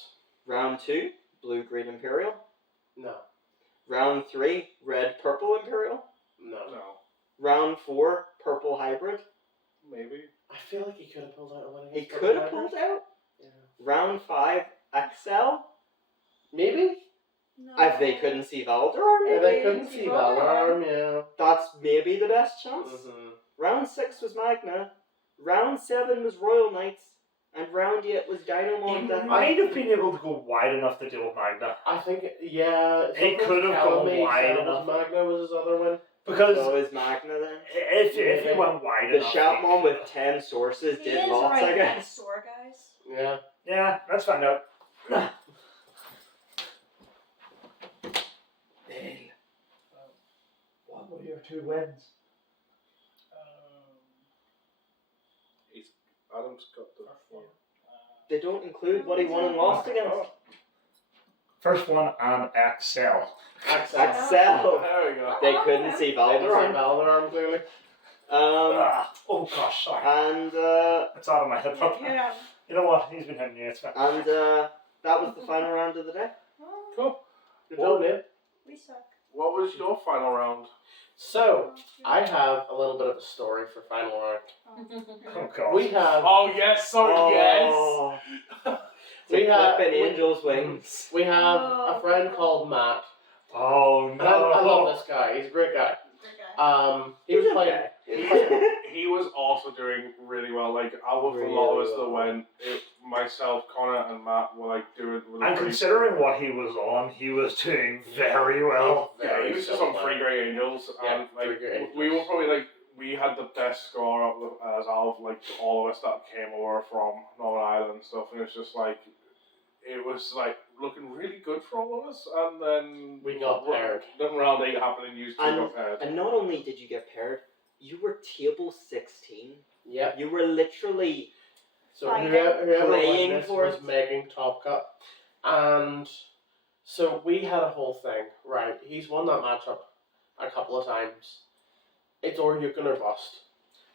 Round 2, Blue Green Imperial. No. Round 3, Red Purple Imperial. No. No. Round 4, Purple Hybrid. Maybe. I feel like he could have pulled out a win He against could have Hybrid. pulled out. Yeah. Round 5, XL. Maybe? No. If they couldn't see Valdor, Yeah, maybe. they couldn't see Valorm, yeah. That's maybe the best chance. Mm-hmm. Round 6 was Magna. Round 7 was Royal Knights. And round 8 was He Dynamon. might have been able to go wide enough to deal with Magna. I think, yeah. He something's could have telling gone me wide Samus enough. Magna was his other win. Because So is Magna then? if he went wide The enough. Shoutmon he with could. 10 sources He did is lots, right I guess. next door, guys. Yeah. Yeah, let's find out. Hey, what were your 2 wins? Adam's got the one. They don't include what he won and lost against. First one and XL. Excel. There we go. They couldn't see I didn't see Valdor. Valorm, clearly. Oh gosh, sorry. And It's out of my head. Yeah. You know what? He's been hitting you. It's fine. that was the final round of the day. Oh, Cool. Good job, Nick. we suck. What was your final round? So, I have a little bit of a story for final round. Oh god. We have Oh yes, sorry, yes. Oh, We have- clipping we- Angel's wings. we have a friend called Matt. Oh And no. I love this guy. He's a great guy. Good guy. He was He's playing. okay. He was playing He was also doing really well. Like out of Really a lot of us that well. went, myself, Connor, and Matt were like doing. Really And considering what he was on, he was doing very well. yeah, he was just on 3 Grey Angels, Yeah, and like 3 Grey Angels. we were probably like we had the best score out of like all of us that came over from Northern Ireland and stuff, and it's just like it was like looking really good for all of us, and then We got paired. Then round 8 happened, and you 2 got paired. And not only did you get paired, you were table 16. Yep. You were literally. So Fine. whoever Playing won this for was it. making Top Cut. And so we had a whole thing, right? He's won that matchup a couple of times. It's or you can or bust.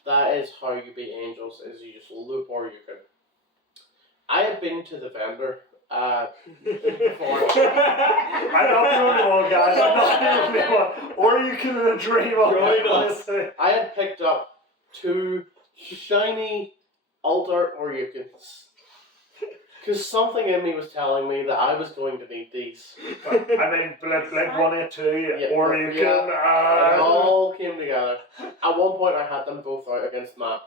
That is how you beat Angels, is you just loop or you can. I had been to the vendor before. I'm not the only one, guys. I'm not the only one. Or you can dream of Join it. us. I had picked up 2 shiny Alt-Art Oryukins. Because something in me was telling me that I was going to need these. I mean, Blink 182, Yeah, or you yeah. can. It all came together. At one point, I had them both out against Matt.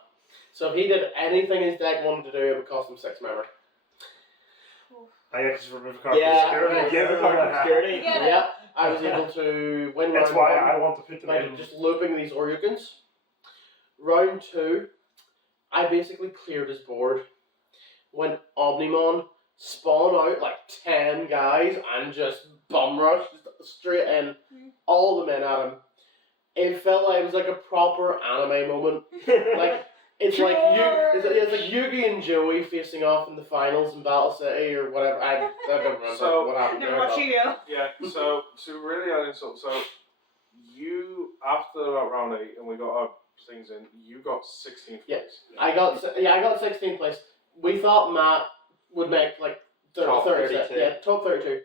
So if he did anything his deck wanted to do, it would cost him 6 memory. I guess remove card Yeah, for security. give a card for security. Yeah. Yeah, I was able to win That's round why 1 I want to put them by in. just looping these Oryukins. Round 2, I basically cleared his board. Went Omnimon, spawned out like 10 guys, and just bum rushed straight in, all the men at him. It felt like it was like a proper anime moment. Like it's like it's like Yugi and Joey facing off in the finals in Battle City or whatever. I don't remember So- what happened Never there. watched but- you. Yeah, so to really add insult, so you after about round 8 and we got our things in, you got 16th Yeah. place. I got 16th place. We thought Matt would make like Top 32. 32. Yeah, top 32.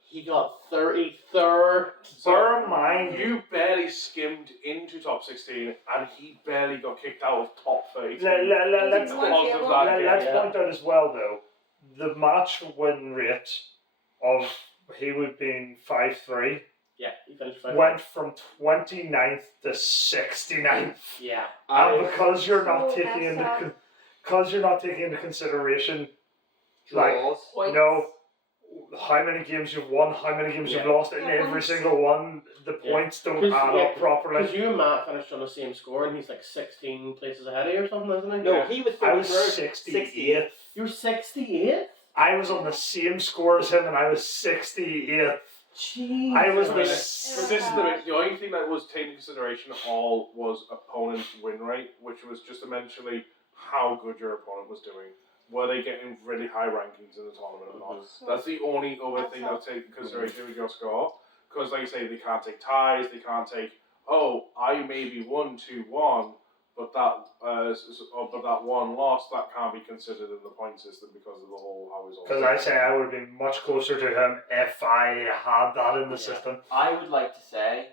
He got 33rd. Bear in mind, You barely skimmed into top 16, and he barely got kicked out of top 30. let's One Because table. of that game. let's yeah. point out as well, though, the match win rate of he would been 5-3 Yeah, he finished 5th. went from 29th to 69th. Yeah. And because you're not So taking messed into consideration, like Draws. Points. no, how many games you've won, how many games you've lost, and Yeah, every points. single one, the points don't add up properly. Because you and Matt finished on the same score, and he's like 16 places ahead of you or something, isn't he? No, he was. I was 68th. 68th. You were 68th? I was on the same score as him, and I was 68th. Jeez. I was But the. this is the only thing that was taken into consideration at all was opponent's win rate, which was just eventually how good your opponent was doing. Were they getting really high rankings in the tournament or not? That's the only other thing that's taken into consideration with your score. Because, like you say, they can't take ties, they can't take, oh, I maybe won 2-1, but that one loss, that can't be considered in the point system because of the whole how it's all. Because I say I would have been much closer to him if I had that in the Yeah. system. I would like to say,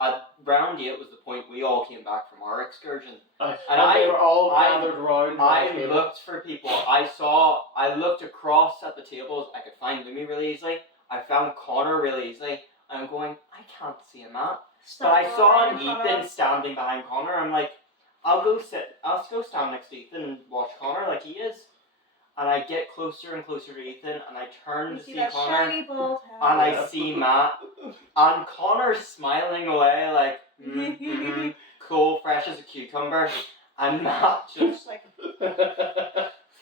at round 8 was the point we all came back from our excursion. And I- they were all I- gathered round. I the table. looked for people. I looked across at the tables. I could find Lumi really easily. I found Connor really easily. I'm going, I can't see him out. But I saw an Ethan standing behind Connor. I'm like, I'll go stand next to Ethan and watch Connor like he is. And I get closer and closer to Ethan, and I turn You to see see that Connor, shiny bald head. and I see Matt, and Connor's smiling away like, cool, fresh as a cucumber, and Matt just, Just like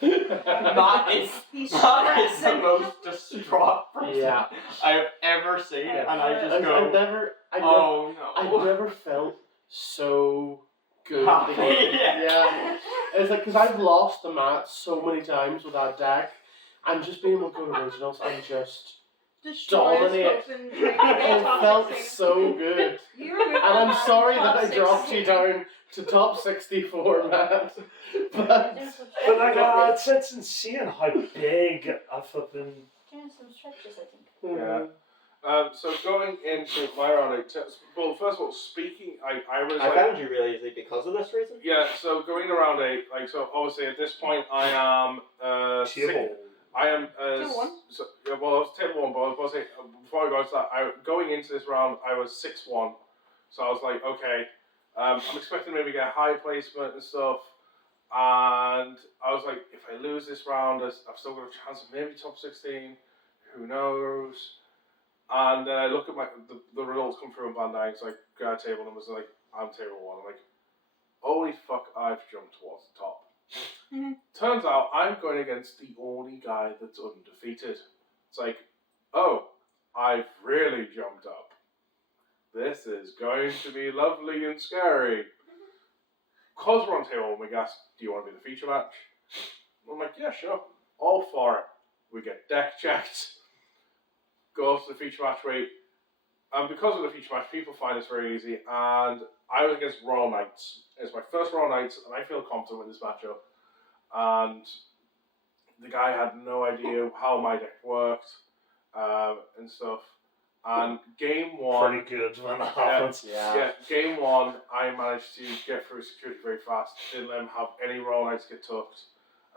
Matt is he's Matt is the stressing. most distraught person Yeah. I've ever seen, Yeah. and I just I've go, never oh no. never felt so good. Happy, Yeah. It's like, because I've lost the Matt so many times with that deck, and just being able to go to originals and just. Dominate. It felt so good. And I'm sorry that I dropped you down to top 64, Matt. But But like, it's insane how big a flipping. Doing some stretches, I think. Yeah. So going into my round, well, first of all, speaking, I was I like, found you really easily because of this reason. yeah. So going around 8, like, so obviously at this point I am Table. I am Table 1? So, yeah, well, I was table 1, but I was going to say before I go into that, going into this round I was 6-1, so I was like, okay, I'm expecting to maybe get a high placement and stuff, and I was like, if I lose this round, I've still got a chance of maybe top 16, who knows. And then I look at the results come through on Bandai, so I got table numbers, and like, I'm table 1. I'm like, holy fuck, I've jumped towards the top. Turns out I'm going against the only guy that's undefeated. It's like, oh, I've really jumped up. This is going to be lovely and scary. Because we're on table, we asked, do you want to be the feature match? I'm like, yeah, sure. All for it. We get deck checked. Go to the feature match rate. And because of the feature match, people find this very easy. And I was against Royal Knights. It's my first Royal Knights, and I feel confident with this matchup. And the guy had no idea how my deck worked and stuff. And game 1... Pretty good when that happens. Yeah, game 1, I managed to get through security very fast. Didn't let him have any Royal Knights get tucked.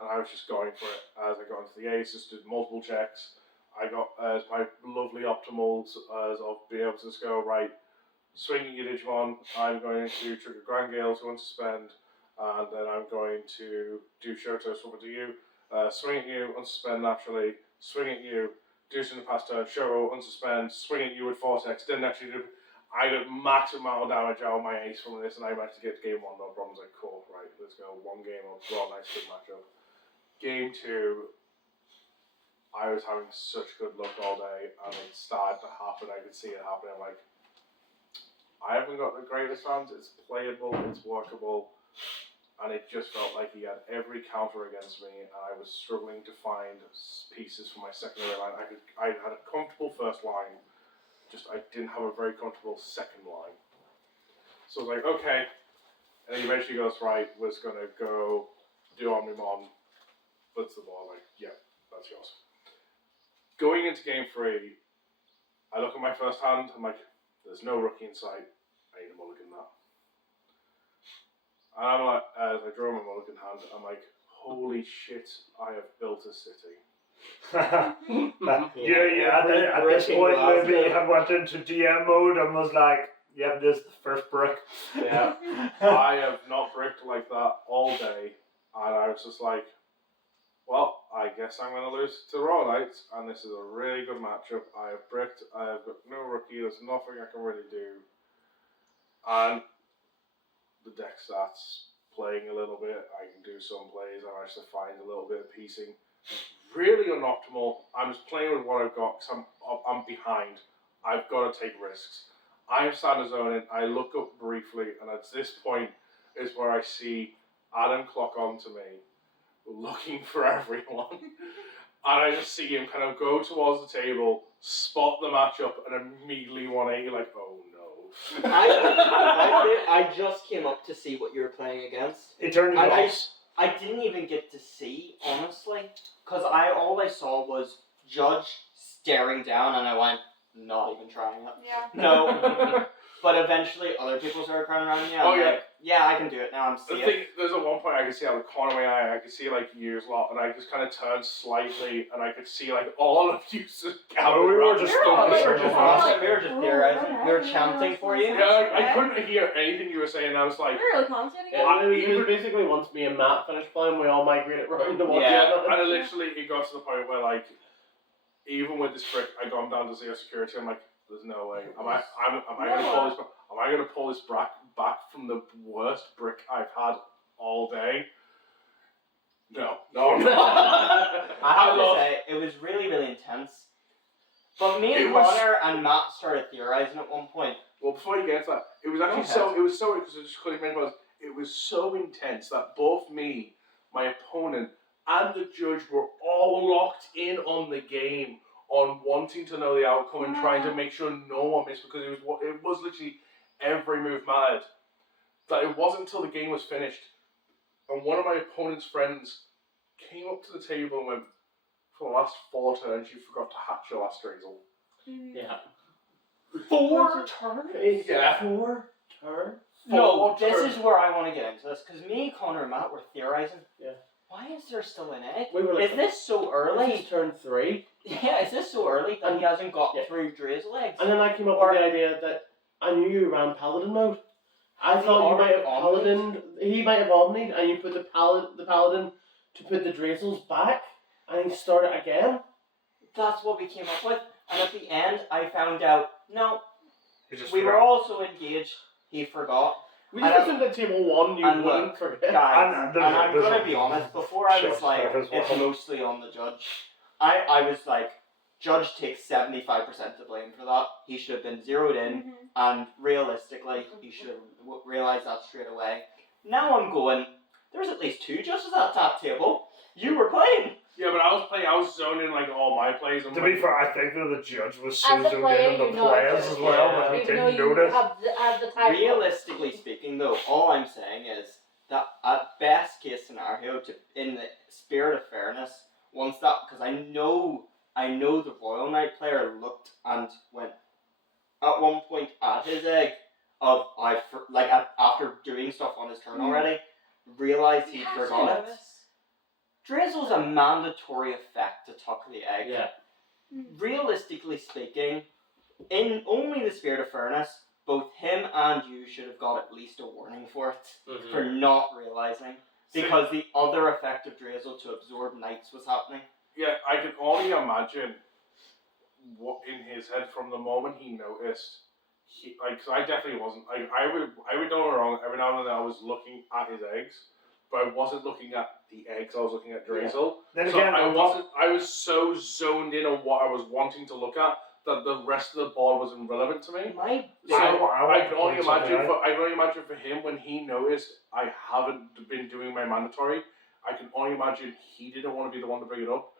And I was just going for it. As I got into the ace, just did multiple checks. I got my lovely optimals of being able to just go, right, swinging your Digimon, I'm going to trigger Grand Gale to unsuspend, and then I'm going to do Shoto, swap it to you, swing at you, unsuspend naturally, swing at you, do something past turn, Shoto, unsuspend, swing at you with Vortex, didn't actually do. I got max amount of damage out of my ace from this, and I managed to get to game 1, no problems. Like, cool, right, let's go. One game of Raw, nice, good matchup. Game 2, I was having such good luck all day, and it started to happen. I could see it happening. I'm like, I haven't got the greatest hands. It's playable, it's workable, and it just felt like he had every counter against me, and I was struggling to find pieces for my secondary line. I had a comfortable first line, just I didn't have a very comfortable second line. So I was like, okay, and he eventually goes, right, was gonna go do Omnimon, puts the ball, like, yeah, that's yours. Going into game 3, I look at my first hand, I'm like, there's no rookie in sight, I need a mulligan that. And I'm like, as I draw my mulligan hand, I'm like, holy shit, I have built a city. At this point, maybe I went into DM mode and was like, yep, this is the first brick. Yeah. I have not bricked like that all day, and I was just like, well, I guess guess I'm going to lose to Royal Knights, and this is a really good matchup. I have bricked, I have got no rookie, there's nothing I can really do. And the deck starts playing a little bit, I can do some plays, I managed to find a little bit of piecing. Really unoptimal. I'm just playing with what I've got because I'm behind. I've got to take risks. I'm starting to zone in, I look up briefly, and at this point is where I see Adam clock onto me, looking for everyone. And I just see him kind of go towards the table, spot the matchup, and immediately 180 like, oh no. I just came up to see what you were playing against. He turned And Rocks. I didn't even get to see, honestly, because all I saw was Judge staring down, and I went, not even trying it. Yeah. No. But eventually, other people started crying around me. Oh, yeah. Like, yeah, I can do it now. I'm The seeing. thing, there's at one point I could see out of the corner of my eye, I could see like years lot, and I just kind of turned slightly, and I could see like all of you just Oh, we were just focused on the We were just theorizing. We were chanting for you. Yeah, I couldn't hear anything you were saying. I was like, We're really commentating. Yeah, it was basically once me and Matt finished playing, we all migrated round to watch Yeah. it. and it got to the point where like, even with this brick, I gone down to zero security. I'm like, there's no way. Am I gonna pull this back from the worst brick I've had all day? No. I have to love- say, it was really, really intense. But me and It was- Connor and Matt started theorizing at one point. Well, before you get to that, it was actually Go ahead. it was so because I just couldn't remember. It was so intense that both me, my opponent, and the judge were all locked in on the game, on wanting to know the outcome and trying to make sure no one missed, because it was literally every move mattered. That it wasn't until the game was finished, and one of my opponent's friends came up to the table and went, "For the last 4 turns, you forgot to hatch your last Drazel." Yeah. 4 turns? Yeah. 4 turns? No, 4 this turns. is where I want to get into this, because me, Connor, and Matt were theorizing. Yeah. Why is there still an egg? We were like, Is this so This early? is turn 3. Yeah, is this so early that he hasn't got Yeah. through Dre's legs? And then I came up Or- with the idea that I knew you ran Paladin mode. I Has he thought you might have already Paladin. He might have Omnied, and you put the Paladin to put the Drazels back, and he started again. That's what we came up with. And at the end, I found out, no, He just we were forgot. all so engaged, he forgot. We And just assumed at table 1 you and wouldn't look, forget. Guys, And and I'm there's going a- to be honest, before I was Sure, like, there is it's one. mostly on the judge, I was like, Judge takes 75% of blame for that. He should have been zeroed in, and realistically, he should have realised that straight away. Now I'm going, there's at least 2 judges at that table. You were playing. Yeah, but I was zoning like all my plays. And To like, be fair, I think that the judge was so As a zoomed player, in on you the know players it's as a- well yeah. that he Even though didn't you notice. have the time. Realistically speaking, though, all I'm saying is that at best case scenario, in the spirit of fairness, once that, because I know the Royal Knight player looked and went at one point at his egg of after doing stuff on his turn already, realized he'd forgot it. Drizzle's a mandatory effect to tuck the egg. Yeah. Realistically speaking, in only the spirit of fairness, both him and you should have got at least a warning for it, for not realizing. Because the other effect of Drizzle to absorb knights was happening. yeah, I can only imagine what in his head from the moment he noticed. Because I definitely wasn't. I would don't get me wrong. Every now and then I was looking at his eggs, but I wasn't looking at the eggs. I was looking at Drazel. Then So again, I was so zoned in on what I was wanting to look at that the rest of the board was irrelevant to me. My So I I can only point something imagine. out. I can only imagine for him when he noticed I haven't been doing my mandatory. I can only imagine he didn't want to be the one to bring it up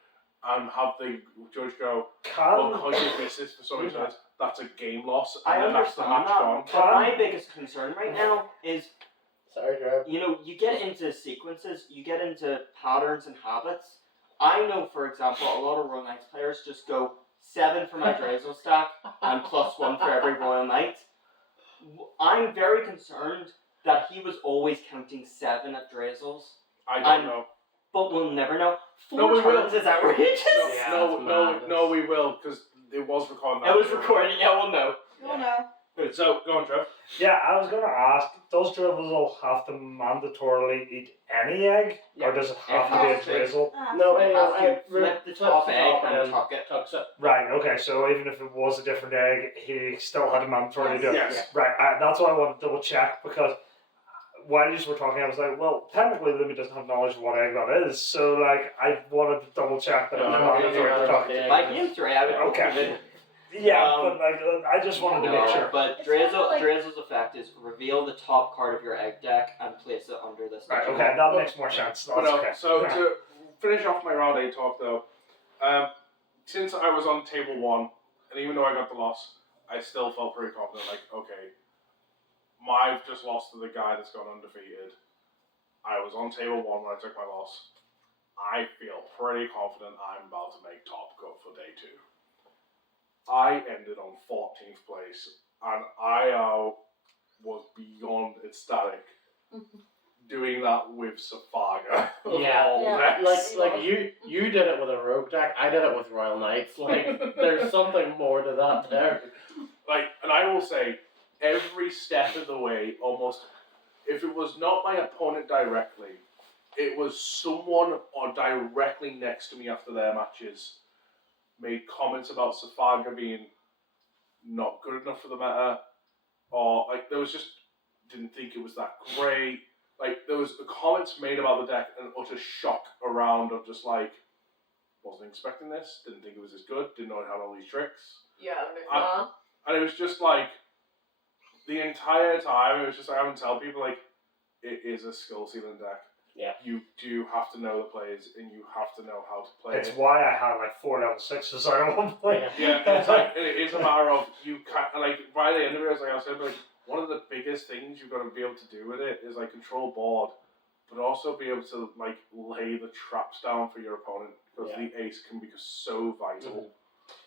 and have the judge go, "Well, can because you missed this for some reason, that's a game loss." And I then that's the understand match that, gone. but my biggest concern right now is, Sorry, Jared. you get into sequences, you get into patterns and habits. I know, for example, a lot of Royal Knights players just go 7 for my Drazel stack and +1 for every Royal Knight. I'm very concerned that he was always counting 7 at Drazels, I don't I'm- know. but we'll never know. 4 No, we will. turns is outrageous. Yeah, that's madness. No, we will because it was recorded. It was recording. Yeah, we'll know. You'll know. Good, so, go on, Trev. Yeah, I was going to ask, does Drizzle have to mandatorily eat any egg? Or does it have to be a has to. Drizzle? No, You have to flip the top egg and and tuck it. tucks it. Right, okay, so even if it was a different egg, he still had to mandatorily do it. Yes. Right, that's why I wanted to double check, because while you were talking, I was like, well, technically Libby doesn't have knowledge of what egg that is, so like, I wanted to double check that it was No, mandatory to tuck it. By game 3, I would Okay. Yeah, Um, but like, I just wanted to make No, sure. but It's kinda like- Drizzle's effect is reveal the top card of your egg deck and place it under this. Right, Digimon. okay, that makes more sense. But That's no, okay. so to finish off my round 8 talk though, since I was on table 1, and even though I got the loss, I still felt pretty confident, like, okay, I've just lost to the guy that's gone undefeated. I was on table 1 when I took my loss. I feel pretty confident I'm about to make top cut for day 2. I ended on 14th place, and I was beyond ecstatic doing that with Safaga. of Yeah. all Yeah. decks. Like you did it with a rogue deck. I did it with Royal Knights. Like there's something more to that there. Like, and I will say, every step of the way, almost, if it was not my opponent directly, it was someone or directly next to me after their matches made comments about Safaga being not good enough for the meta, or like there was just didn't think it was that great. Like there was the comments made about the deck and utter shock around of just like wasn't expecting this, didn't think it was as good, didn't know it had all these tricks. Yeah, And it was just like, the entire time, it was just like, I would tell people, like, it is a skill ceiling deck. Yeah. You do have to know the plays, and you have to know how to play It's it. why I had like 4 level 6s at one point. Yeah, it's like, it is a matter of, you can't, like, by the end of it, as like I said, like, one of the biggest things you've got to be able to do with it is, like, control board, but also be able to, like, lay the traps down for your opponent, because Yeah. the ace can be so vital.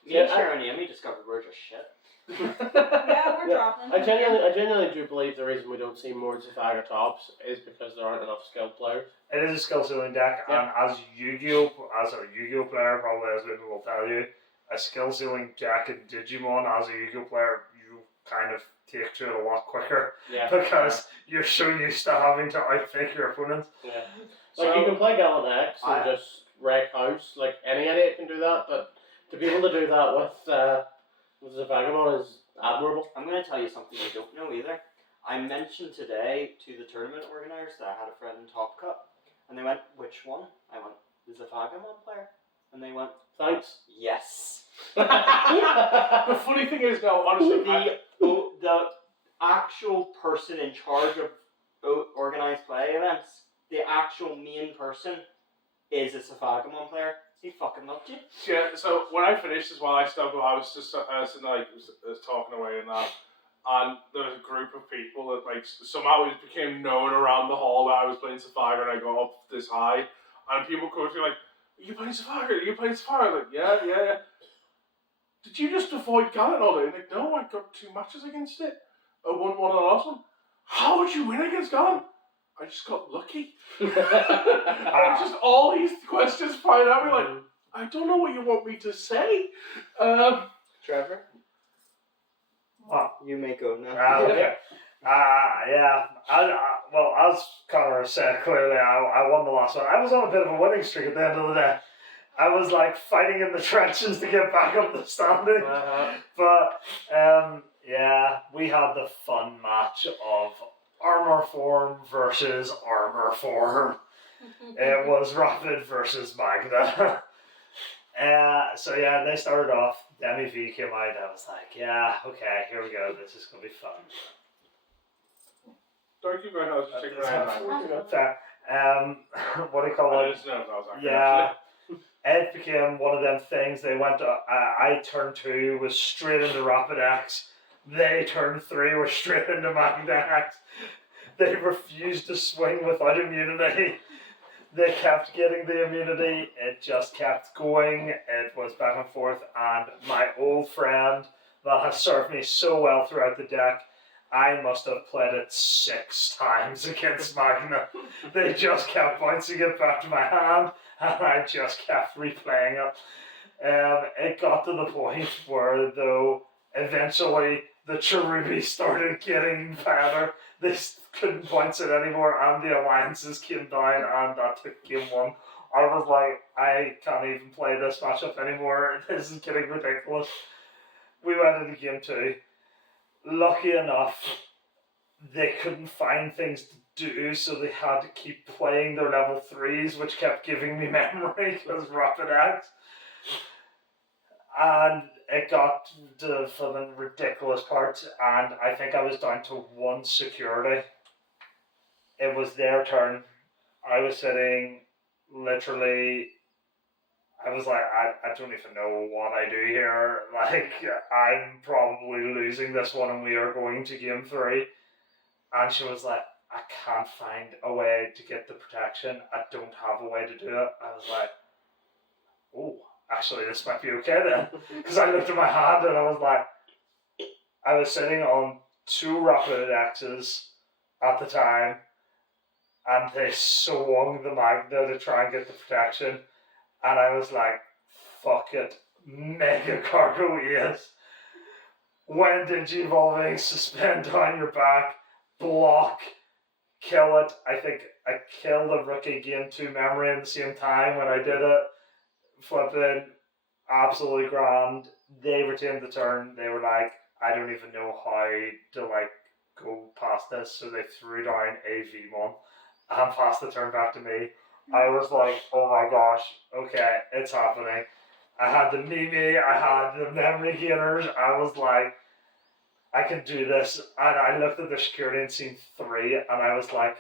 Me and Yeah, Sharon and Amy discovered we're just shit. Yeah, we're dropping. I genuinely do believe the reason we don't see more Safaga tops is because there aren't enough skilled players. It is a skill ceiling deck, and as Yu-Gi-Oh, as a Yu-Gi-Oh player, probably as Lumus will tell you, a skill ceiling deck in Digimon as a Yu-Gi-Oh player, you kind of take to it a lot quicker Yeah. because you're so used to having to outthink your opponent. Yeah. Like you can play Gallant X and I- just wreck house. Like any idiot can do that, but to be able to do that with Zafagamon is admirable. I'm going to tell you something you don't know either. I mentioned today to the tournament organisers that I had a friend in Top Cup, and they went, "Which one?" I went, "The Zafagamon player," and they went, Thanks. "Yes." The funny thing is, no, honestly, The actual person in charge of organised play events, the actual main person, is a Safagamon player. He fucking loved you. yeah, so when I finished as well, I was just sitting like talking away and that, and there was a group of people that like somehow it became known around the hall that I was playing Safaga and I got up this high, and people come to me like, "Are you playing Safaga? Are you playing Safaga?" I'm like, yeah. Did you just avoid Gallant all day? Like, no, I got 2 matches against it. I won one and I lost one. How did you win against Gallant? I just got lucky. And just all these questions find out. We're like, I don't know what you want me to say. Trevor, What? you may go now. Okay. Yeah. Well, as Connor said clearly, I won the last one. I was on a bit of a winning streak at the end of the day. I was like fighting in the trenches to get back up the standing. But yeah, we had the fun match of armor form versus armor form. It was Rapid versus Magda. So yeah, they started off. Demi V came out. I was like, yeah, okay, here we go. This is gonna be fun. Don't keep going, I was just taking my hand. Fair. What do you call I it? just know if that was accurate. Yeah. It became one of them things. They went to, I turned 2, was straight into Rapid X. They turned 3, were straight into Magna X. They refused to swing without immunity. They kept getting the immunity. It just kept going. It was back and forth. And my old friend that has served me so well throughout the deck, I must have played it 6 times against Magna. They just kept bouncing it back to my hand, and I just kept replaying it. It got to the point where, though, eventually the Cherubi started getting better. They couldn't points it anymore, and the alliances came down, and that took game 1. I was like, I can't even play this matchup anymore. This is getting ridiculous. We went into game 2. Lucky enough, they couldn't find things to do, so they had to keep playing their level 3s, which kept giving me memory because Rapid X. And it got to the ridiculous part, and I think I was down to 1 security. It was their turn. I was sitting literally. I was like, I don't even know what I do here. Like, I'm probably losing this one, and we are going to game 3. And she was like, I can't find a way to get the protection. I don't have a way to do it. I was like, oh, actually, this might be okay then. Because I looked at my hand and I was like, I was sitting on 2 Rapid X's at the time, and they swung the Magna to try and get the protection. And I was like, fuck it. Mega Cargo is. When Digivolving, suspend on your back, block, kill it. I think I killed a rookie game 2 memory at the same time when I did it. Flipping, absolutely grand. They retained the turn. They were like, I don't even know how to like go past this, so they threw down a Vmon and passed the turn back to me. I was like, oh my gosh, okay, it's happening. I had the Mimi, I had the memory gainers. I was like, I can do this. And I looked at the security in scene 3, and I was like,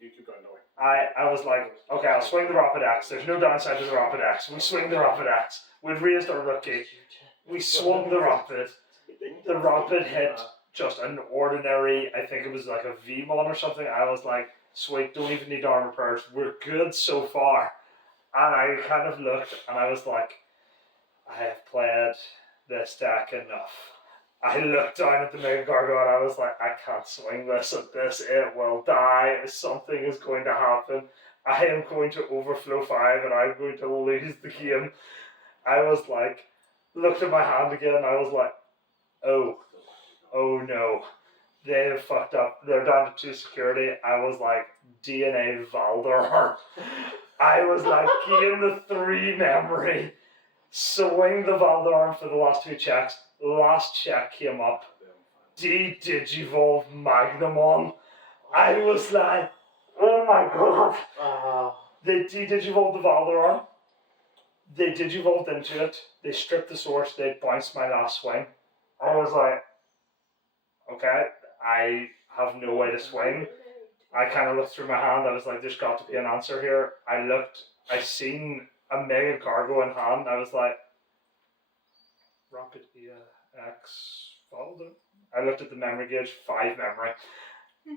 You keep going, no way. I was like, okay, I'll swing the Rapid X. There's no downside to the Rapid X. We swing the Rapid X. We've raised our rookie. We swung the Rapid. The Rapid hit just an ordinary, I think it was like a Vmon or something. I was like, sweet, don't even need armor prayers. We're good so far. And I kind of looked and I was like, I have played this deck enough. I looked down at the Mega Gargo and I was like, I can't swing this at this. It will die. Something is going to happen. I am going to overflow 5 and I'm going to lose the game. I was like, looked at my hand again and I was like, oh no. They have fucked up. They're down to 2 security. I was like, DNA Valdor. I was like, gain the 3 memory. Swing the Valdorm for the last 2 checks. Last check came up. Digivolve Magnamon. I was like, oh my god. They Digivolved the Valdorm. They Digivolved into it. They stripped the source. They bounced my last swing. I was like, okay, I have no way to swing. I kind of looked through my hand. I was like, there's got to be an answer here. I seen a Mega Cargo in hand. I was like, Rapid X folder. I looked at the memory gauge, 5 memory.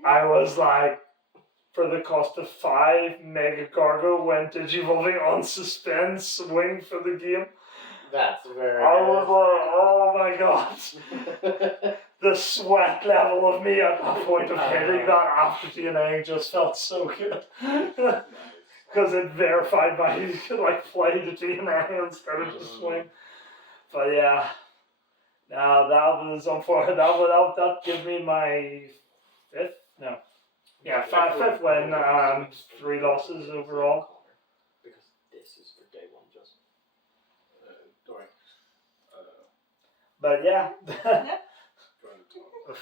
I was like, for the cost of 5 Mega Cargo, when Digivolving on suspend, swing for the game. That's very I was like, oh my god. The sweat level of me at that point of hitting that after DNAing just felt so good. Because it verified my play the DNA instead of just swing. But yeah. Now that was unfortunate. That gave me my 5th? No. Yeah, 5th win and 3 losses overall. Because this is for day 1 just. But yeah.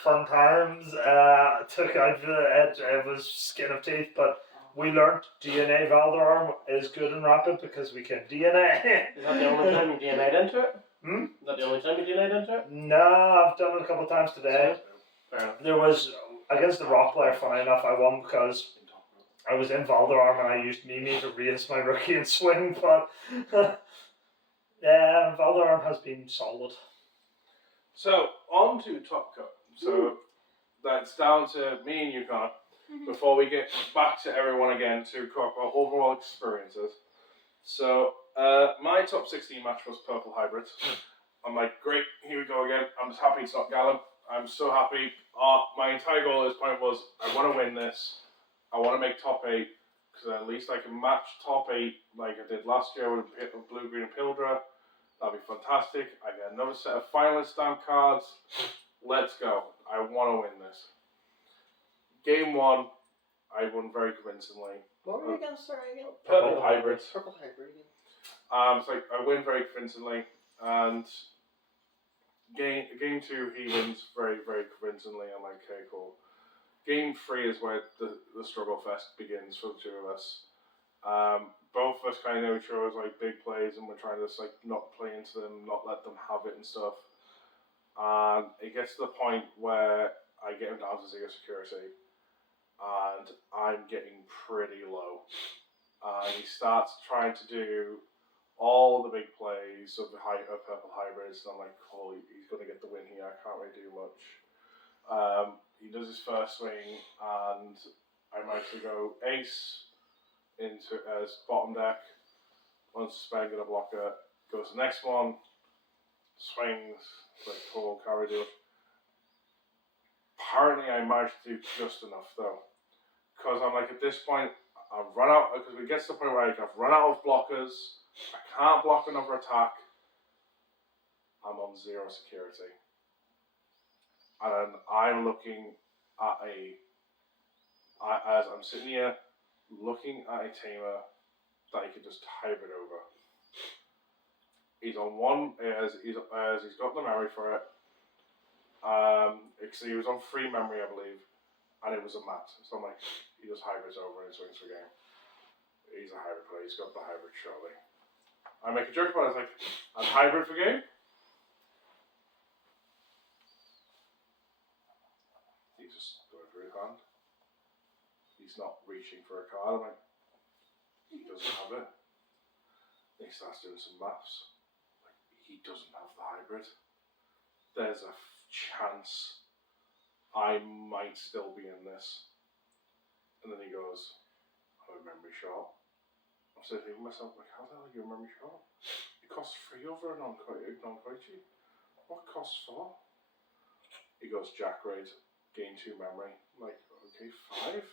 Fun times. Took out it was skin of teeth, but we learnt DNA Valdorm is good and rapid because we can DNA. Is that the only time you DNA'd into it? Hmm? Is that the only time you DNA'd into it? No, I've done it a couple of times today. There was, against the rock player, funny enough, I won because I was in Valdorm and I used Mimi to raise my rookie and swing, but yeah, Valdorm has been solid. So, on to Top Cut. So, that's down to me and you, Connor. Before we get back to everyone again to talk about overall experiences. So, my top 16 match was Purple Hybrids. I'm like, great, here we go again. I'm just happy it's not Gallop. I'm so happy. My entire goal at this point was, I want to win this. I want to make top 8, because at least I can match top 8 like I did last year with Blue, Green, and Pildra. That'd be fantastic. I get another set of finalist stamp cards. Let's go. I want to win this. Game 1, I won very convincingly. What were you against? Sorry, again? Purple hybrids. Purple hybrid. So I win very convincingly, and game 2 he wins very, very convincingly. I'm like, okay, cool. Game 3 is where the struggle fest begins for the two of us. Both of us kind of know each other as like big plays, and we're trying to just like not play into them, not let them have it and stuff. And it gets to the point where I get him down to 0 security, and I'm getting pretty low. And he starts trying to do all the big plays of the purple hybrids, and I'm like, oh, he's going to get the win here. I can't really do much. He does his first swing, and I manage to go ace into as bottom deck, unsuspend, get a blocker, goes to the next one, swings, like cool, carry do it. Apparently I managed to do just enough though, because I'm like, at this point, I've run out, because it gets to the point where I've run out of blockers, I can't block another attack, I'm on 0 security. And I'm looking at as I'm sitting here, looking at a tamer that he could just hybrid over. He's on one, as he's got the memory for it. So he was on 3 memory, I believe, and it was a mat. So I'm like, he just hybrids over and swings for game. He's a hybrid player, he's got the hybrid surely. I make a joke about it, it's like, I'm hybrid for game? He's just going for his hand. He's not reaching for a card. I'm like, he doesn't have it. Then he starts doing some maths. Like, he doesn't have the hybrid. There's a chance I might still be in this. And then he goes, I'm a memory short. I'm sitting thinking to myself, like, how the hell are you a memory short? It costs 3 over a non-Koichi. What costs 4? He goes, Jack raid, gain 2 memory. I'm like, okay, 5?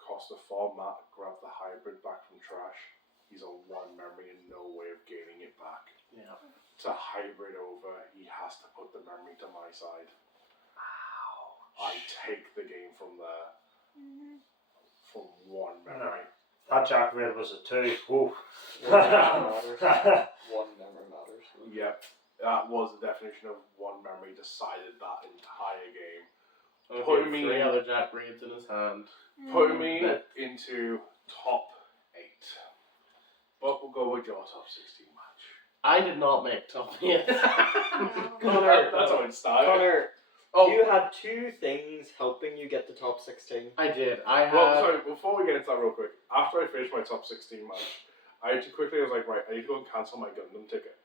Cost of 4 mat, grab the hybrid back from trash. He's on 1 memory and no way of gaining it back. Yeah. To hybrid over, he has to put the memory to my side. I take the game from there. From 1 memory. That Jack raid was a 2. Whoa. One memory matters. Yep, that was the definition of 1 memory decided that entire game. Putting me 3 other Jack raids in his hand. Putting me into top 8. But we'll go with your top 16 match. I did not make top 8. Connor, That's how it started. Connor, Oh, you had 2 things helping you get to top 16. I did. I had. Well, sorry, before we get into that real quick, after I finished my top 16 match, I was like, right, I need to go and cancel my Gundam ticket.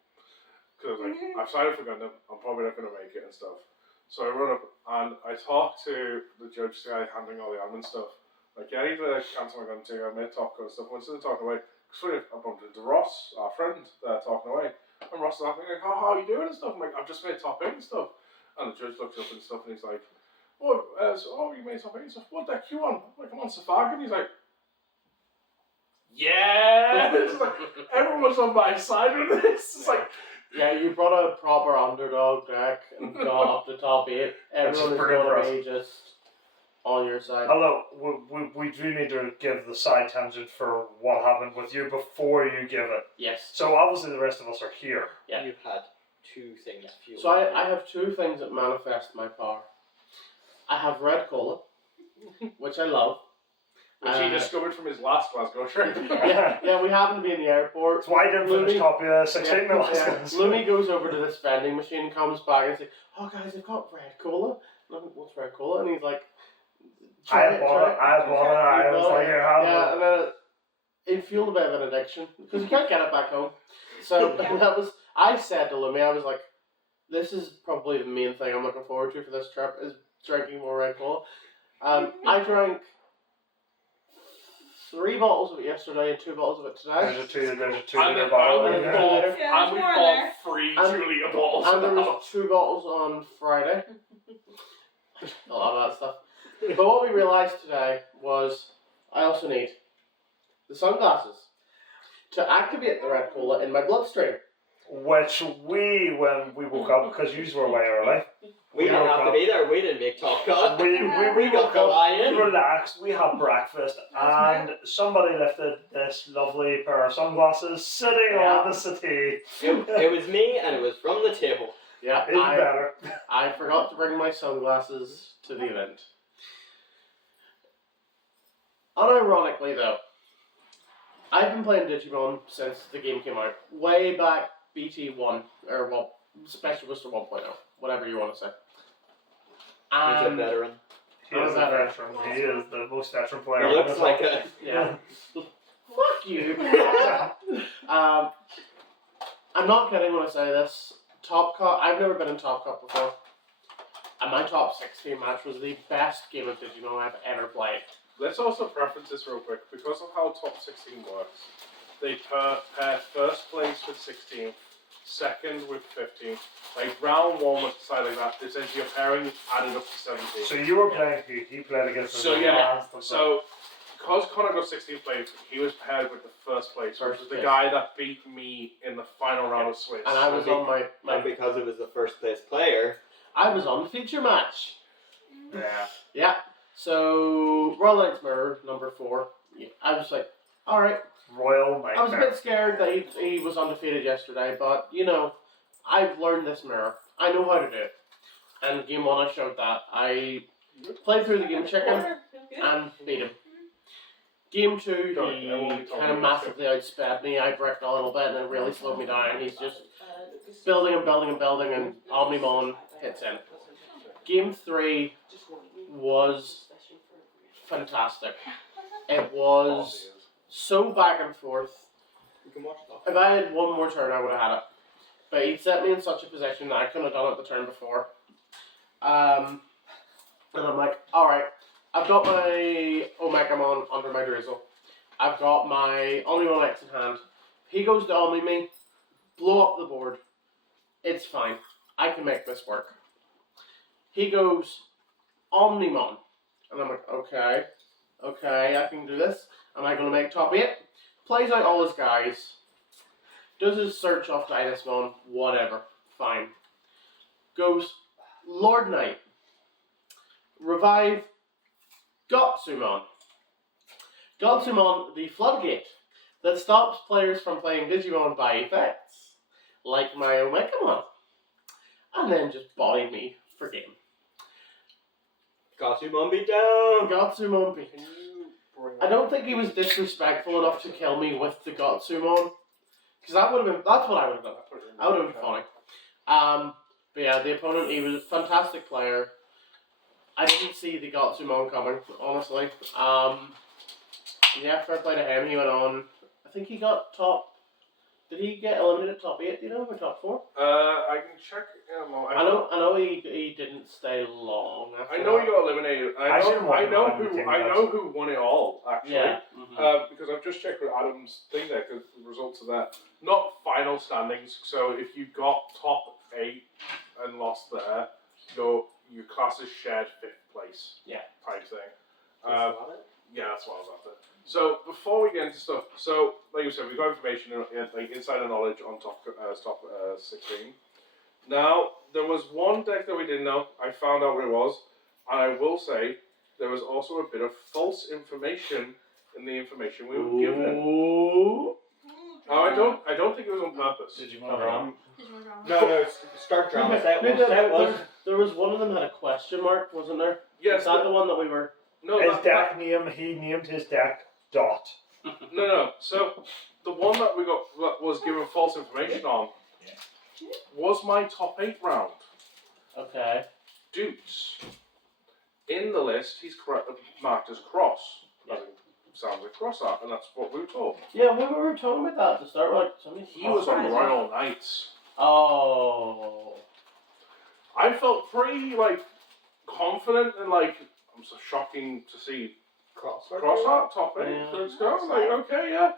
Because like, I've signed up for Gundam, I'm probably not going to make it and stuff. So I run up and I talk to the judge guy handling all the admin stuff. Like, yeah, I need to cancel my Gundam ticket, I made talk and stuff. Once they're talking away, because I bumped into Ross, our friend, talking away. And Ross is laughing, like, how are you doing and stuff? I'm like, I've just made top 8 and stuff. And the judge looks up and stuff and he's like, you made top 8 and stuff. What deck you on? I'm like, I'm on Safaga. And he's like, yeah! It's like, everyone's on my side with this. It's like, Yeah, you brought a proper underdog deck and got up to top 8. Everyone is pretty going to be impressive. just on your side. Although, we do need to give the side tangent for what happened with you before you give it. Yes. So obviously the rest of us are here. Yeah. You had 2 things fueled. So I have 2 things that manifest my power. I have red cola, which I love. which he discovered from his last Glasgow trip. Yeah, we happened to be in the airport. That's why I didn't finish top 16 the last ones. Looney goes over to this vending machine, comes back and says, oh guys, I've got red cola. And I'm like, what's red cola? And he's like, I bought it. I was like, here, have yeah, it. and then it fueled a bit of an addiction because you can't get it back home. So I said to Lumi, I was like, this is probably the main thing I'm looking forward to for this trip is drinking more red cola. I drank 3 bottles of it yesterday and 2 bottles of it today. There's a 2 And liter bottle in we there. bought, Yeah, and we there's more bought in 3 And- 2-litre bottles. And there now. was 2 bottles on Friday. A lot of that stuff. But what we realised today was I also need the sunglasses to activate the red cola in my bloodstream. which when we woke up, because you were way early, We didn't have to be there. We didn't make top cut. we got woke up, Hawaiian. relaxed, we had breakfast, and somebody lifted this lovely pair of sunglasses sitting on the settee. It was me, and it was from the table. Yeah, Even better. I forgot to bring my sunglasses to the event. Unironically, though, I've been playing Digimon since the game came out. Way back BT1, or well, Special Booster 1.0, whatever you want to say. He's a veteran. He is a veteran. He is the most veteran player. He looks like a... Yeah. Fuck you! I'm not kidding when I say this. Top Cup, I've never been in Top Cup before. And my top 16 match was the best game of Digimon I've ever played. Let's also preference this real quick. Because of how top 16 works, they pair first place with 16th, second with 15th. Like round 1 was decided that essentially your pairing added up to 17. So you were playing, he played against So yeah, so because Connor got 16th place, he was paired with the first place, which was the guy that beat me in the final round of Swiss. And I was on And because it was the first place player... I was on the feature match. Yeah. Yeah. So Royal Knight's Mirror, number 4. Yeah, I was like, alright. Royal Nightmare. I was a bit scared that he was undefeated yesterday, but you know, I've learned this mirror. I know how to do it. And game 1 I showed that. I played through the game chicken and beat him. Game 2 he kind of massively outsped me. I bricked a little bit and it really slowed me down. He's just building and building and building and Omnimon hits in. Game 3 was fantastic. It was so back and forth. You can watch that. If I had one more turn, I would have had it. But he set me in such a position that I couldn't have done it the turn before. And I'm like, alright, I've got my Omegamon under my drizzle. I've got my Omnimon X in hand. He goes to Omni me, blow up the board. It's fine. I can make this work. He goes, Omnimon. And I'm like, okay, I can do this. Am I going to make top 8? Plays out all his guys. Does his search off Dynasmon, whatever, fine. Goes, Lord Knight. Revive Gotsumon. Gotsumon, the floodgate that stops players from playing Digimon by effects, like my Omegamon. And then just body me for game. Gatsumon beat down! Gotsumon beat. I don't think he was disrespectful enough to kill me with the Gotsumon. Because that would have been, that's what I would have done. That would have been funny. But yeah, the opponent, he was a fantastic player. I didn't see the Gotsumon coming, honestly. Yeah, fair play to him. He went on, I think he got top, did he get eliminated top 8, do you know, or top 4? I can check. I know he didn't stay long. I know he got eliminated. I know who won it all actually. Yeah. Because I've just checked with Adam's thing there, because the results of that, not final standings. So if you got top 8 and lost there, your class is shared 5th place. Yeah. Type thing. Yeah, that's what I was after. So before we get into stuff, so like you said, we've got information, like insider knowledge on top 16. Now there was one deck that we didn't know. I found out what it was, and I will say there was also a bit of false information in the information we were given. Ooh. No, I don't think it was on purpose. Digimon drama. No, start drama. There was one of them had a question mark, wasn't there? Yes. Is that the one that we were? No, His deck name, he named his deck Dot. No. So the one that we got that was given false information on was my top 8 round. Okay. Dukes. In the list, he's marked as cross. Yeah. Sounds like cross art, and that's what we were told. Yeah, we were talking about that at the start. Like, He was on Royal Knights. Oh. I felt pretty confident and I'm so shocking to see cross art top 8. Yeah. So it's going like okay, yeah.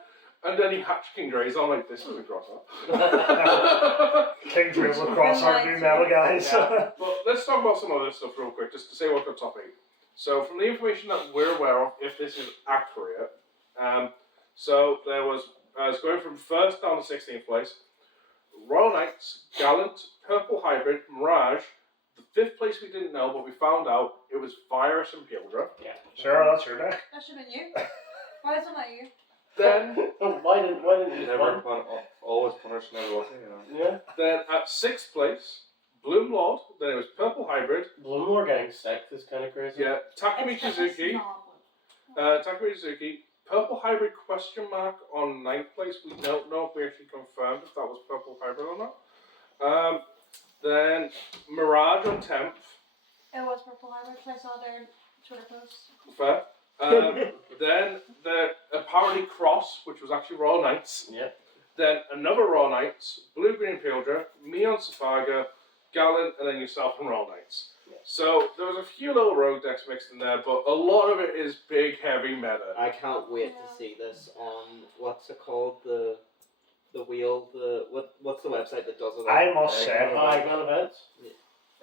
And then he hatched King Dre's. I'm like, this isn't cross art. King Dre's with cross art new metal guys. Yeah. But let's talk about some other stuff real quick, just to say what got top 8. So from the information that we're aware of, if this is accurate, so there was going from 1st down to 16th place. Royal Knights, Gallant, Purple Hybrid, Mirage. The 5th place we didn't know, but we found out it was Virus and Pildra. Sure, that's your deck. That should have been you. Why is it not you? Then, why didn't you Never win? always punish, never lucky, you know. Yeah. then at 6th place, Bloom Lord. Then it was Purple Hybrid. Bloomlore getting 6th is kind of crazy. Yeah, Takumi It's Suzuki. not. Takumi Suzuki. Purple Hybrid question mark on 9th place. We don't know if we actually confirmed if that was Purple Hybrid or not. Then Mirage on 10th. It was Purple Hybrid because I saw their Twitter post. Fair. Then the apparently Cross, which was actually Royal Knights. Yep. Then another Royal Knights, Blue Green Pildra, me on Safaga, Gallant, and then yourself on Royal Knights. Yeah. So there was a few little road decks mixed in there, but a lot of it is big, heavy meta. I can't wait to see this on what's it called, the wheel, what's the website that does it? I must say, Eggman events.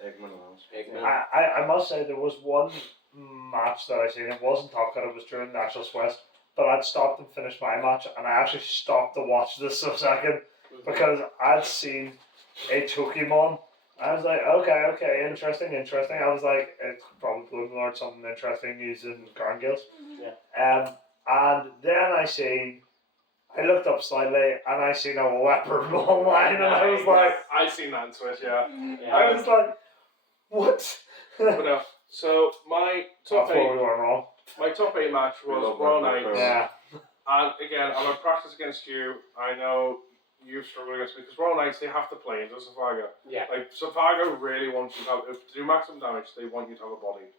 Eggman Lounge. Eggman. I must say there was one match that I seen. It wasn't Top Cut, it was during National Swiss. But I'd stopped and finished my match, and I actually stopped to watch this for a second because I'd seen a Digimon. I was like, okay, interesting. I was like, it's probably Bloom Lord, something interesting using Garn Gills. Yeah. And then I looked up slightly and I seen a weapon online, and I was like, I seen that in Swiss, yeah. Yeah. I was like, what? But no, so my top That's where we 8, were wrong. my top 8 match We was love Royal Royal Knights. Yeah. And again, I'm going to practice against you. I know you've struggled against me because Royal Knights, they have to play into Safaga. Yeah. Like, Safaga really wants you to do maximum damage, they want you to have a body.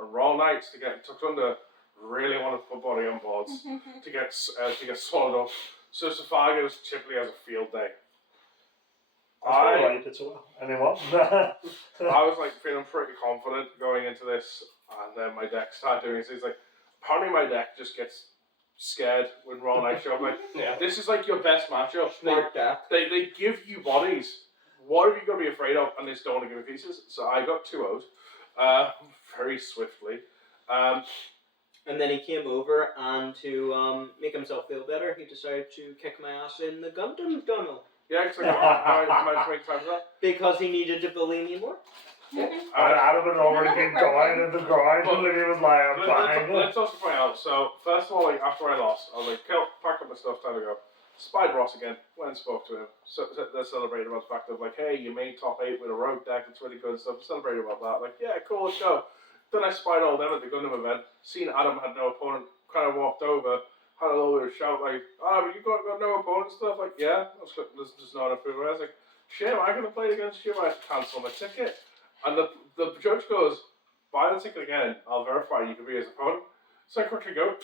And Royal Knights, to get tucked under, really want to put body on boards to get swallowed up. So Safaga typically has a field day. I liked it so well. Anyone? I was like feeling pretty confident going into this, and then my deck started doing this. It's like, apparently my deck just gets scared when Royal Knights show up. Like, Yeah. this is like your best matchup. Smart deck. They give you bodies. What have you got to be afraid of? And they still want to give me pieces. So I got 2-0'd very swiftly. And then he came over, and to make himself feel better, he decided to kick my ass in the Gundam tunnel. Yeah, because I managed to make time for that. Because he needed to bully me more. I'd have been already been dying in the grind, and he was like, I'm bang. Let's also point out. So first of all, like after I lost, I was like, "Cool, pack up my stuff, time to go." Spied Ross again. Went and spoke to him. So they're celebrating about the fact of like, "Hey, you made top 8 with a rogue deck. It's really good and stuff." Celebrating about that. Like, yeah, cool, let's go. Then I spied all them at the Gundam event. Seen Adam had no opponent. Kind of walked over. Had a little bit of shout like, "Oh, you got no opponent and stuff." Like, yeah. I was like, there's just not enough people. I was like, "Shame, I could have played against you. I had to cancel my ticket." And the judge goes, "Buy the ticket again. I'll verify you can be his opponent." So I quickly go,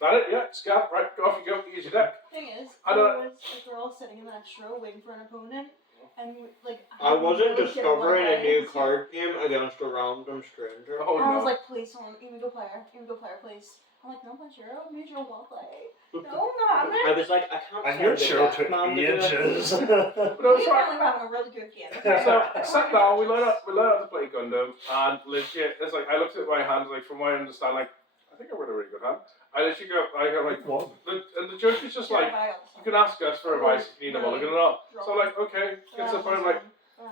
"That it? Yeah, scan. Right, go off you go. Use your deck." Thing is, I there don't- was a girl sitting in the next row waiting for an opponent, and like I wasn't really discovering a getting new one card game against a random stranger. Oh And I was no. like, please, someone, even go player, please. I'm like, no, Panchero, maybe you'll want to play. No, not happening. I was like, I can't And send your the show deck took man to do it. ages. But We no, sorry. apparently were having a really good game. So sat down, we learned how to play Gundam, and legit, it's like I looked at my hand, like from what I understand, like I think I wrote a really good hand. I literally go, like, What? and the judge is just like, you can ask us for advice if you need a mulligan or not. So I'm like, okay, gets to the point, I'm like,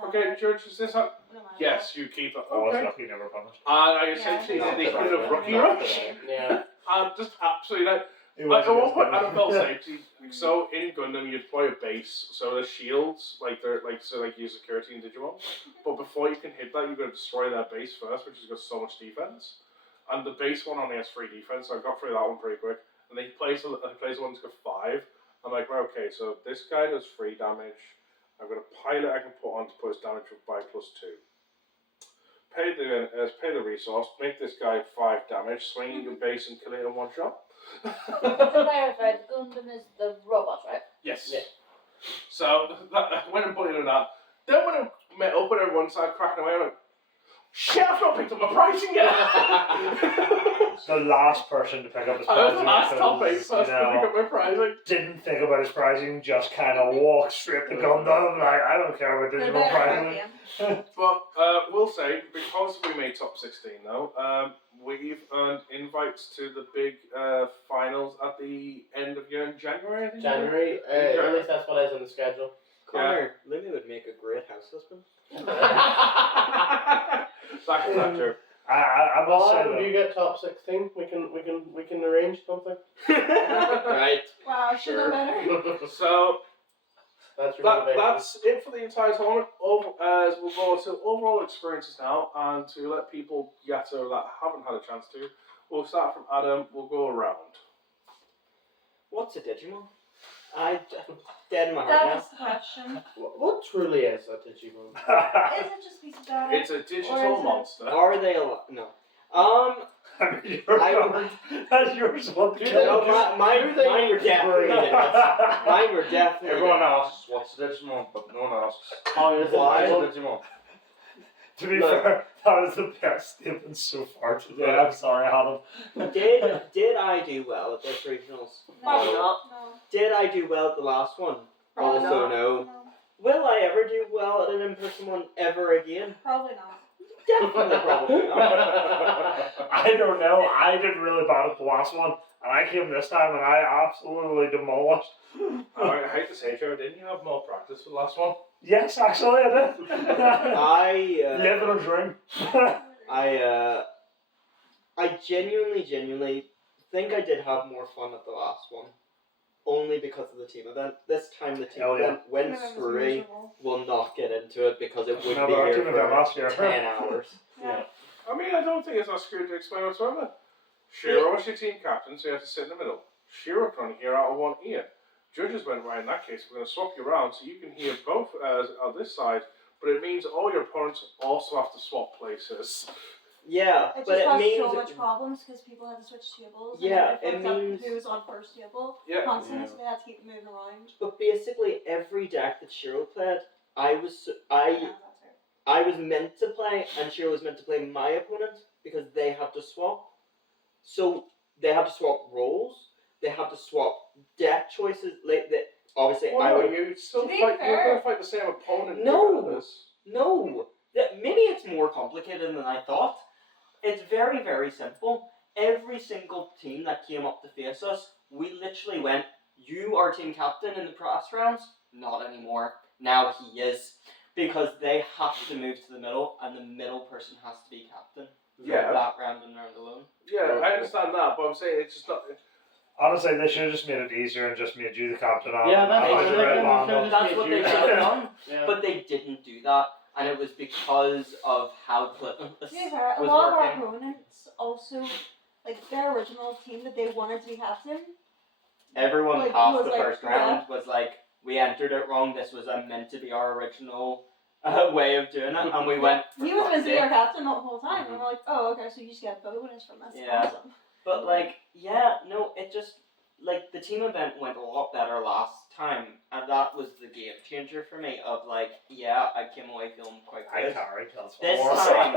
okay, judge, is this how? Yes, you keep it. I was Okay. lucky, never punished. And I Yeah. essentially Yeah. did the equivalent of rookie rush, Yeah. and just absolutely like. It Like was at one point, against NFL me. safety. So in Gundam, you deploy a base. So the shields, like they're like so, like use security in Digimon. But before you can hit that, you got to destroy that base first, which has got so much defense. And the base one only has 3 defense, so I got through that one pretty quick. And then he plays one that's got 5. I'm like, right, okay, so this guy does 3 damage. I've got a pilot I can put on to put his damage by +2. Pay the resource. Make this guy 5 damage. Swing your base and kill it in one shot. To clarify, the Gundam is the robot, right? Yes. Yeah. So I went and put it in that. Then when I met up with everyone, started cracking away, I'm like, shit, I've not picked up my pricing yet. The last person to pick up his I was pricing. the last because, topic, so I was you to pick know, up my pricing. didn't think about his pricing, just kind of walked straight to Gundam. Like, I don't care about They're digital better pricing. game. But we'll say, because we made top 16 though, we've earned invites to the big finals at the end of year in January, I think. January. At least that's what is in the schedule. Connor, Not true. I must Well, say Adam, if you though, get top 16, we can arrange something. Right. Wow, I should know better. So That's your motivation. that's it for the entire tournament. As we'll go to overall experiences now, and to let people get to that haven't had a chance to, we'll start from Adam. We'll go around. What's a Digimon? Dead in my heart That now. is the question. What truly is a Digimon? Is it just piece of data? It's a digital it- monster. Are they alive? No. I mean, that's yours one. Do No, they- mine were definitely breed? Mine were definitely Everyone dead. asks what's a Digimon, but no one asks Oh, is it Why? what's Digimon? a Digimon. To be Look. fair, that was the best statement so far today. I'm sorry, Adam. Did I do well at those regionals? Probably No. not. No. Did I do well at the last one? Probably Also not. no. Will I ever do well at an in-person one ever again? Probably not. Definitely probably not. I don't know. I did really bad at the last one, and I came this time and I absolutely demolished. I hate to say it, Joe, didn't you have more practice for the last one? Yes, actually, I did. Living a dream. I genuinely think I did have more fun at the last one. Only because of the team event. This time the team Hell yeah. event went No, it was screwy. miserable. We'll not get into it because it would No, be but our here team event for last year. 10 hours. Yeah. I mean, I don't think it's that screwed to explain whatsoever. Shiro was your team captain, so you have to sit in the middle. Shiro can only hear out of one ear. Judges went, right, in that case, we're going to swap you around so you can hear both on this side, but it means all your opponents also have to swap places. Yeah, It but just it caused means so much problems because people had to switch tables. Yeah, and it they fucked means- up who was on first table Yeah. constantly, so they had to keep moving around. But basically every deck that Shiro played, I Yeah, that's it. was meant to play and Shiro was meant to play my opponent because they had to swap. So they had to swap roles. They had to swap deck choices. Like that, obviously Well, I no, would. you'd still To be fight, you're fair- going to fight the same opponent. No. regardless. No, maybe it's more complicated than I thought. It's very, very simple. Every single team that came up to face us, we literally went, you are team captain in the press rounds? Not anymore. Now he is. Because they have to move to the middle, and the middle person has to be captain. Yeah. That round and round alone. Yeah, I understand that, but I'm saying it's just not. Honestly, they should have just made it easier and just made you the captain. Yeah, that's I what was I'm the red thinking. band. That's what they should have done. Yeah. But they didn't do that, and it was because of how Clitmus To be fair, a was lot of our working. opponents also, like their original team that they wanted to be captain. Everyone Like, past was the like, first round was like, we entered it wrong. This was meant to be our original way of doing it, and we went. For He was fuck's meant to be our sake. captain the whole time, and we're like, oh, okay, so you just get bonus from this. Yeah. Awesome. But like, yeah, no, it just like the team event went a lot better last time, and that was the game changer for me. Of like, yeah, I came away feeling quite I good. carried that's This more. time,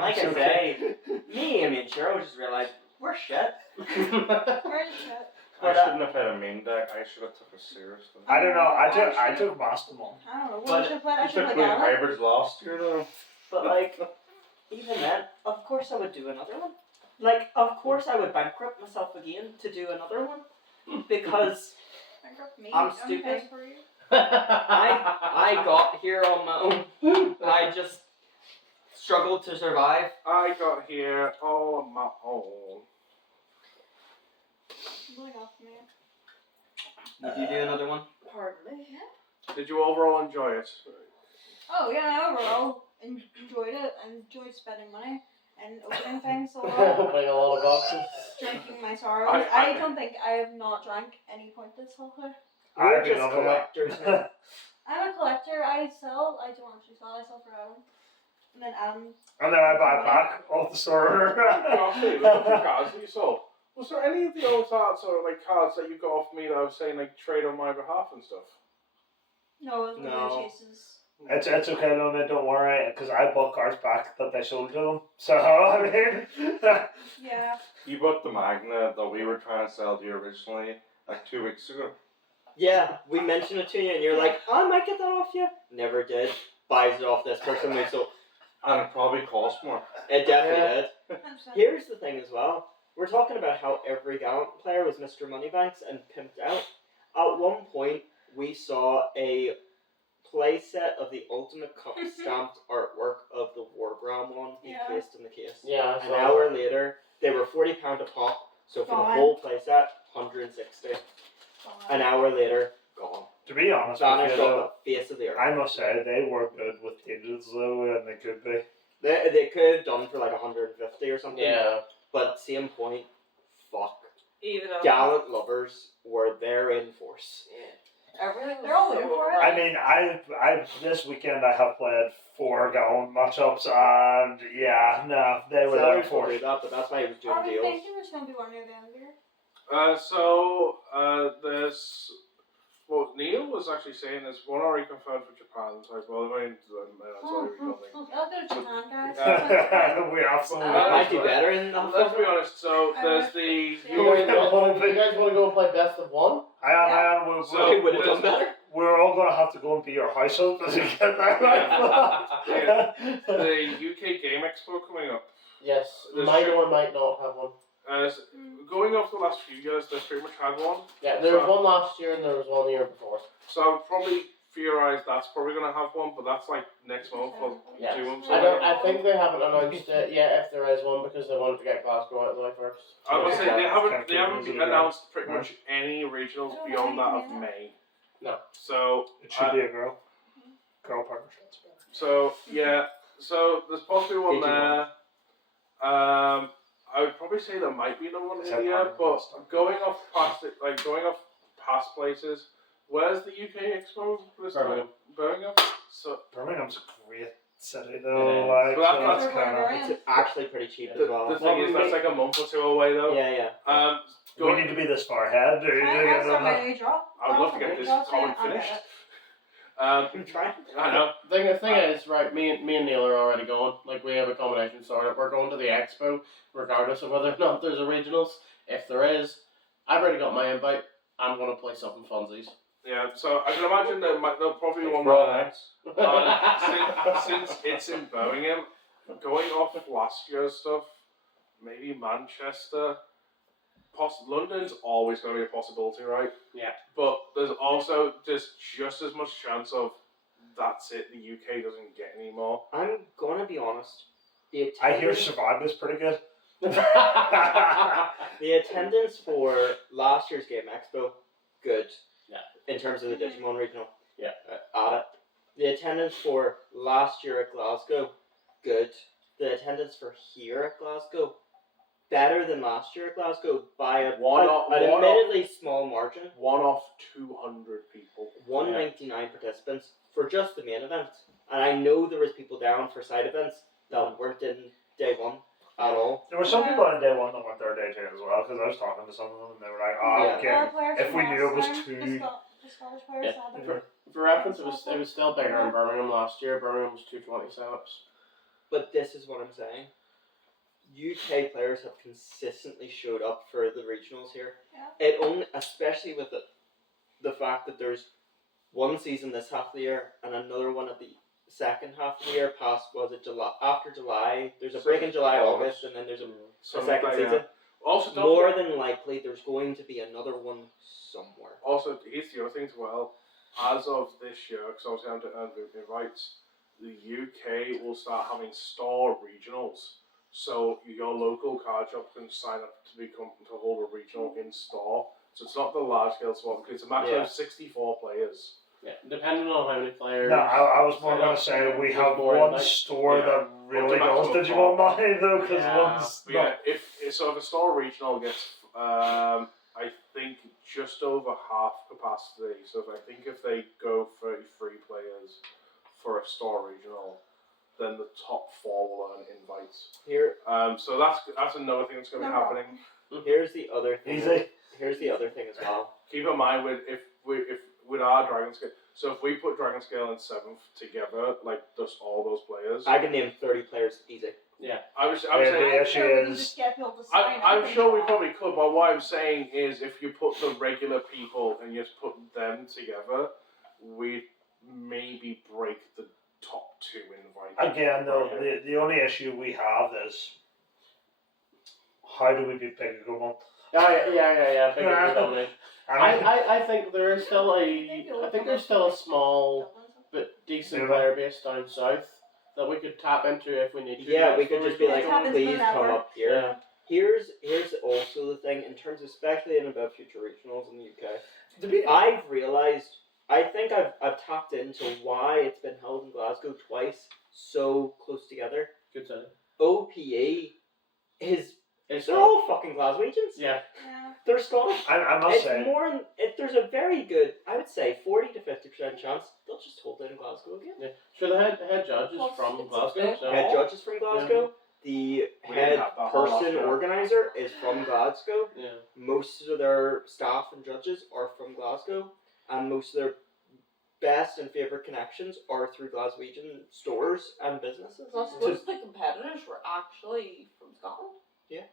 like I It's say, me and Shiro just realized we're shit. Where is it? I shouldn't have played a main deck. I should have took it seriously. I don't know. I should've- took Mastermon. I don't know. What But should I play? I You should took play Queen Gala. Hybrids last year though. But like, even then, of course I would do another one. Like, of course I would bankrupt myself again to do another one because Bankrupt me. I'm I'm stupid. paying for you. I got here on my own. I just struggled to survive. I got here all on my own. Moving off me. Did you do another one? Pardon me. Did you overall enjoy it? Oh yeah, I overall enjoyed it. I enjoyed spending money and opening things a lot. Opening a lot of boxes. Drinking my sorrows. I- I don't think I have not drank any point this whole time. We're I just another one. collectors now. I'm a collector. I sell. I don't actually sell. I sell for Adam. And then Adam. And then I buy it back off the store. Actually, the bunch of cards that you sold. Was there any of the old cards or like cards that you got off me that I was saying like trade on my behalf and stuff? No, it was No. no chases. It's okay, Luna, don't worry, because I bought cards back that they sold to them. So, I mean, Yeah. You bought the magnet that we were trying to sell to you originally, like 2 weeks ago. Yeah, we mentioned it to you and you're like, I might get that off you. Never did. Buys it off this person we sold. And it probably cost more. It definitely Yeah. did. 100%. Here's the thing as well. We're talking about how every Gallant player was Mr. Moneybanks and pimped out. At one point, we saw a playset of the Ultimate Cup stamped artwork of the Warground one he Yeah. placed in the case. Yeah. An hour later, they were £40 a pop, so for the Gone. whole playset, 160. An hour later, gone. To be honest with Vanished you, off though, the face of the earth. I must say they were good with deals though, and they could be. They could have done for like 150 or something. Yeah. But same point, fuck. Even though Gallant lovers were there in force. everything They're all was there so for it. I mean, I this weekend I have played 4 Gallon matchups, and yeah, no, they were there Sellers will for do it. that, but that's why he was doing Are we deals. thinking there's going to be one near the end here? There's. Well, Neil was actually saying there's one already confirmed for Japan. So I was, well, I mean, that's already coming. I'll go to Japan, guys. We absolutely Might be better in the Let's be honest. So there's the You guys want to go and play best of one? I am. So- They would have done better. We're all going to have to go and be your house husbands to get that right. the UK Game Expo coming up. Yes. There's Might sure- or might not have one. Going off the last few years, they've pretty much had one. Yeah, there was one last year and there was one the year before. So I would probably theorise that's probably going to have one, but that's like next month or Yeah. 2 months I away. think they haven't announced it yet if there is one because they wanted to get Glasgow out of the way first. I was Yeah. saying they haven't Yeah. announced pretty Yeah. much any regionals Oh, beyond that yeah. of May. No. So It should be a girl. Girl partnership. So yeah, so there's possibly one Digimon. there. I would probably say there might be another one Is in that here, part of but the stuff? going off past places. Where's the UK Expo this time? Birmingham. Birmingham. So Birmingham's a great city It though. is. Like, But so that's it's kinda, It's actually pretty cheap the as well. thing is that's like a month or 2 away though. Yeah. we need to be this far ahead. Or Can I start my new job? I would love to get this comment finished. I'm trying. I know. The thing is, right, me and Neil are already going. Like, we have a combination sorted. We're going to the expo, regardless of whether or not there's a regionals. If there is, I've already got my invite. I'm going to play something funsies. Yeah. So I can imagine there'll probably be one Raw there. next. Since it's in Birmingham, going off last year's stuff, maybe Manchester. London's always going to be a possibility, right? Yeah. But there's also just as much chance of that's it. The UK doesn't get any more. I'm gonna be honest. The I hear attendance, Survive is pretty good. the attendance for last year's Game Expo, good. Yeah. In terms of the Digimon regional. Yeah. At it. The attendance for last year at Glasgow, good. The attendance for here at Glasgow, better than last year at Glasgow by an admittedly small margin. One off 200 people. 199 participants for just the main event. And I know there was people down for side events that weren't in day one at all. There were some people on day 1 that went there day 2 as well, because I was talking to some of them and they were like, oh, Yeah. okay. Our players If from we last knew it was time, too- the Scottish players Yeah. had For, them. for reference, it was still bigger in Birmingham last year. Birmingham was 220 setups. But this is what I'm saying. UK players have consistently showed up for the regionals here. Yeah. It only, especially with the fact that there's one season this half of the year and another one at the second half of the year. Past was it July? After July, there's a break in July, August, and then there's a second season. Also, don't More forget- than likely, there's going to be another one somewhere. Also, here's the other thing as well. As of this year, because obviously I'm to earn the rights, the UK will start having store regionals. So your local card shop can sign up to hold a regional in store. So it's not the large scale swap. It's a maximum Yeah. of 64 players. Yeah, depending on how many players. No, I was more going to say we have More one like- store yeah. that really Up to does maximum Digimon four. now though, because Yeah. one's But not. yeah, if a store regional gets, I think just over half capacity. So if they go 33 players for a store regional, then the top 4 will earn invites. Here, So that's another thing that's going to be No. happening. here's the other thing. Easy. Here's the other thing as well. Keep in mind with our Dragon Scale. So if we put Dragon Scale and 7th together, like just all those players, I can name 30 players easy. I was Yeah, saying. the I'm issue sure we can is- just get people to sign I'm up sure we and probably could, but what I'm saying is if you put the regular people and you just put them together, we maybe break the top 2 invites. Again, though, the only issue we have is how do we beat Digimon? Yeah. Bigger than I mean, I think there is still I think there's still a small but decent Yeah. player base down south that we could tap into if we need to. Yeah, we could just be like, It happens please come whenever. up here. Yeah. Here's also the thing in terms of, especially in about future regionals in the UK. To be I've realized, I think I've tapped into why it's been held in Glasgow twice so close together. Good time. OPE is It's they're not. all fucking Glaswegians. Yeah. Yeah. They're Scottish. I must It's say, more. There's a very good, I would say, 40 to 50% chance they'll just hold it in Glasgow again. Yeah. Sure, the head judge is Well, from it's Glasgow. good. So. Head judge is from Glasgow. The We head have the whole person lot, yeah. organizer is from Glasgow. Yeah. Most of their staff and judges are from Glasgow, and most of their best and favourite connections are through Glaswegian stores and businesses. Plus, most of the competitors were actually from Scotland. Yeah.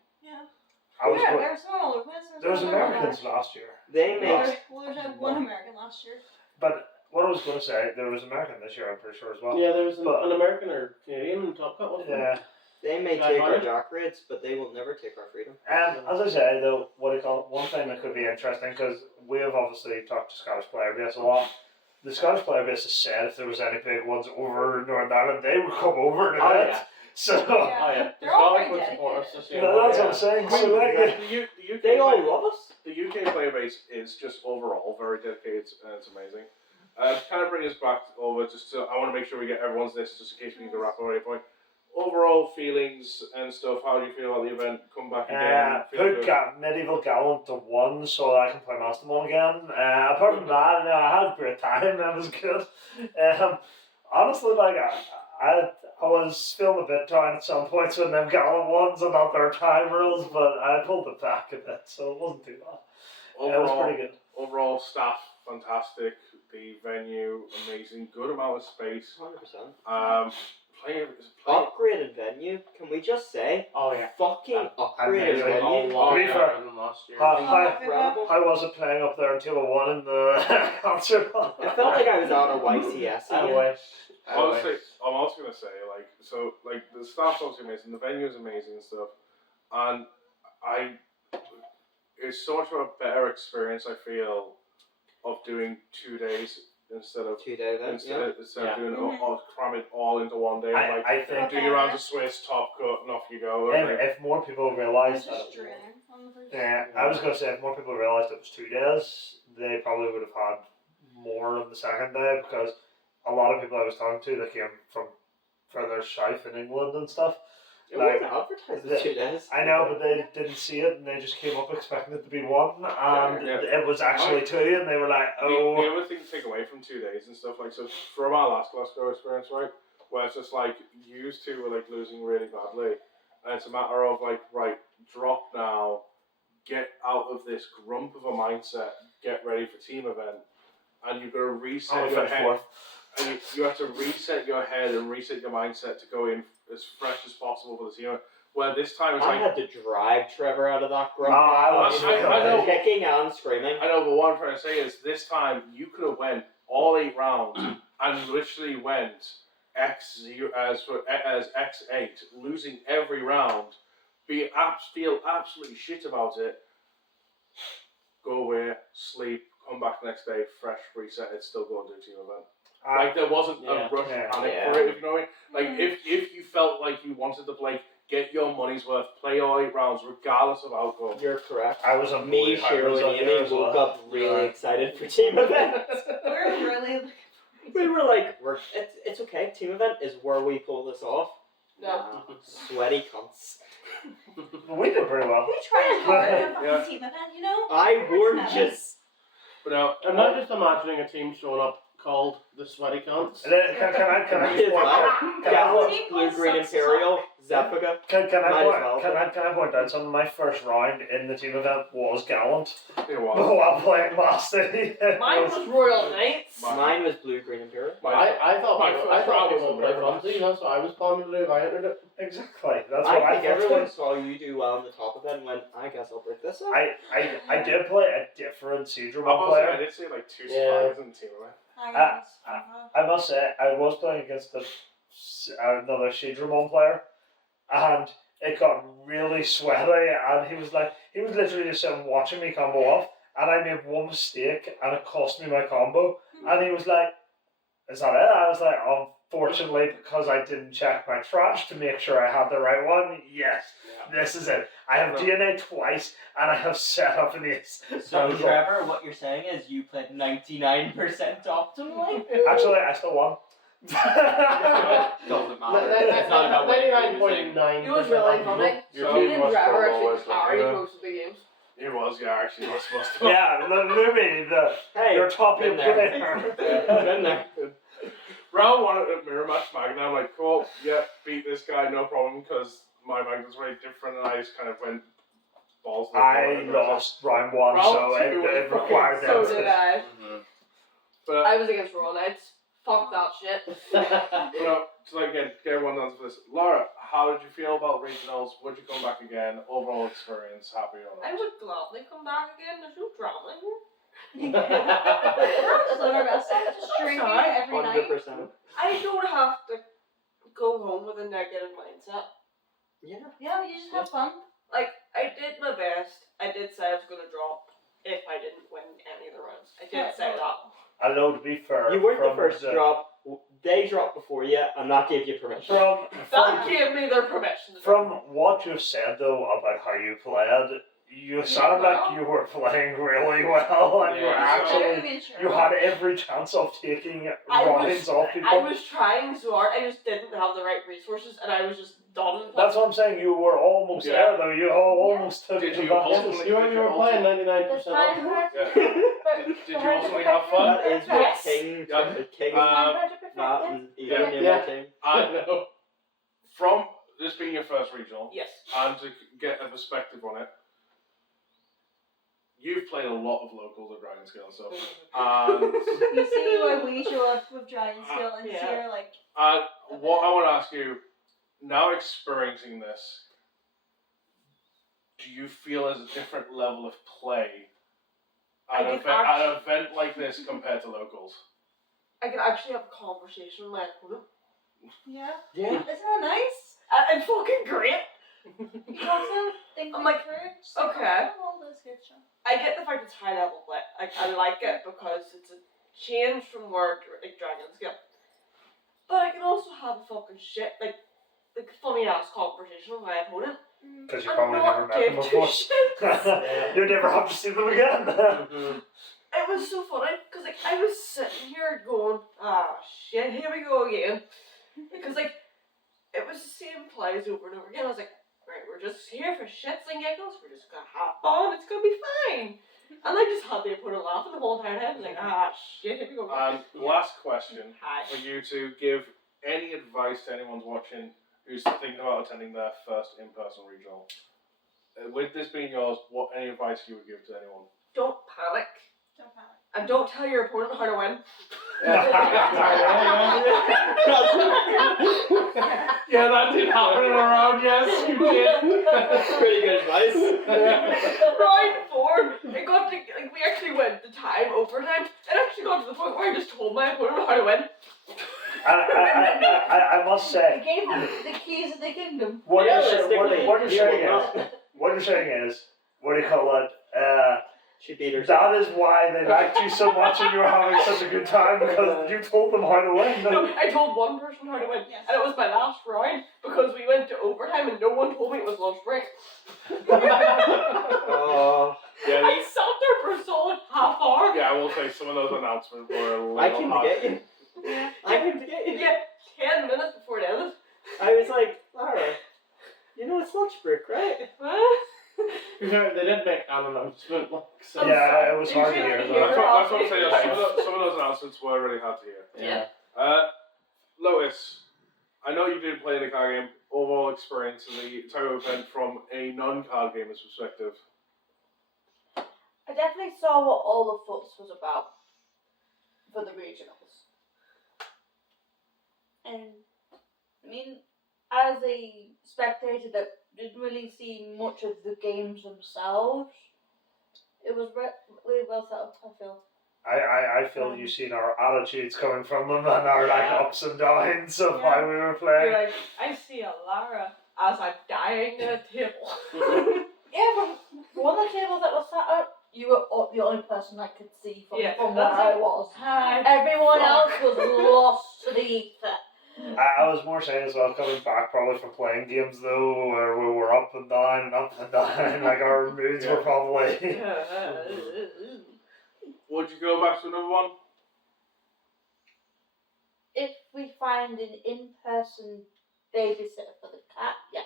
I was Yeah, go- there's some all over the place. there was some all over Americans the last year, They place. make Well, there's one American last year. but what I was going to say, there was American this year. I'm pretty sure as well. Yeah, there was But- an American or Canadian in Top Cut, wasn't there? Yeah. they may Yeah, take our mine- jack rates, but they will never take our freedom. As I say, though, what do you call it? One thing that could be interesting, because we have obviously talked to Scottish player base a lot. The Scottish player base has said if there was any big ones over Northern Ireland, they would come over to Oh, that. yeah. So Yeah. Oh yeah, the They're all Scottish very would support us dedicated. this year. that's yeah. what I'm saying. I So mean, like, the UK They all player- love us. The UK player base is just overall very dedicated and it's amazing. Kind of bring us back over just to, I want to make sure we get everyone's list just in case we need to wrap up at any point. Overall feelings and stuff, how do you feel about the event? Come back again? Feel put good? Medieval Gallant to 1 so I can play Mastermon again. Apart from that, no, I had a great time. That was good. Honestly, like I was feeling a bit down at some points when them Gallant ones and not their time rules, but I pulled it back a bit, so it wasn't too bad. It was pretty good. Overall staff, fantastic. The venue, amazing. Good amount of space. 100%. Playing. Upgraded venue. Can we just say, Oh yeah. fucking upgraded amazing. venue? lot To be better fair, than last year. Incredible. How was it playing up there in Table 1 in the concert hall? It felt like I was out of YCS. I again. wish. Honestly, I'm also gonna say like the staff's obviously amazing, the venue is amazing and stuff, and it's so much of a better experience I feel of doing 2 days instead of 2 day event. Yeah. instead Yeah. of doing Mhm. all cram it all into one day. Like I think do your rounds of Swiss, top cut, and off you go. if more people realise It's just that. draining on the first. Yeah, I was going to say if more people realised it was 2 days, they probably would have had more on the second day because a lot of people I was talking to that came from further south in England and stuff. It Like, wasn't advertised the- as 2 days. I know, but they didn't see it and they just came up expecting it to be 1, and Yeah. it was actually 2, and they were like, The oh. other thing to take away from 2 days and stuff like so from our last Glasgow experience, right, where it's just like you two were like losing really badly, and it's a matter of like right, drop now, get out of this grump of a mindset, get ready for team event, and you've got to reset I'm your a head, 4th. and you have to reset your head and reset your mindset to go in as fresh as possible for the team event. Where this time it's I like. had to drive Trevor out of that group. I know. Kicking and screaming. I know, but what I'm trying to say is this time you could have went all 8 rounds and literally went X0 as X8, losing every round, feel absolutely shit about it. Go away, sleep, come back the next day, fresh, reset it, still go and do a team event. Like there wasn't Yeah. a rush Yeah. panic Yeah. for it, if you know what I mean. Like if you felt like you wanted to play, get your money's worth, play all 8 rounds regardless of outcome. You're correct. I was on Me, Cheryl, and Amy woke up really excited for team events. We're really. We were like, it's okay. Team event is where we pull this off. No. Sweaty cunts. We did pretty well. We tried hard at a fucking Yeah. team event, you know? I warned you. But now I'm not just imagining a team showing up called the Sweaty Cunts. And then, can I just point out, can I Gallo, Team Blue, plus Green sucks Imperial, Zephica. Can I Might as point well, can I point out something? My first round in the team event was Gallant you know what? while playing Master. Mine was Royal Knights. Mine was Blue, Green Imperial. I thought my I first thought round people was would play on clumsy, that's what I was planning to do if I entered it. Exactly. That's what I I think thought. everyone saw you do well in the top event and went, I guess I'll break this up. I did play a different Siege I Roman player. did say like 2 Yeah. surprises in the team event. I must say, I was playing against another Siege Roman player, and it got really sweaty, and he was literally just sitting watching me combo off, and I made one mistake, and it cost me my combo, and he was like, is that it? I was like, unfortunately, because I didn't check my trash to make sure I had the right one, yes, this is it. I have DNA twice, and I have set up an ace. So, Trevor, what you're saying is you played 99% optimally? Actually, I still won. Doesn't matter. It's not about what you're using. 99.9. It was really funny. Your Me team and must Trevor go actually always like carried that. most of the games. It was, yeah, actually, was supposed to. Yeah, Lumi, Hey, your top been player. there. Been there. Round one at Mirror Match Magna, I'm like, cool, yeah, beat this guy, no problem, because my Magna's very different, and I just kind of went balls. to the wall I and lost round one, Round so two it was required So them. did I. But, I was against Royal Knights. Fuck that shit. so again, get one answer for this. Laura, how did you feel about regionals? Would you come back again? Overall experience, happy or I not? would gladly come back again. There's no drama here. We're still our best self, just drinking Sorry. every night. 100%. I don't have to go home with a negative mindset. Yeah. Yeah, you just have fun. Like, I did my best. I did say I was going to drop if I didn't win any of the rounds. I did say that. Although, to be fair, You weren't the from first drop. They dropped before you, and that gave you permission. That gave me their permission. From what you've said, though, about how you played, you sound like you were playing really well, and you were Yeah. actually, you had every chance of taking rounds off people. I was trying so hard. I just didn't have the right resources, and I was just done. That's what I'm saying, you were almost Yeah. there, though. You almost took Did you advantage. ultimately- You were playing The 99% time off. had Yeah. Did you ultimately have fun? That is what Yes. King, Yeah. King Matt and Yeah. Ian in Yeah. my team. I know. From this being your first regional, Yes. and to get a perspective on it, you've played a lot of locals at Dragon Scale, so and You see why we show up with Dragon Skill and Yeah. see her like. what I want to ask you, now experiencing this, do you feel there's a different level of play I at, can an event like this compared to locals? I can actually have a conversation with my opponent. Yeah. Yeah. Isn't that nice? And fucking great. You also think I'm like, through. Just okay. Oh, that's good. Sean. I get the fact it's high level play. I like it because it's a change from where like Dragons go. But I can also have a fucking shit like funny ass conversation with my opponent. Because you And probably never not met them give two before. shits. You never have to see them again. It was so funny because like I was sitting here going, ah shit, here we go again. Because like it was the same plays over and over again. I was like, right, we're just here for shits and giggles. We're just gonna have fun. It's gonna be fine. And I just had the opponent laughing the whole entire time. I was like, ah shit, here we go. Last question Hi. for you to give any advice to anyone watching who's thinking about attending their first in-person regional. With this being yours, what any advice you would give to anyone? Don't panic. Don't panic. And don't tell your opponent how to win. Yeah, that did happen in a round, yes, you did. Pretty good advice. Round 4, it got to, like, we actually went the time, overtime. It actually got to the point where I just told my opponent how to win. I must I say, gave them the keys of the kingdom. what you're Realistically, saying you will is, not. what you're saying is, what do you call it? She beat herself. That is why they liked you so much and you were having such a good time, because you told them how to win. No, I told one person how to win, Yes. and it was my last round because we went to overtime and no one told me it was lunch break. Oh. Yeah, I sat there for a solid half hour. yeah, I will say some of those announcements were a little I came to hard. get you. I came to get you. Yeah, 10 minutes before it ended. I was like, Lara, you know it's lunch break, right? Huh? They did make an announcement, like, so. Yeah, it was hard to You hear couldn't though. That's what I'm saying. Some of those announcements were really hard to hear. Yeah. Lois, I know you did play the card game. Overall experience in the entire event from a non-card gamer's perspective. I definitely saw what all the fuss was about for the regionals. And, I mean, as a spectator that didn't really see much of the games themselves, it was really well set up, I feel. I feel you've seen our attitudes coming from them and our like ups and downs of how we were You're playing. like, I see a Lara as I'm dying at a table. Yeah, but one of the tables that was sat You were the only person I could see from where that's I like, was. hi. Everyone Fuck. else was lost to the ether. I was more saying as well, coming back probably from playing games though, where we were up and down, like our moods were probably. Would you go back to another one? If we find an in-person babysitter for the cat, yes.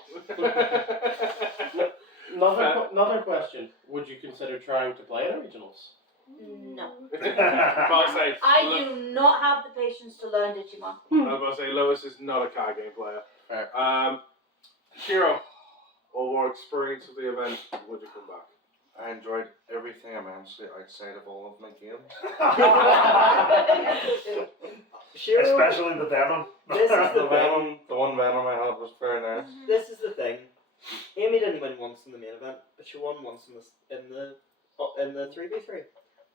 Another question. Would you consider trying to play in regionals? No. I'll say, I do not have the patience to learn Digimon. I was going to say, Lois is not a card game player. Fair. Shiro, over experience of the event, would you come back? I enjoyed everything immensely outside of all of my games. Shiro, Especially the Venom. this is the The one Venom I had was very nice. This is the thing. Amy didn't win once in the main event, but she won once in the 3v3.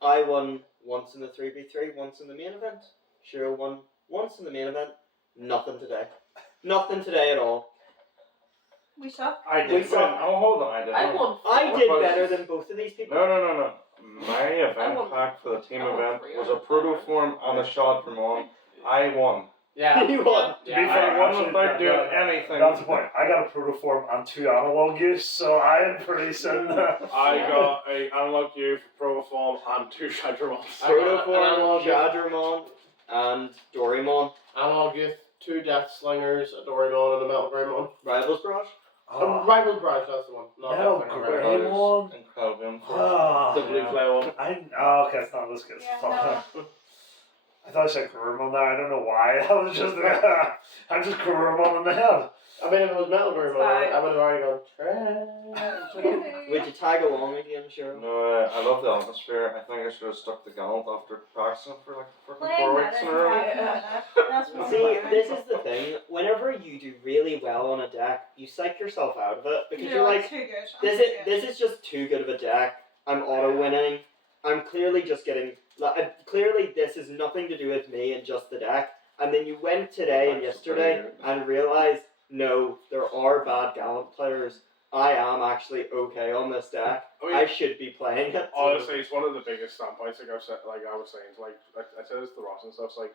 I won once in the 3v3, once in the main event. Shiro won once in the main event. Nothing today. Nothing today at all. We suck. I We did saw- win. Oh, hold on, I did I win. won. I did better than both of these people. No. My event won. pack for the team I won event 3 was out a of 5. protoform and a Shadramon. I won. Yeah. You won. To be Yeah, fair, I won actually, without doing anything. That's the point. I got a protoform and 2 analog use, so I am pretty certain that. I got a analog U for Protoform and 2 Shadramons. Protoform, Shadramon, and Doraemon. Analog Youth, 2 Death Slingers, a Doraemon, and a Metal Greymon. Rivals Barrage. Rivals Barrage, that's the one. Not Metal Death Slinger. Greymon. Incredibly unfortunate. Ah, The blue flare one. okay, it's not as good. Yeah, I thought I said Gurumon there. I don't know why. I was just I'm just Gurumon in the head. I mean, if it was Metal Greymon, Fine. I would have already gone, trash. Would you tag along again, Shiro? No, I love the atmosphere. I think I should have stuck the Gallant after practicing for like freaking 4 weeks in a row. That's what See, this is the thing. Whenever you do really well on a deck, you psych yourself out of it because you're like, too good. this is just too good of a deck. I'm auto winning. I'm clearly just getting. Clearly, this is nothing to do with me and just the deck. And then you went today and yesterday and realized, no, there are bad Gallant players. I am actually okay on this deck. I should be playing it. Honestly, it's one of the biggest standpoints. Like I was saying, I said this to Ross and stuff. It's like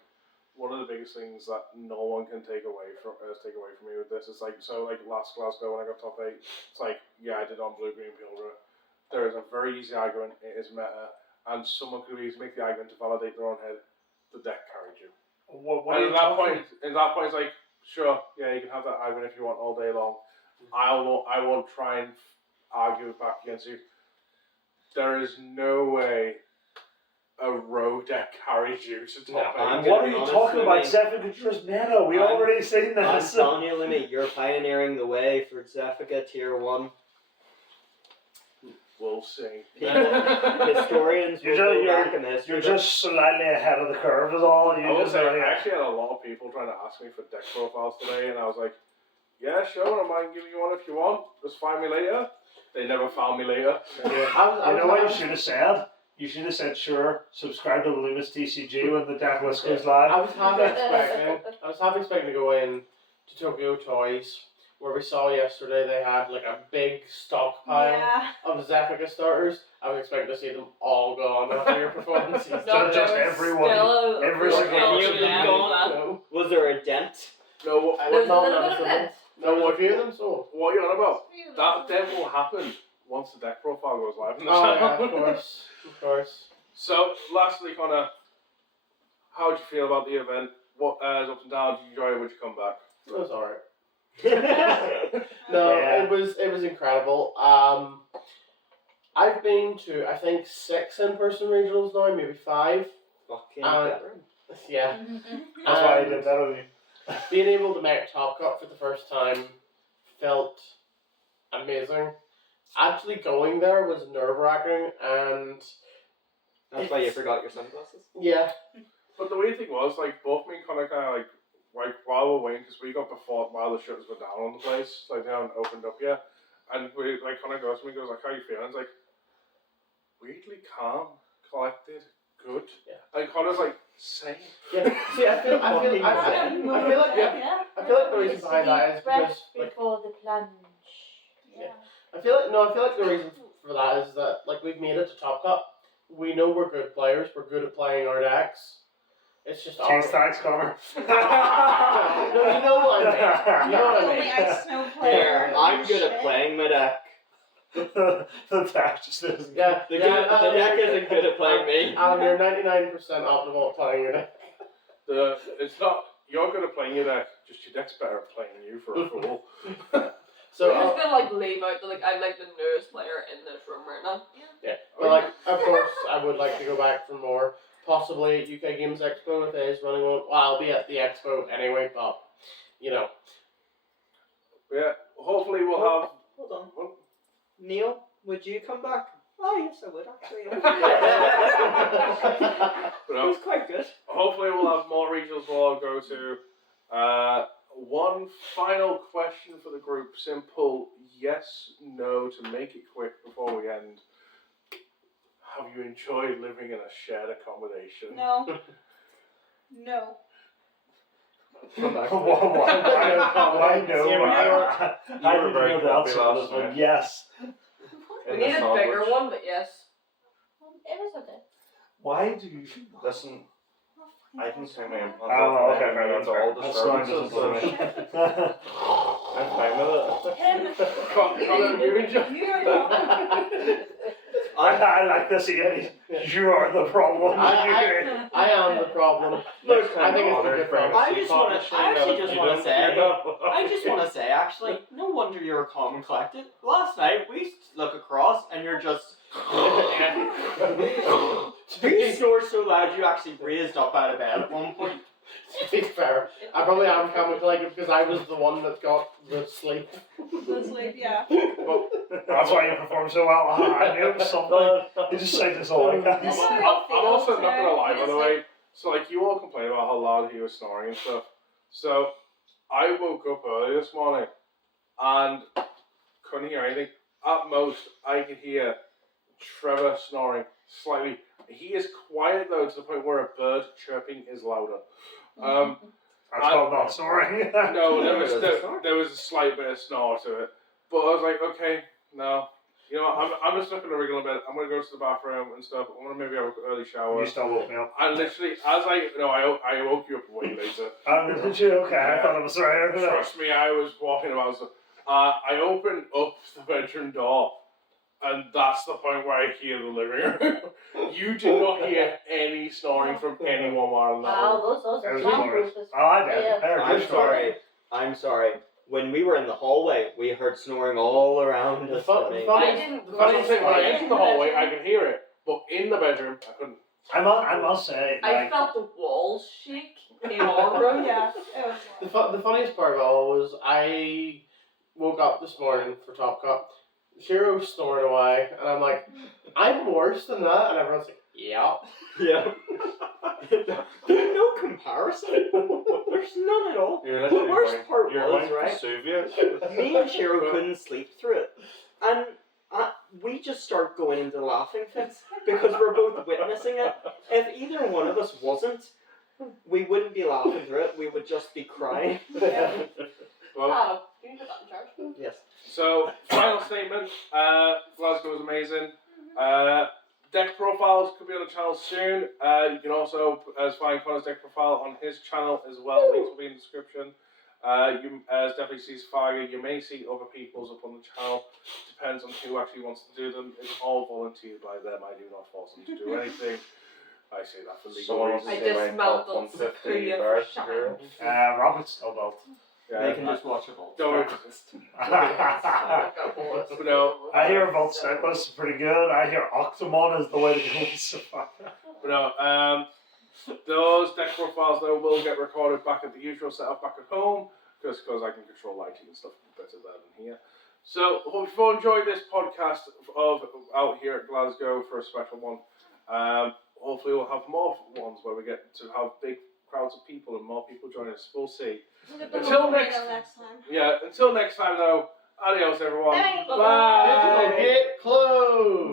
one of the biggest things that no one can take away from me with this. It's like last Glasgow when I got top 8. It's like I did on blue green Pildra. There is a very easy argument. It is meta, and someone could easily make the argument to validate their own head. The deck carried you. What And are you talking? at that point, it's like, sure, yeah, you can have that argument if you want all day long. I won't try and argue back against you. There is no way a row deck carries you to top I'm 8. What are be you honest talking with about? me. Zephyr meta. We I'm- already seen I'm this. telling you, Limmy, you're pioneering the way for Zephyr Tier 1. We'll see. Historians will go back in the history You're books. just slightly ahead of the curve, is all. I You will just say, I actually had a lot of people trying to ask me for deck profiles today, and I was like, yeah, sure, I might give you one if you want. Just find me later. They never found me later. You know what you should have said? You should have said, sure, subscribe to the Lumus TCG when the deck list goes live. I was half expecting to go in to Tokyo Toys, where we saw yesterday they had like a big stockpile Yeah. of Zephyr starters. I was expecting to see them all gone after your performances. No, just everyone. Every single Any of person. them gone? No, Was there a dent? No, There's a not little none bit of of them. it. No, a few of them sold. what are you on about? That then will happen once the deck profile goes live in the Oh yeah, channel. of course. So, lastly, Connor, how did you feel about the event? What ups and downs? Did you enjoy it? Would you come back? It was alright. No, Yeah. it was incredible. I've been to I think 6 in-person regionals now, maybe 5. Fucking And- veteran. Yeah. That's why I did better than you. Being able to make Top Cut for the first time felt amazing. Actually going there was nerve-wracking, and That's why you forgot your sunglasses. yeah, But the weird thing was, like, both me and Connor kind of like while we're waiting, because we got before while the shutters were down on the place, like they haven't opened up yet, and we like Connor goes to me, goes like, "How you feeling?" It's like weirdly calm, collected, good. Yeah. And Connor's like, "Same." yeah. See, I feel like Fucking I feel like the reason behind that is because like before the plunge. Yeah. I feel like the reason for that is that like we've made it to Top Cup. We know we're good players. We're good at playing our decks. It's just our... Cheers, thanks, Connor. No, you know what I mean. You know what I Only mean. ice snow player. Here, I'm good at Shit. playing my deck. The deck just isn't. Yeah, The deck isn't good at playing me. Alan, you're 99% optimal at playing your deck. It's not. You're good at playing your deck. Just your deck's better at playing you for a fool. So, We're just gonna like leave out I'm like the newest player in this room right now. yeah, but like, of course, I would like to go back for more. Possibly UK Games Expo if it is running on. Well, I'll be at the expo anyway, but you know. Yeah. Hopefully we'll have. Hold on. Neil, would you come back? Oh, yes, I would actually. It was quite good. Hopefully we'll have more regionals we'll all go to. One final question for the group. Simple yes, no to make it quick before we end. Have you enjoyed living in a shared accommodation? No. No. Come back. Why no? You were I didn't very know the answer happy to last this one. night. Yes. We need a bigger one, but yes. It was okay. Why do you? Listen, I can say my implants. Oh, okay, fair enough. all That's fine. disturbances. I'm fine with it. Him. Connor, you enjoy. You are the I like this, Ian. You are the problem. I am the problem. Look, I think it's a good problem. I actually just want to say, actually, no wonder you're calm and collected. Last night, we look across and you're just... You snore so loud you actually raised up out of bed at one point. To be fair, I probably am calm and collected because I was the one that got the sleep. The sleep, yeah. That's why you perform so well. I knew it was something. You just say this all like that. This is I'm also not gonna lie, by the way. So like you all complain about how loud he was snoring and stuff. So I woke up early this morning and couldn't hear anything. At most, I could hear Trevor snoring slightly. He is quiet though to the point where a bird chirping is louder. That's called not snoring. No, there was a slight bit of snore to it, but I was like, okay, no. You know what, I'm just not going to wriggle a bit. I'm going to go to the bathroom and stuff. I'm going to maybe have an early shower. You still woke me up. And literally, I woke you up way later. Did you? Okay, I thought it was right. Trust me, I was walking about stuff. I opened up the bedroom door, and that's the point where I hear the living room. You did not hear any snoring from anyone while in that room. Wow, those It was are glorious. Oh, I did. Yeah. I'm sorry. When we were in the hallway, we heard snoring all around us. The funny thing, when I entered the hallway, I could hear it, but in the bedroom, I couldn't. I must say, I like, felt the walls shake in our room. Yeah, it was The funniest part of it all was I woke up this morning for Top Cup. Shiro snoring away, and I'm like, I'm worse than that, and everyone's like, yeah. Yeah. There's no comparison. There's none at all. You're The literally worst going- part you're was, going right? Vesuvius. Me and Shiro couldn't sleep through it. And we just start going into laughing fits because we're both witnessing it. If either one of us wasn't, we wouldn't be laughing through it. We would just be crying. Well, Oh, can you put that in charge? Yes. so, final statement. Glasgow is amazing. Deck profiles could be on the channel soon. You can also find Connor's deck profile on his channel as well. Links will be in the description. You definitely see Safaga. You may see other people's up on the channel. Depends on who actually wants to do them. It's all volunteered by them. I do not force them to do anything. I say that for legal Someone reasons. wants I to say my top dismantled 150 Korea for bars shine. girl. Robert's still built. They can just watch it all. Don't. I But no, hear Vault Stateless is pretty good. I hear Octomon is the way to go. but no, those deck profiles though will get recorded back at the usual setup back at home, just because I can control lighting and stuff better there than here. So hope you've all enjoyed this podcast of out here at Glasgow for a special one. Hopefully we'll have more ones where we get to have big crowds of people and more people join us. We'll see. Until next time. Yeah, until next time though, adios everyone. Bye. Bye. Get close.